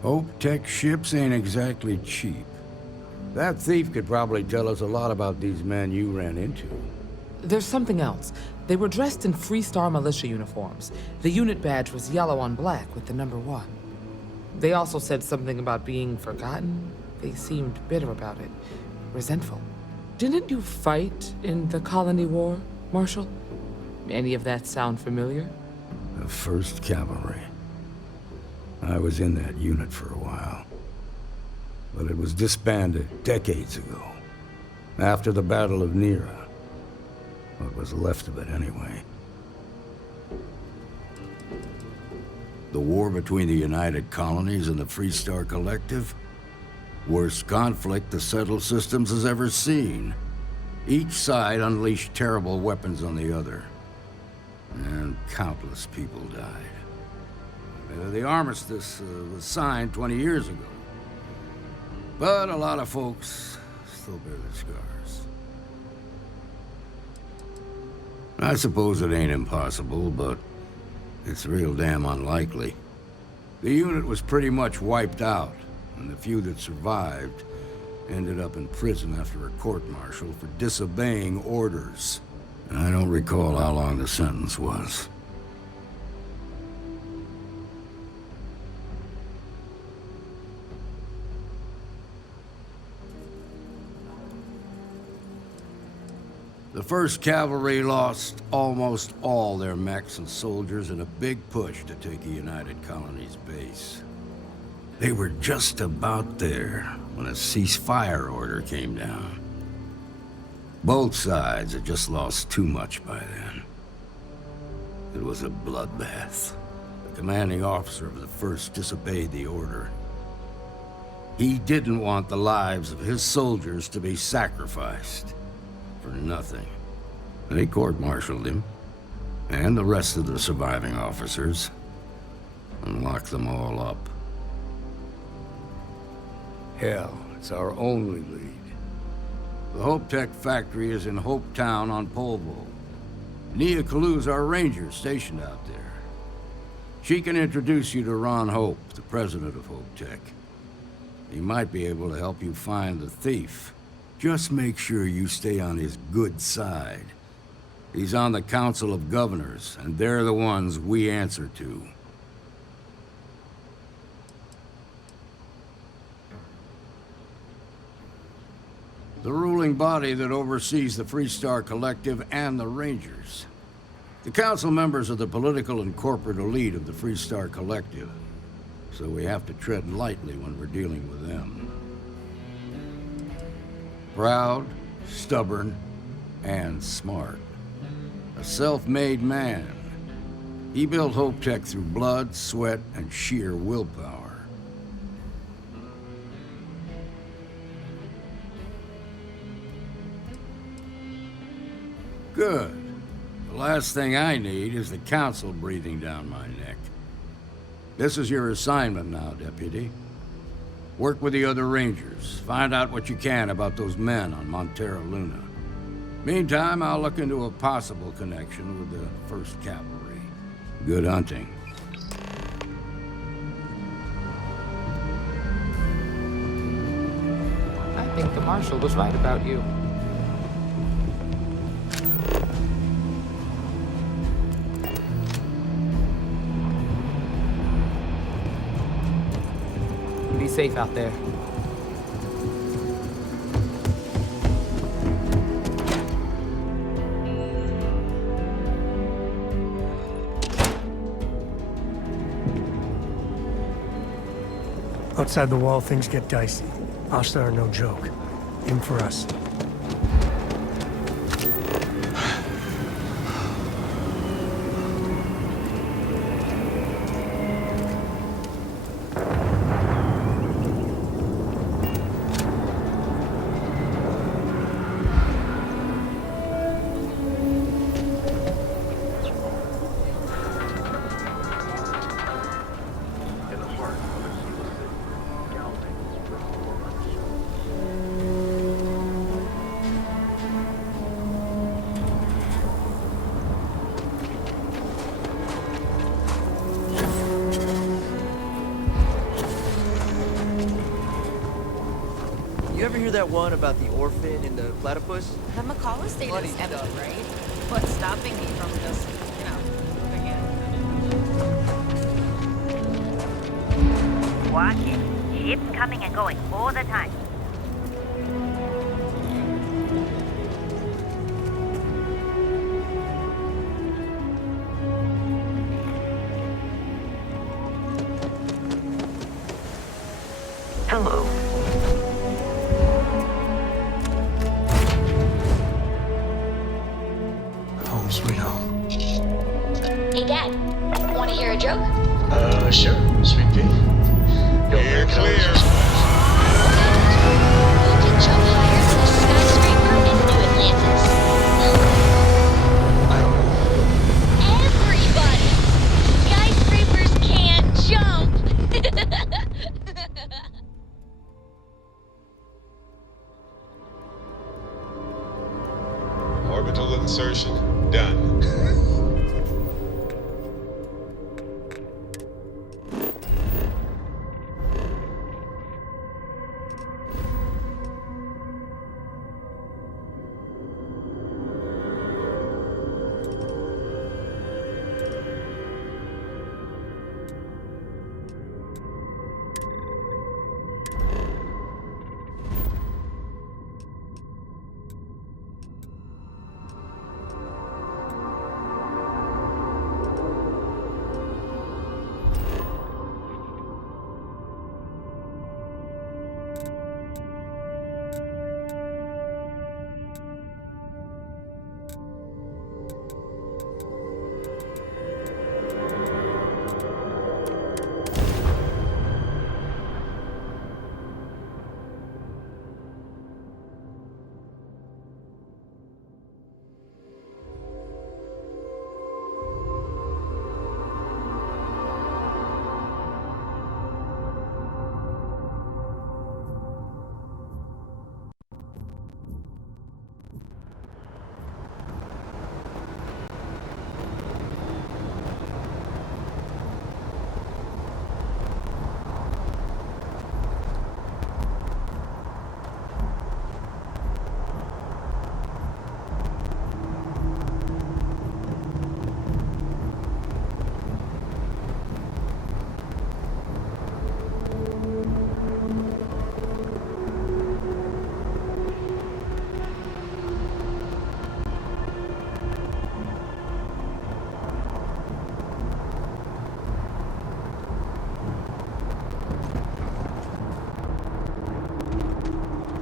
Hope Tech ships ain't exactly cheap. That thief could probably tell us a lot about these men you ran into. There's something else. They were dressed in Freestar militia uniforms. The unit badge was yellow on black with the number 1. They also said something about being forgotten. They seemed bitter about it, resentful. Didn't you fight in the Colony War, Marshal? Any of that sound familiar? The 1st Cavalry. I was in that unit for a while. But it was disbanded decades ago. After the Battle of Nera. What was left of it, anyway. The war between the United Colonies and the Freestar Collective? Worst conflict the settled systems has ever seen. Each side unleashed terrible weapons on the other. and countless people died. The armistice was signed 20 years ago. But a lot of folks still bear the scars. I suppose it ain't impossible, but it's real damn unlikely. The unit was pretty much wiped out, and the few that survived ended up in prison after a court-martial for disobeying orders. I don't recall how long the sentence was. The 1st Cavalry lost almost all their mechs and soldiers in a big push to take a United Colonies base. They were just about there when a ceasefire order came down. Both sides had just lost too much by then. It was a bloodbath. The commanding officer of the 1st disobeyed the order. He didn't want the lives of his soldiers to be sacrificed for nothing. They court-martialed him, and the rest of the surviving officers, and locked them all up. Hell, it's our only lead. The Hope Tech factory is in Hope Town on Polvo. Nia Kalu's our ranger stationed out there. She can introduce you to Ron Hope, the president of Hope Tech. He might be able to help you find the thief. Just make sure you stay on his good side. He's on the Council of Governors, and they're the ones we answer to. The ruling body that oversees the Freestar Collective and the Rangers. The council members are the political and corporate elite of the Freestar Collective, so we have to tread lightly when we're dealing with them. Proud, stubborn, and smart. A self-made man. He built Hope Tech through blood, sweat, and sheer willpower. Good. The last thing I need is the council breathing down my neck. This is your assignment now, Deputy. Work with the other Rangers. Find out what you can about those men on Montera Luna. Meantime, I'll look into a possible connection with the 1st Cavalry. Good hunting. I think the Marshal was right about you. Be safe out there. Outside the wall, things get dicey. Asta are no joke. Aim for us. You ever hear that one about the orphan and the platypus? The McCall estate Funny is empty, stuff. right? What's stopping me from just, moving in? Watch it. Ships coming and going all the time. Hello. Home sweet home. Hey, Dad. Want to hear a joke? Sure, Sweet Pea. You're clear. You can jump higher than a skyscraper in New Atlantis. insertion. Done.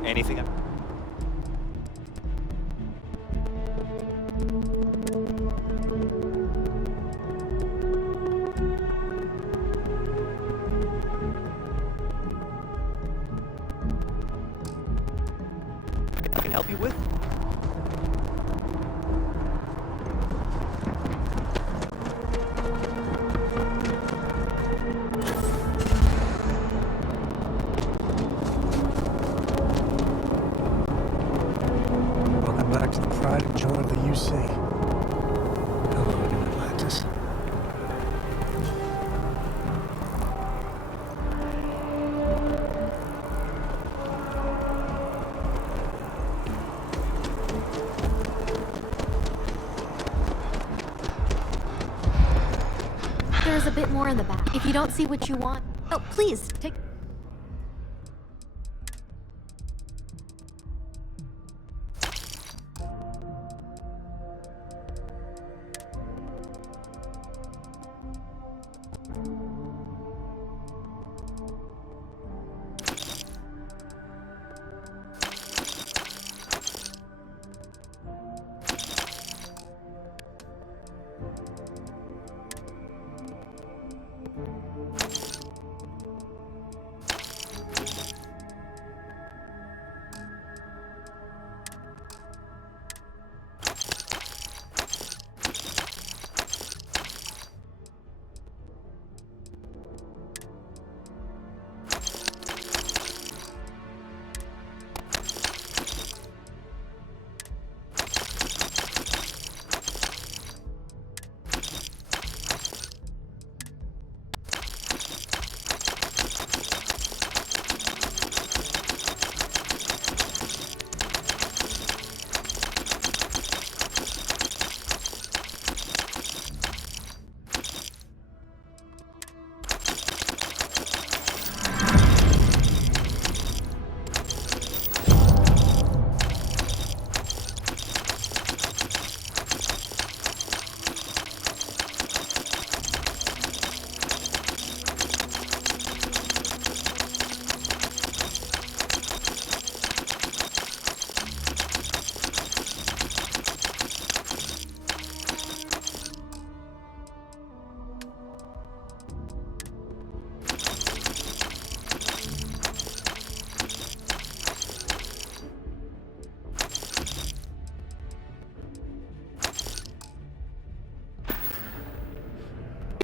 Anything? I can help you with? Welcome back to the pride and joy of the UC. Hello, New Atlantis. There's a bit more in the back. If you don't see what you want, oh, please, take...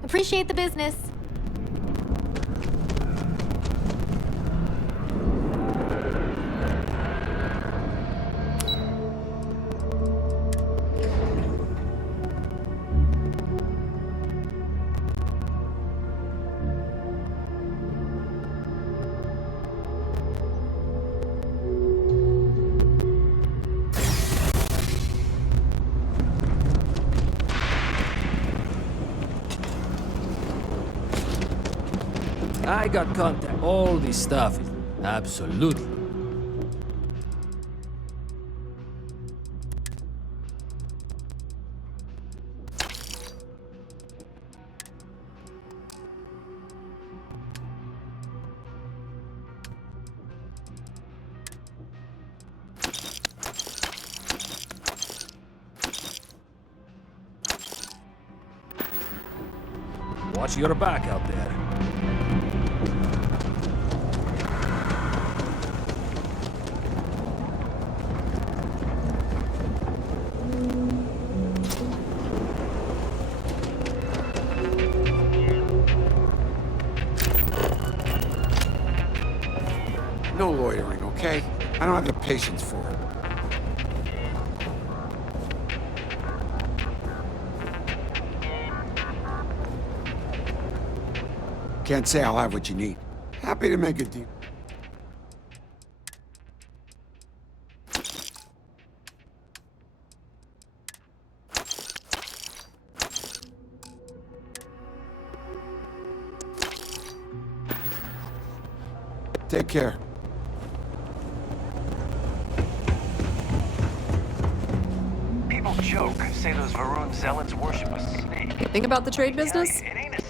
Appreciate the business. I got contact. All this stuff is absolutely. Watch your back out there. No loitering, okay? I don't have the patience for it. Can't say I'll have what you need. Happy to make a deal. Take care. People joke, say those Varun zealots worship a snake. Think about the trade business?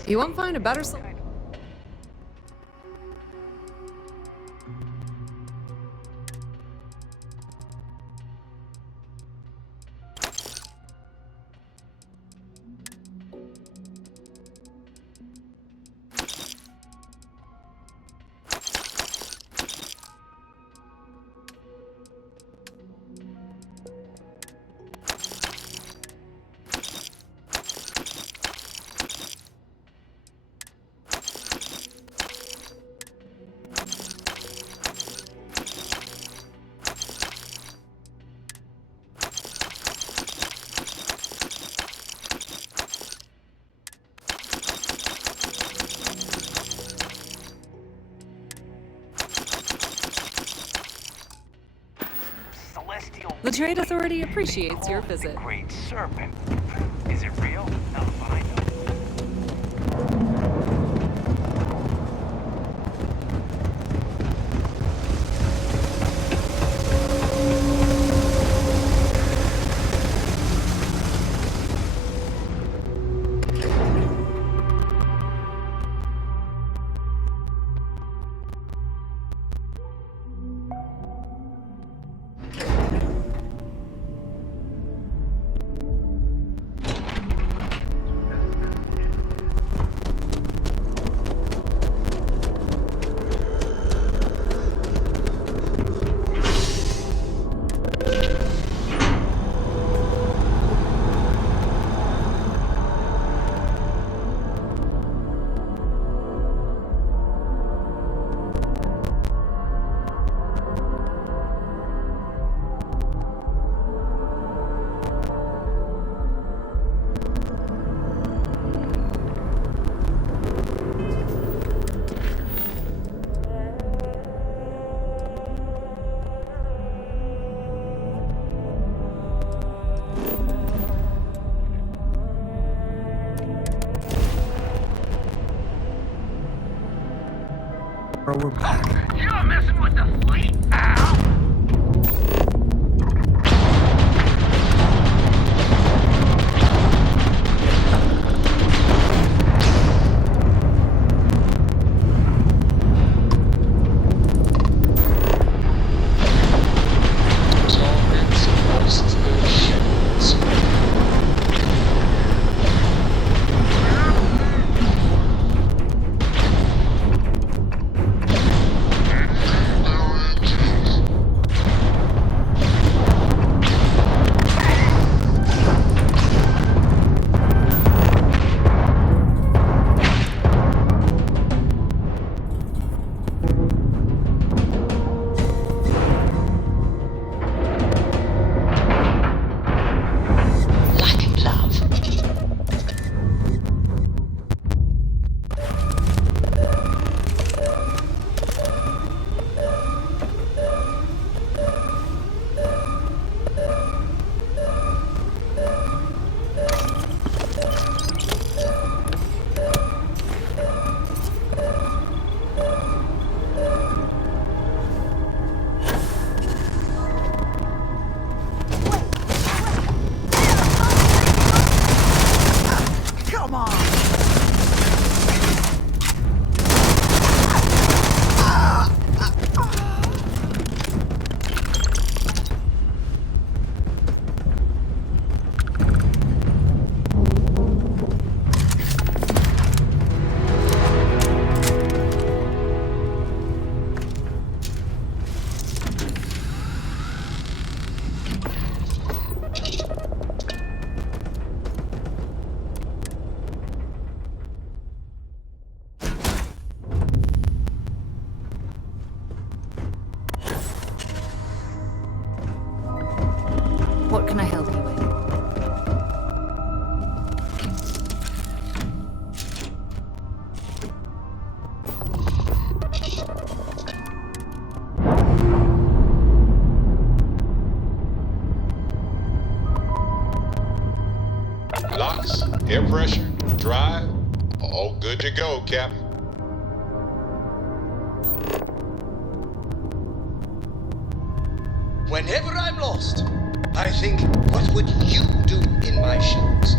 You won't find a better The Trade Authority appreciates your visit. Great serpent. Is it real? No, but I know. We're back. You're messing with the fleet, pal! Air pressure, drive, all good to go, Captain. Whenever I'm lost, I think, what would you do in my shoes?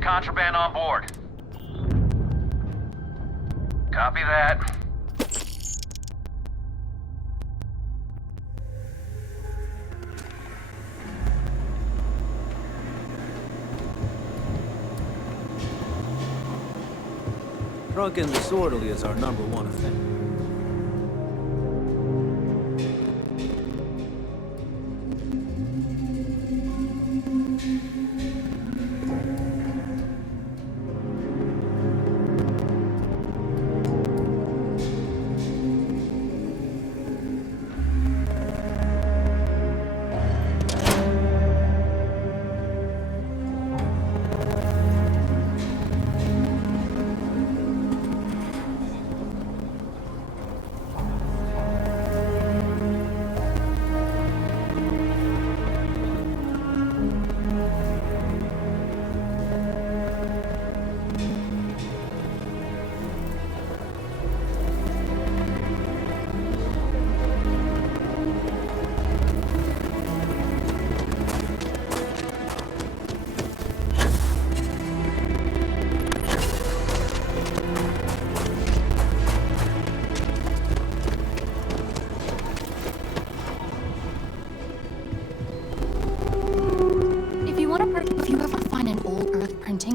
Contraband on board. Copy that. Drunk and disorderly is our #1 offender.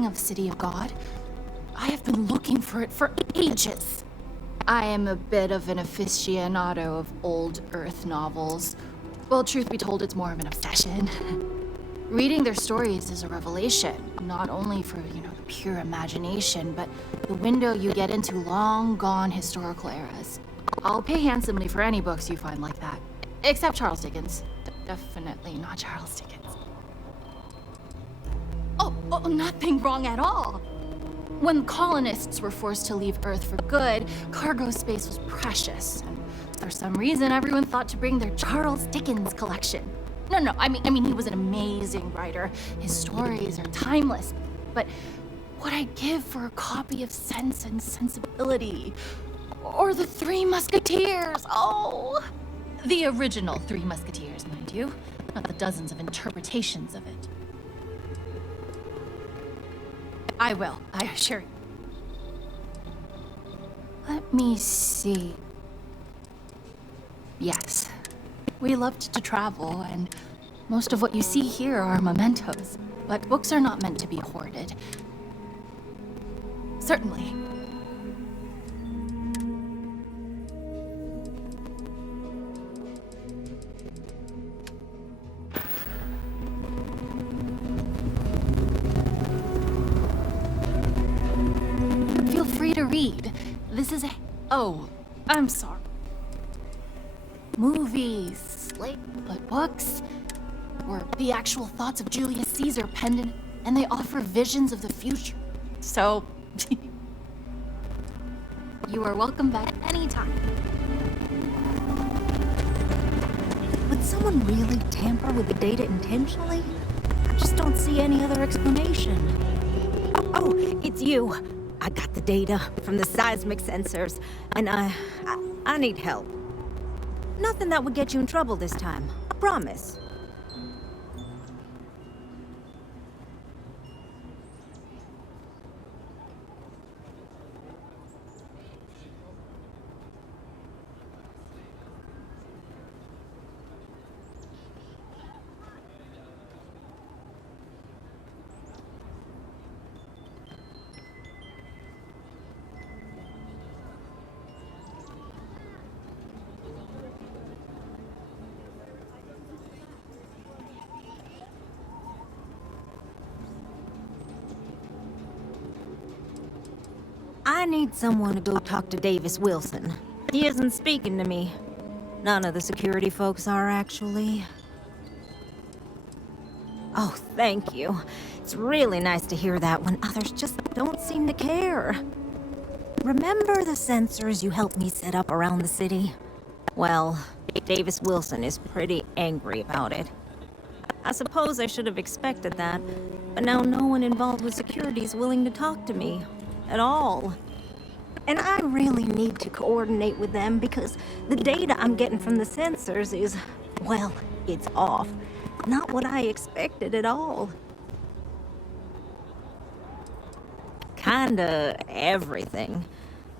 Of City of God. I have been looking for it for ages. I am a bit of an aficionado of old Earth novels. Well, truth be told, it's more of an obsession. Reading their stories is a revelation, not only for, the pure imagination, but the window you get into long-gone historical eras. I'll pay handsomely for any books you find like that. Except Charles Dickens. Definitely not Charles Dickens. Oh, nothing wrong at all. When colonists were forced to leave Earth for good, cargo space was precious, and for some reason everyone thought to bring their Charles Dickens collection. No, I mean he was an amazing writer. His stories are timeless, but what I'd give for a copy of Sense and Sensibility, or The Three Musketeers, oh! The original Three Musketeers, mind you, not the dozens of interpretations of it. I will, I assure you. Let me see. Yes, we loved to travel, and most of what you see here are mementos. But books are not meant to be hoarded. Certainly. To read. This is a... Oh, I'm sorry. Movies, but books were the actual thoughts of Julius Caesar penned in, and they offer visions of the future. So, you are welcome back anytime. Would someone really tamper with the data intentionally? I just don't see any other explanation. Oh, it's you. I got the data from the seismic sensors, and I need help. Nothing that would get you in trouble this time. I promise. I need someone to go talk to Davis Wilson. He isn't speaking to me. None of the security folks are, actually. Oh, thank you. It's really nice to hear that when others just don't seem to care. Remember the sensors you helped me set up around the city? Well, Davis Wilson is pretty angry about it. I suppose I should have expected that, but now no one involved with security is willing to talk to me. At all. And I really need to coordinate with them because the data I'm getting from the sensors is, well, it's off. Not what I expected at all. Kinda everything.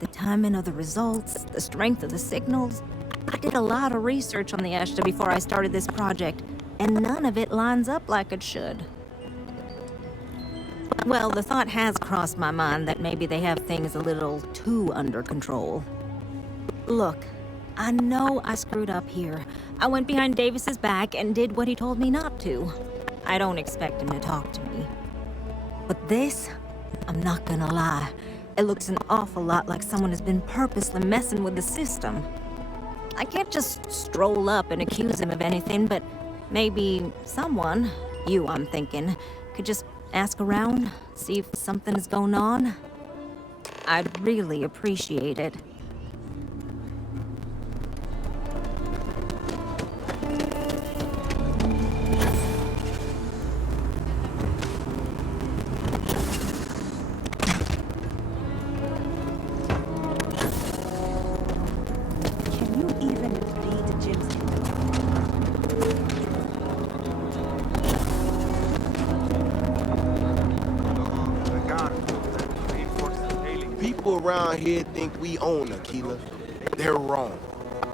The timing of the results, the strength of the signals. I did a lot of research on the Ashta before I started this project, and none of it lines up like it should. Well, the thought has crossed my mind that maybe they have things a little too under control. Look, I know I screwed up here. I went behind Davis's back and did what he told me not to. I don't expect him to talk to me. But this, I'm not gonna lie, it looks an awful lot like someone has been purposely messing with the system. I can't just stroll up and accuse him of anything, but maybe someone, you I'm thinking, could just ask around, see if something is going on. I'd really appreciate it. People around here think we own Aquila. They're wrong.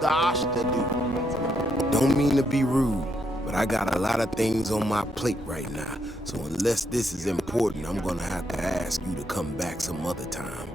The Ashta do. Don't mean to be rude, but I got a lot of things on my plate right now. So unless this is important, I'm gonna have to ask you to come back some other time.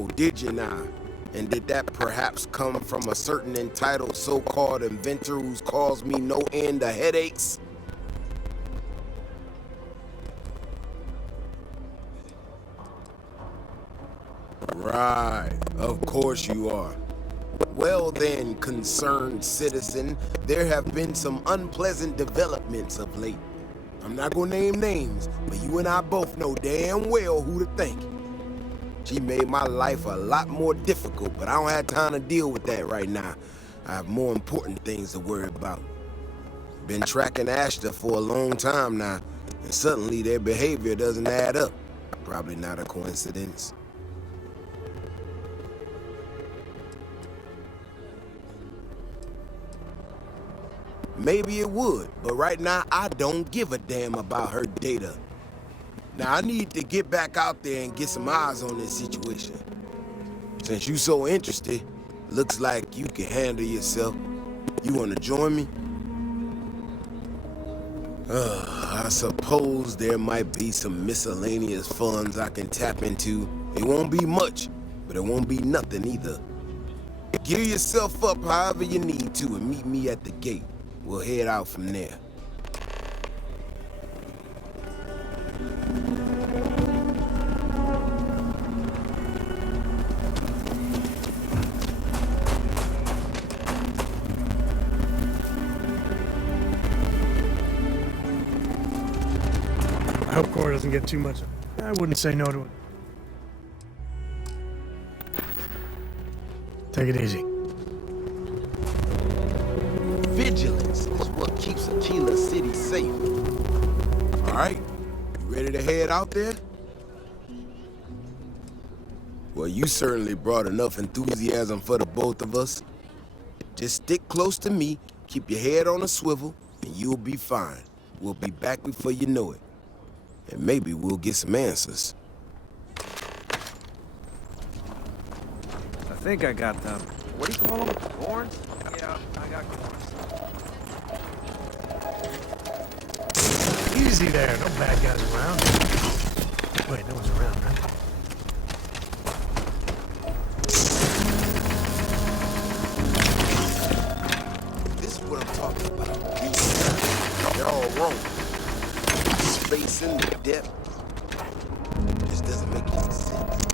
Oh, did you now? And did that perhaps come from a certain entitled so-called inventor who's caused me no end of headaches? Right, of course you are. Well then, concerned citizen, there have been some unpleasant developments of late. I'm not gonna name names, but you and I both know damn well who to thank. She made my life a lot more difficult, but I don't have time to deal with that right now. I have more important things to worry about. Been tracking Ashta for a long time now, and suddenly their behavior doesn't add up. Probably not a coincidence. Maybe it would, but right now I don't give a damn about her data. Now I need to get back out there and get some eyes on this situation. Since you so interested, looks like you can handle yourself. You wanna join me? I suppose there might be some miscellaneous funds I can tap into. It won't be much, but it won't be nothing either. Gear yourself up however you need to and meet me at the gate. We'll head out from there. I hope Cora doesn't get too much. I wouldn't say no to it. Take it easy. Vigilance is what keeps Aquila City safe. All right, you ready to head out there? Well, you certainly brought enough enthusiasm for the both of us. Just stick close to me, keep your head on a swivel, and you'll be fine. We'll be back before you know it. And maybe we'll get some answers. I think I got them. What do you call them? Horns? Yeah, I got horns. Easy there, no bad guys around. Wait, no one's around, right? This is what I'm talking about. They're all wrong. Space and the depth just doesn't make any sense.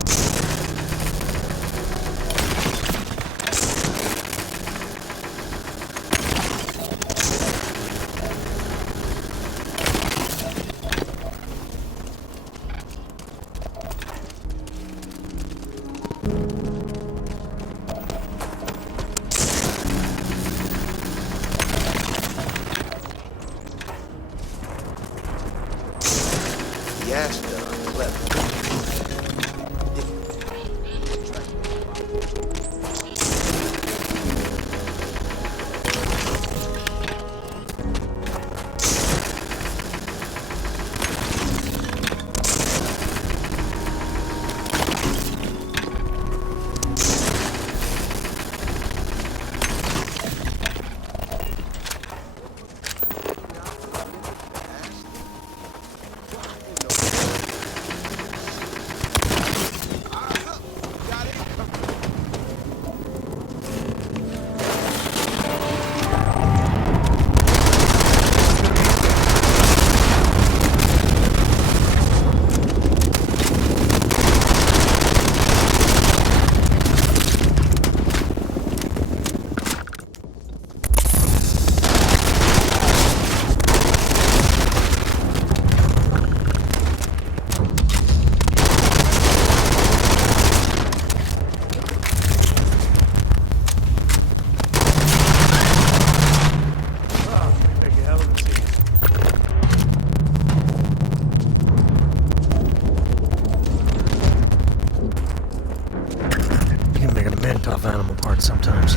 Sometimes.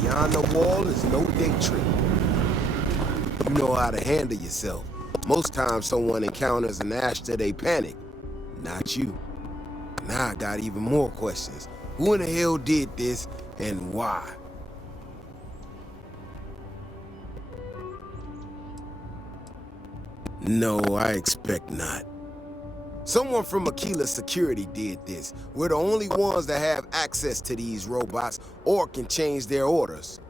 Beyond the wall is no day trip. You know how to handle yourself. Most times someone encounters an Ashta, they panic. Not you. Now I got even more questions. Who in the hell did this, and why? No, I expect not. Someone from Aquila Security did this. We're the only ones that have access to these robots or can change their orders.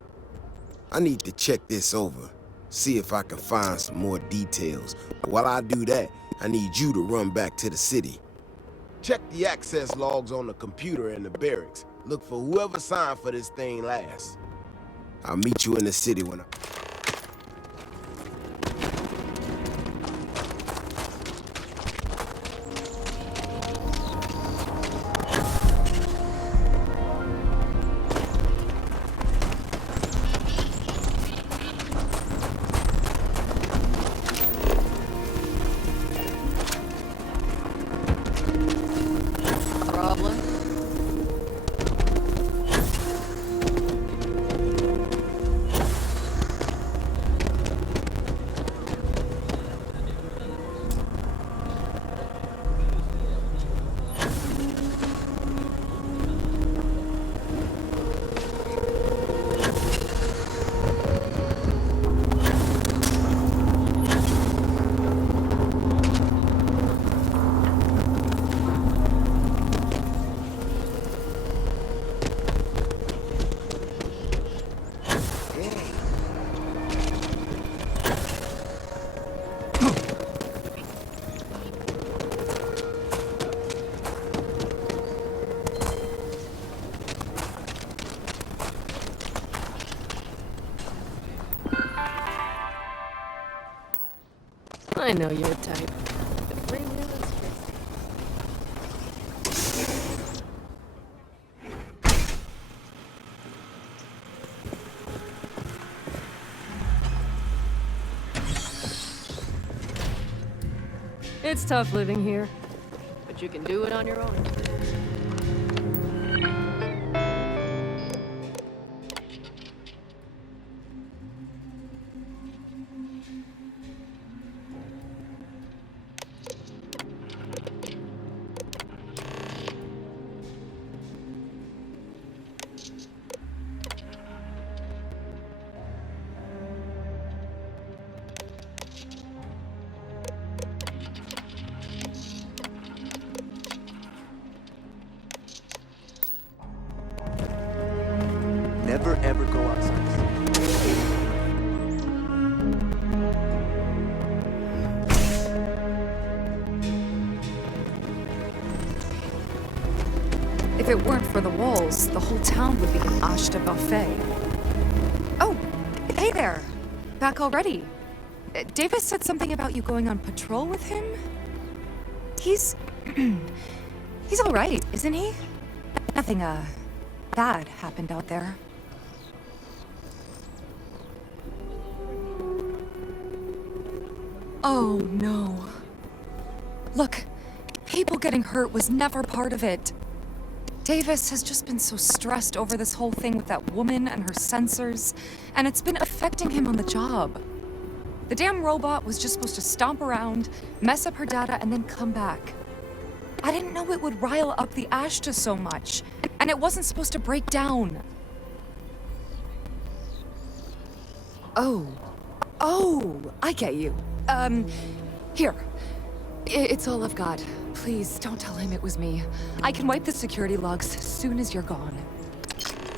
I need to check this over, see if I can find some more details. While I do that, I need you to run back to the city. Check the access logs on the computer in the barracks. Look for whoever signed for this thing last. I'll meet you in the city when I... I know your type. It's tough living here, but you can do it on your own. Never ever go outside. If it weren't for the walls, the whole town would be an Ashta buffet. Oh, hey there. Back already. Davis said something about you going on patrol with him? He's... he's all right, isn't he? Nothing, bad happened out there. Oh, no. Look, people getting hurt was never part of it. Davis has just been so stressed over this whole thing with that woman and her sensors, and it's been affecting him on the job. The damn robot was just supposed to stomp around, mess up her data, and then come back. I didn't know it would rile up the Ashta so much, and it wasn't supposed to break down. Oh, I get you. Here. It's all I've got. Please, don't tell him it was me. I can wipe the security logs as soon as you're gone.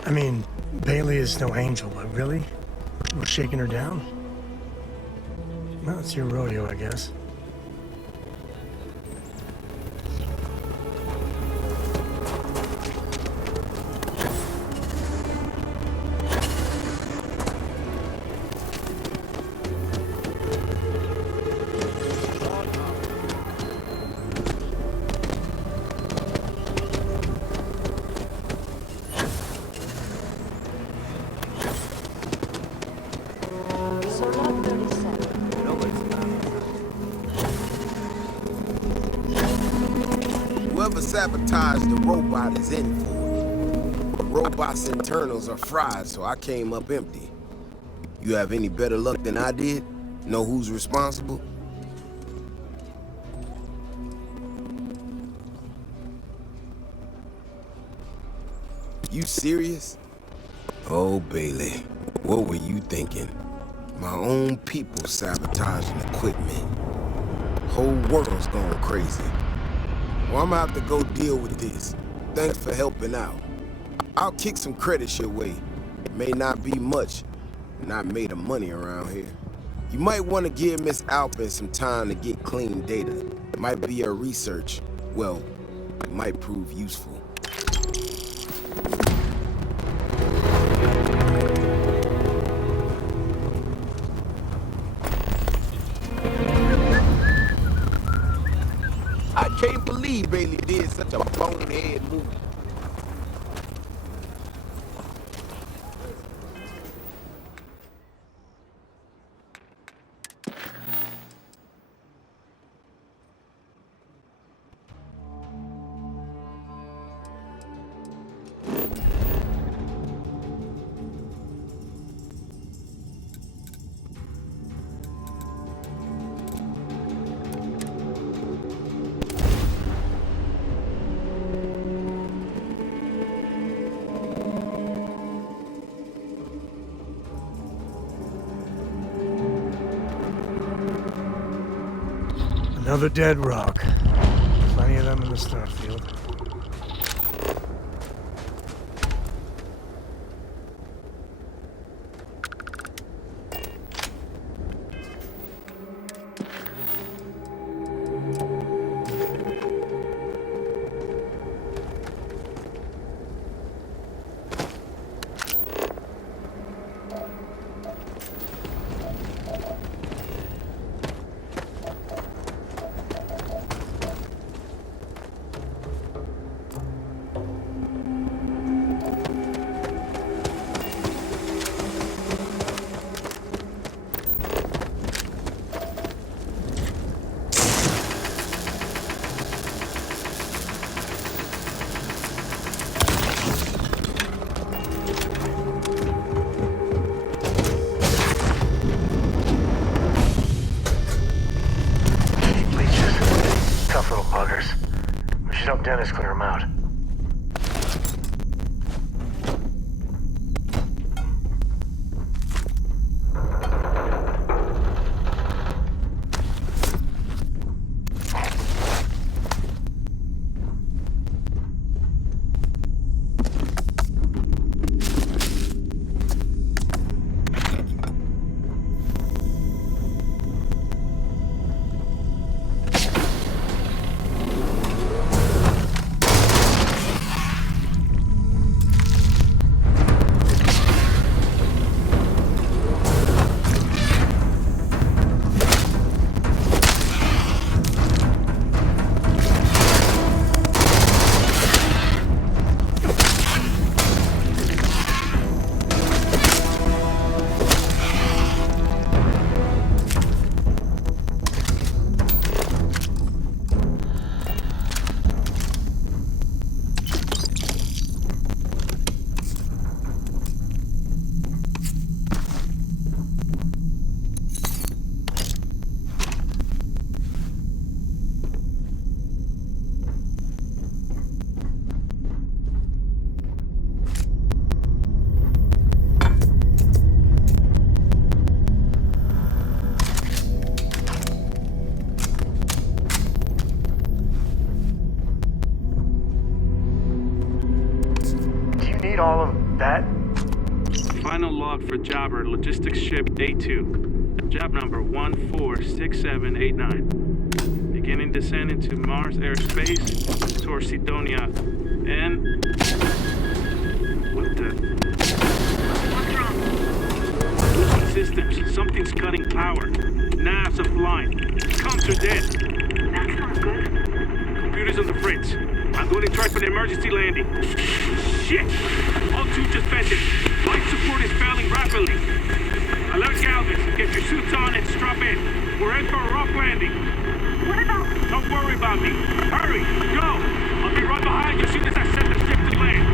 I mean, Bailey is no angel, but really? We're shaking her down? Well, it's your rodeo, I guess. Whoever sabotaged the robot is in for it. The robot's internals are fried, so I came up empty. You have any better luck than I did? Know who's responsible? You serious? Oh, Bailey, what were you thinking? My own people sabotaging equipment. Whole world's going crazy. Well, I'm gonna have to go deal with this. Thanks for helping out. I'll kick some credits your way. It may not be much, not made of money around here. You might want to give Miss Alpin some time to get clean data. It might be her research. Well, it might prove useful. I can't believe Bailey did such a bonehead move. Another dead rock. Plenty of them in the Starfield. Dennis clear him out. All of that? Final log for Jobber, logistics ship A2. Job number 146789. Beginning descent into Mars airspace towards Sidonia. And... what the... What's wrong? Losing systems. Something's cutting power. Navs offline. Comms are dead. That's not good. Computers on the fritz. I'm going to try for the emergency landing. Shit! All two just vented. Life support is failing rapidly. Alert Galvez, get your suits on and strap in. We're in for a rough landing. What about... Don't worry about me. Hurry, go! I'll be right behind you as soon as I set the ship to land.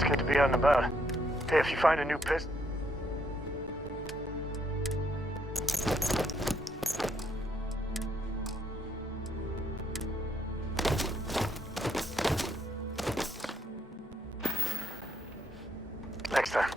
It's good to be out and about. Hey, if you find a new pistol... Next time.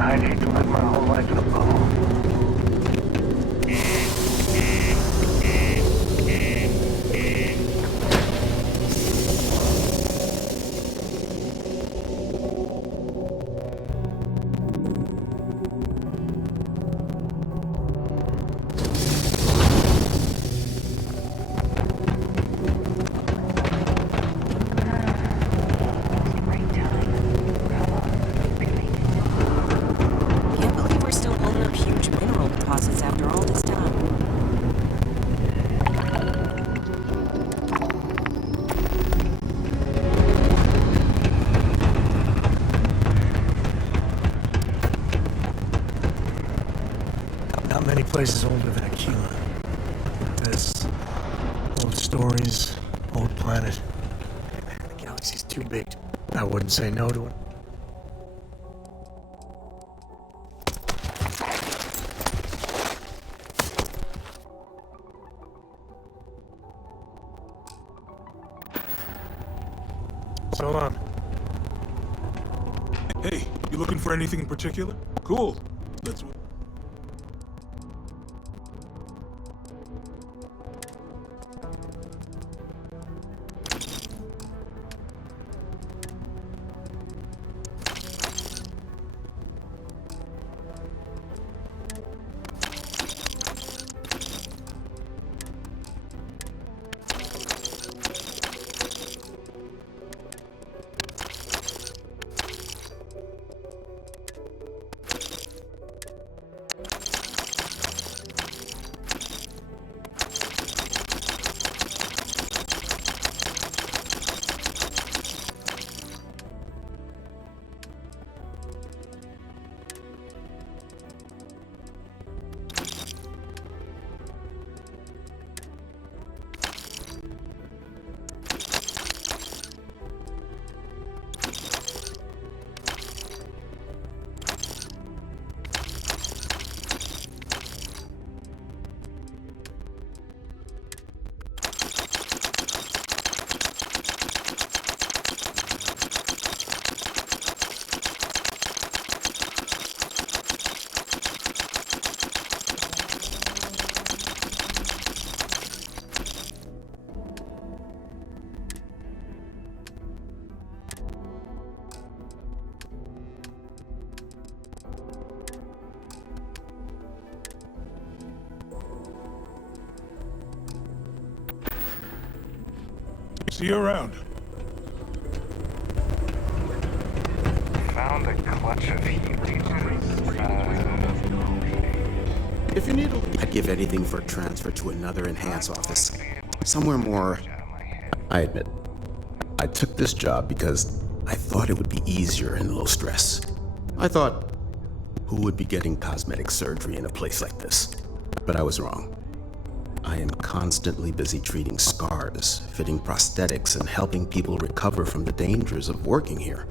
I'd hate to live my whole life in a bubble. Can't believe we're still pulling up huge mineral deposits after all this time. Not many places older than Aquila. This. Old stories, old planet. The galaxy's too big. I wouldn't say no to it. So long. Hey, you looking for anything in particular? Cool. Let's... See you around. Found a clutch of heat leeches. If you need a... I'd give anything for a transfer to another enhanced office. Somewhere more... I admit, I took this job because I thought it would be easier and low stress. I thought, who would be getting cosmetic surgery in a place like this? But I was wrong. I am constantly busy treating scars, fitting prosthetics, and helping people recover from the dangers of working here.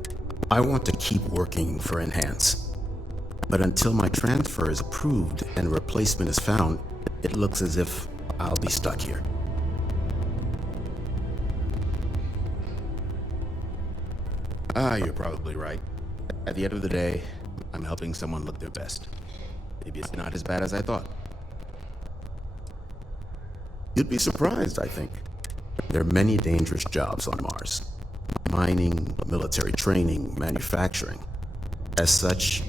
I want to keep working for Enhance. But until my transfer is approved and a replacement is found, it looks as if I'll be stuck here. You're probably right. At the end of the day, I'm helping someone look their best. Maybe it's not as bad as I thought. You'd be surprised, I think. There are many dangerous jobs on Mars. Mining, military training, manufacturing. As such,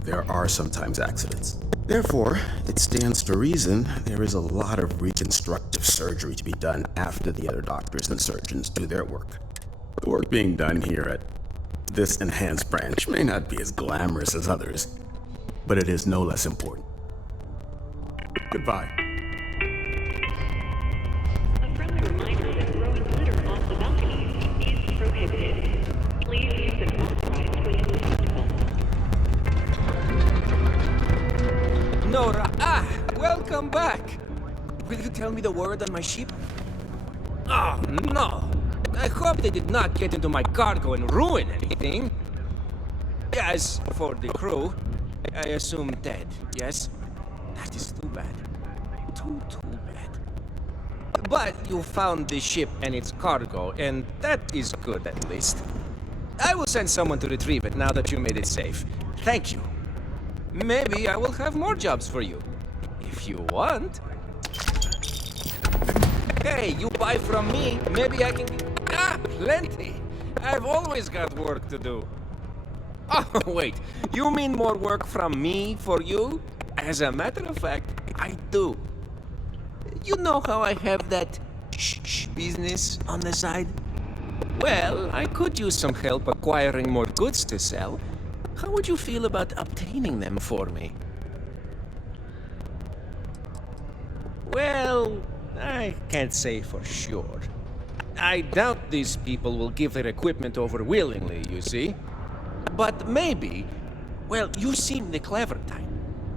there are sometimes accidents. Therefore, it stands to reason there is a lot of reconstructive surgery to be done after the other doctors and surgeons do their work. The work being done here at This enhanced branch may not be as glamorous as others, but it is no less important. Goodbye. A friendly reminder that throwing litter off the balconies is prohibited. Please use an authorized way to Nora, welcome back. Will you tell me the word on my ship? Oh, no. I hope they did not get into my cargo and ruin anything. As for the crew, I assume dead, yes? That is too bad. Too bad. But you found the ship and its cargo, and that is good at least. I will send someone to retrieve it now that you made it safe. Thank you. Maybe I will have more jobs for you. If you want. Hey, you buy from me, maybe I can... plenty. I've always got work to do. Oh, wait. You mean more work from me for you? As a matter of fact, I do. You know how I have that shh business on the side? Well, I could use some help acquiring more goods to sell. How would you feel about obtaining them for me? Well, I can't say for sure. I doubt these people will give their equipment over willingly, you see. But maybe, well, you seem the clever type.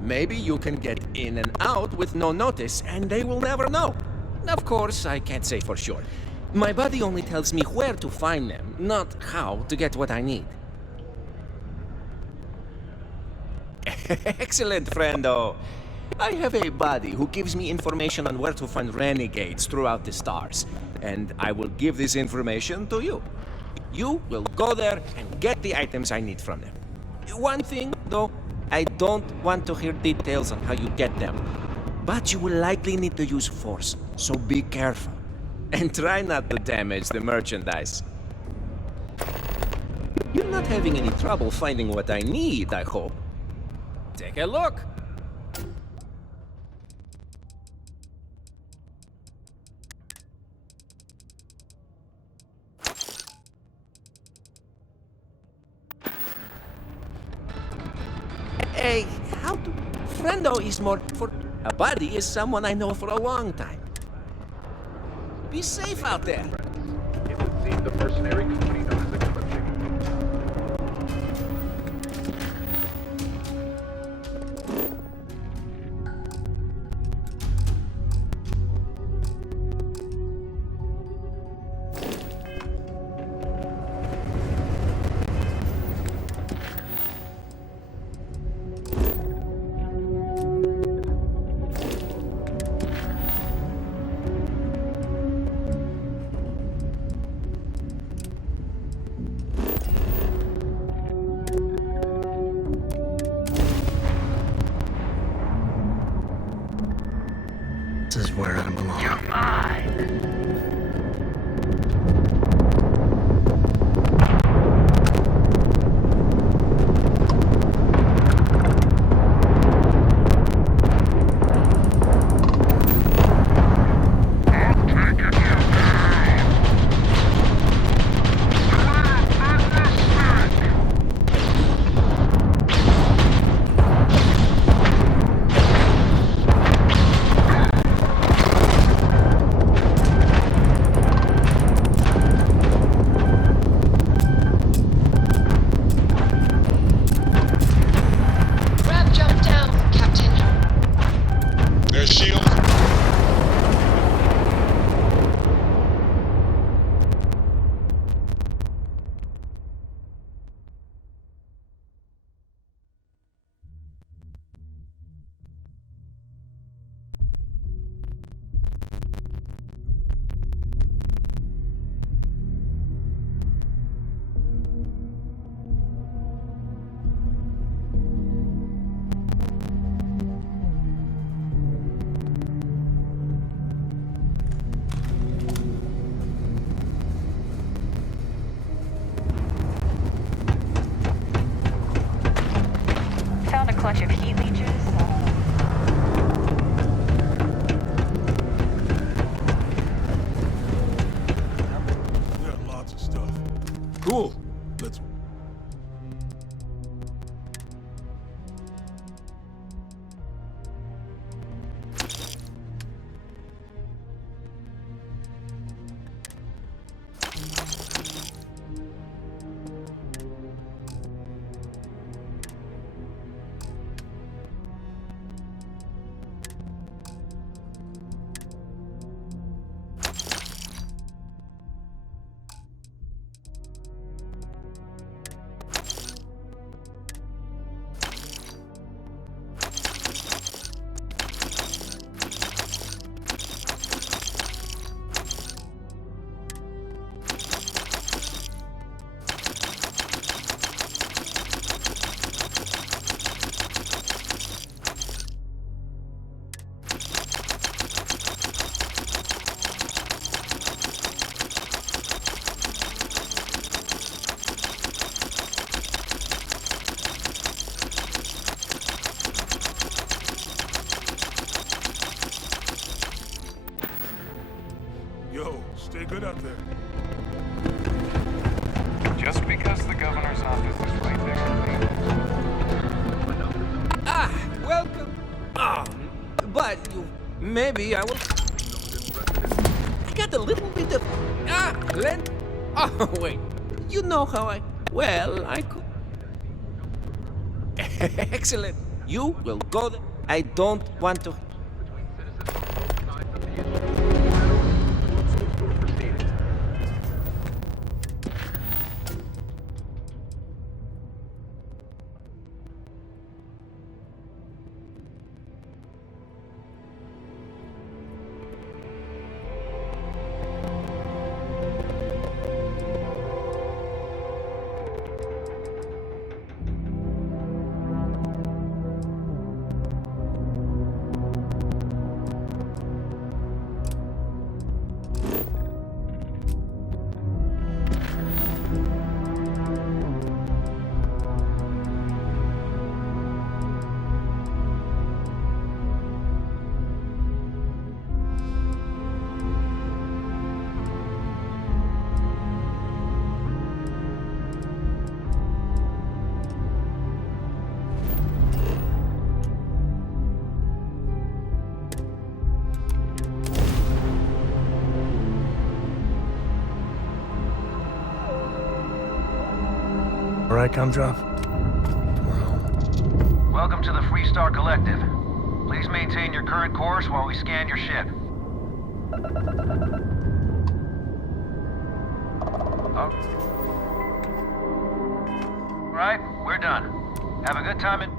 Maybe you can get in and out with no notice and they will never know. Of course, I can't say for sure. My buddy only tells me where to find them, not how to get what I need. Excellent, friendo. I have a buddy who gives me information on where to find renegades throughout the stars, and I will give this information to you. You will go there and get the items I need from them. One thing, though, I don't want to hear details on how you get them, but you will likely need to use force, so be careful. And try not to damage the merchandise. You're not having any trouble finding what I need, I hope. Take a look. Hey, how to... Friendo is more for... A buddy is someone I know for a long time. Be safe out there. It would seem the mercenary company known as Eclipse. This is where I belong. You're mine. Found a clutch of heat leeches. We got lots of stuff. Cool. Let's good out there? Just because the governor's office is right there. Ah, welcome. Ah, but you, maybe I will. I got a little bit of lent. Oh wait, you know how I? Well, I could. Excellent. You will go there. I don't want to. All right, Gumdrop. Welcome to the Freestar Collective. Please maintain your current course while we scan your ship. All right, we're done. Have a good time in...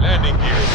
Landing gear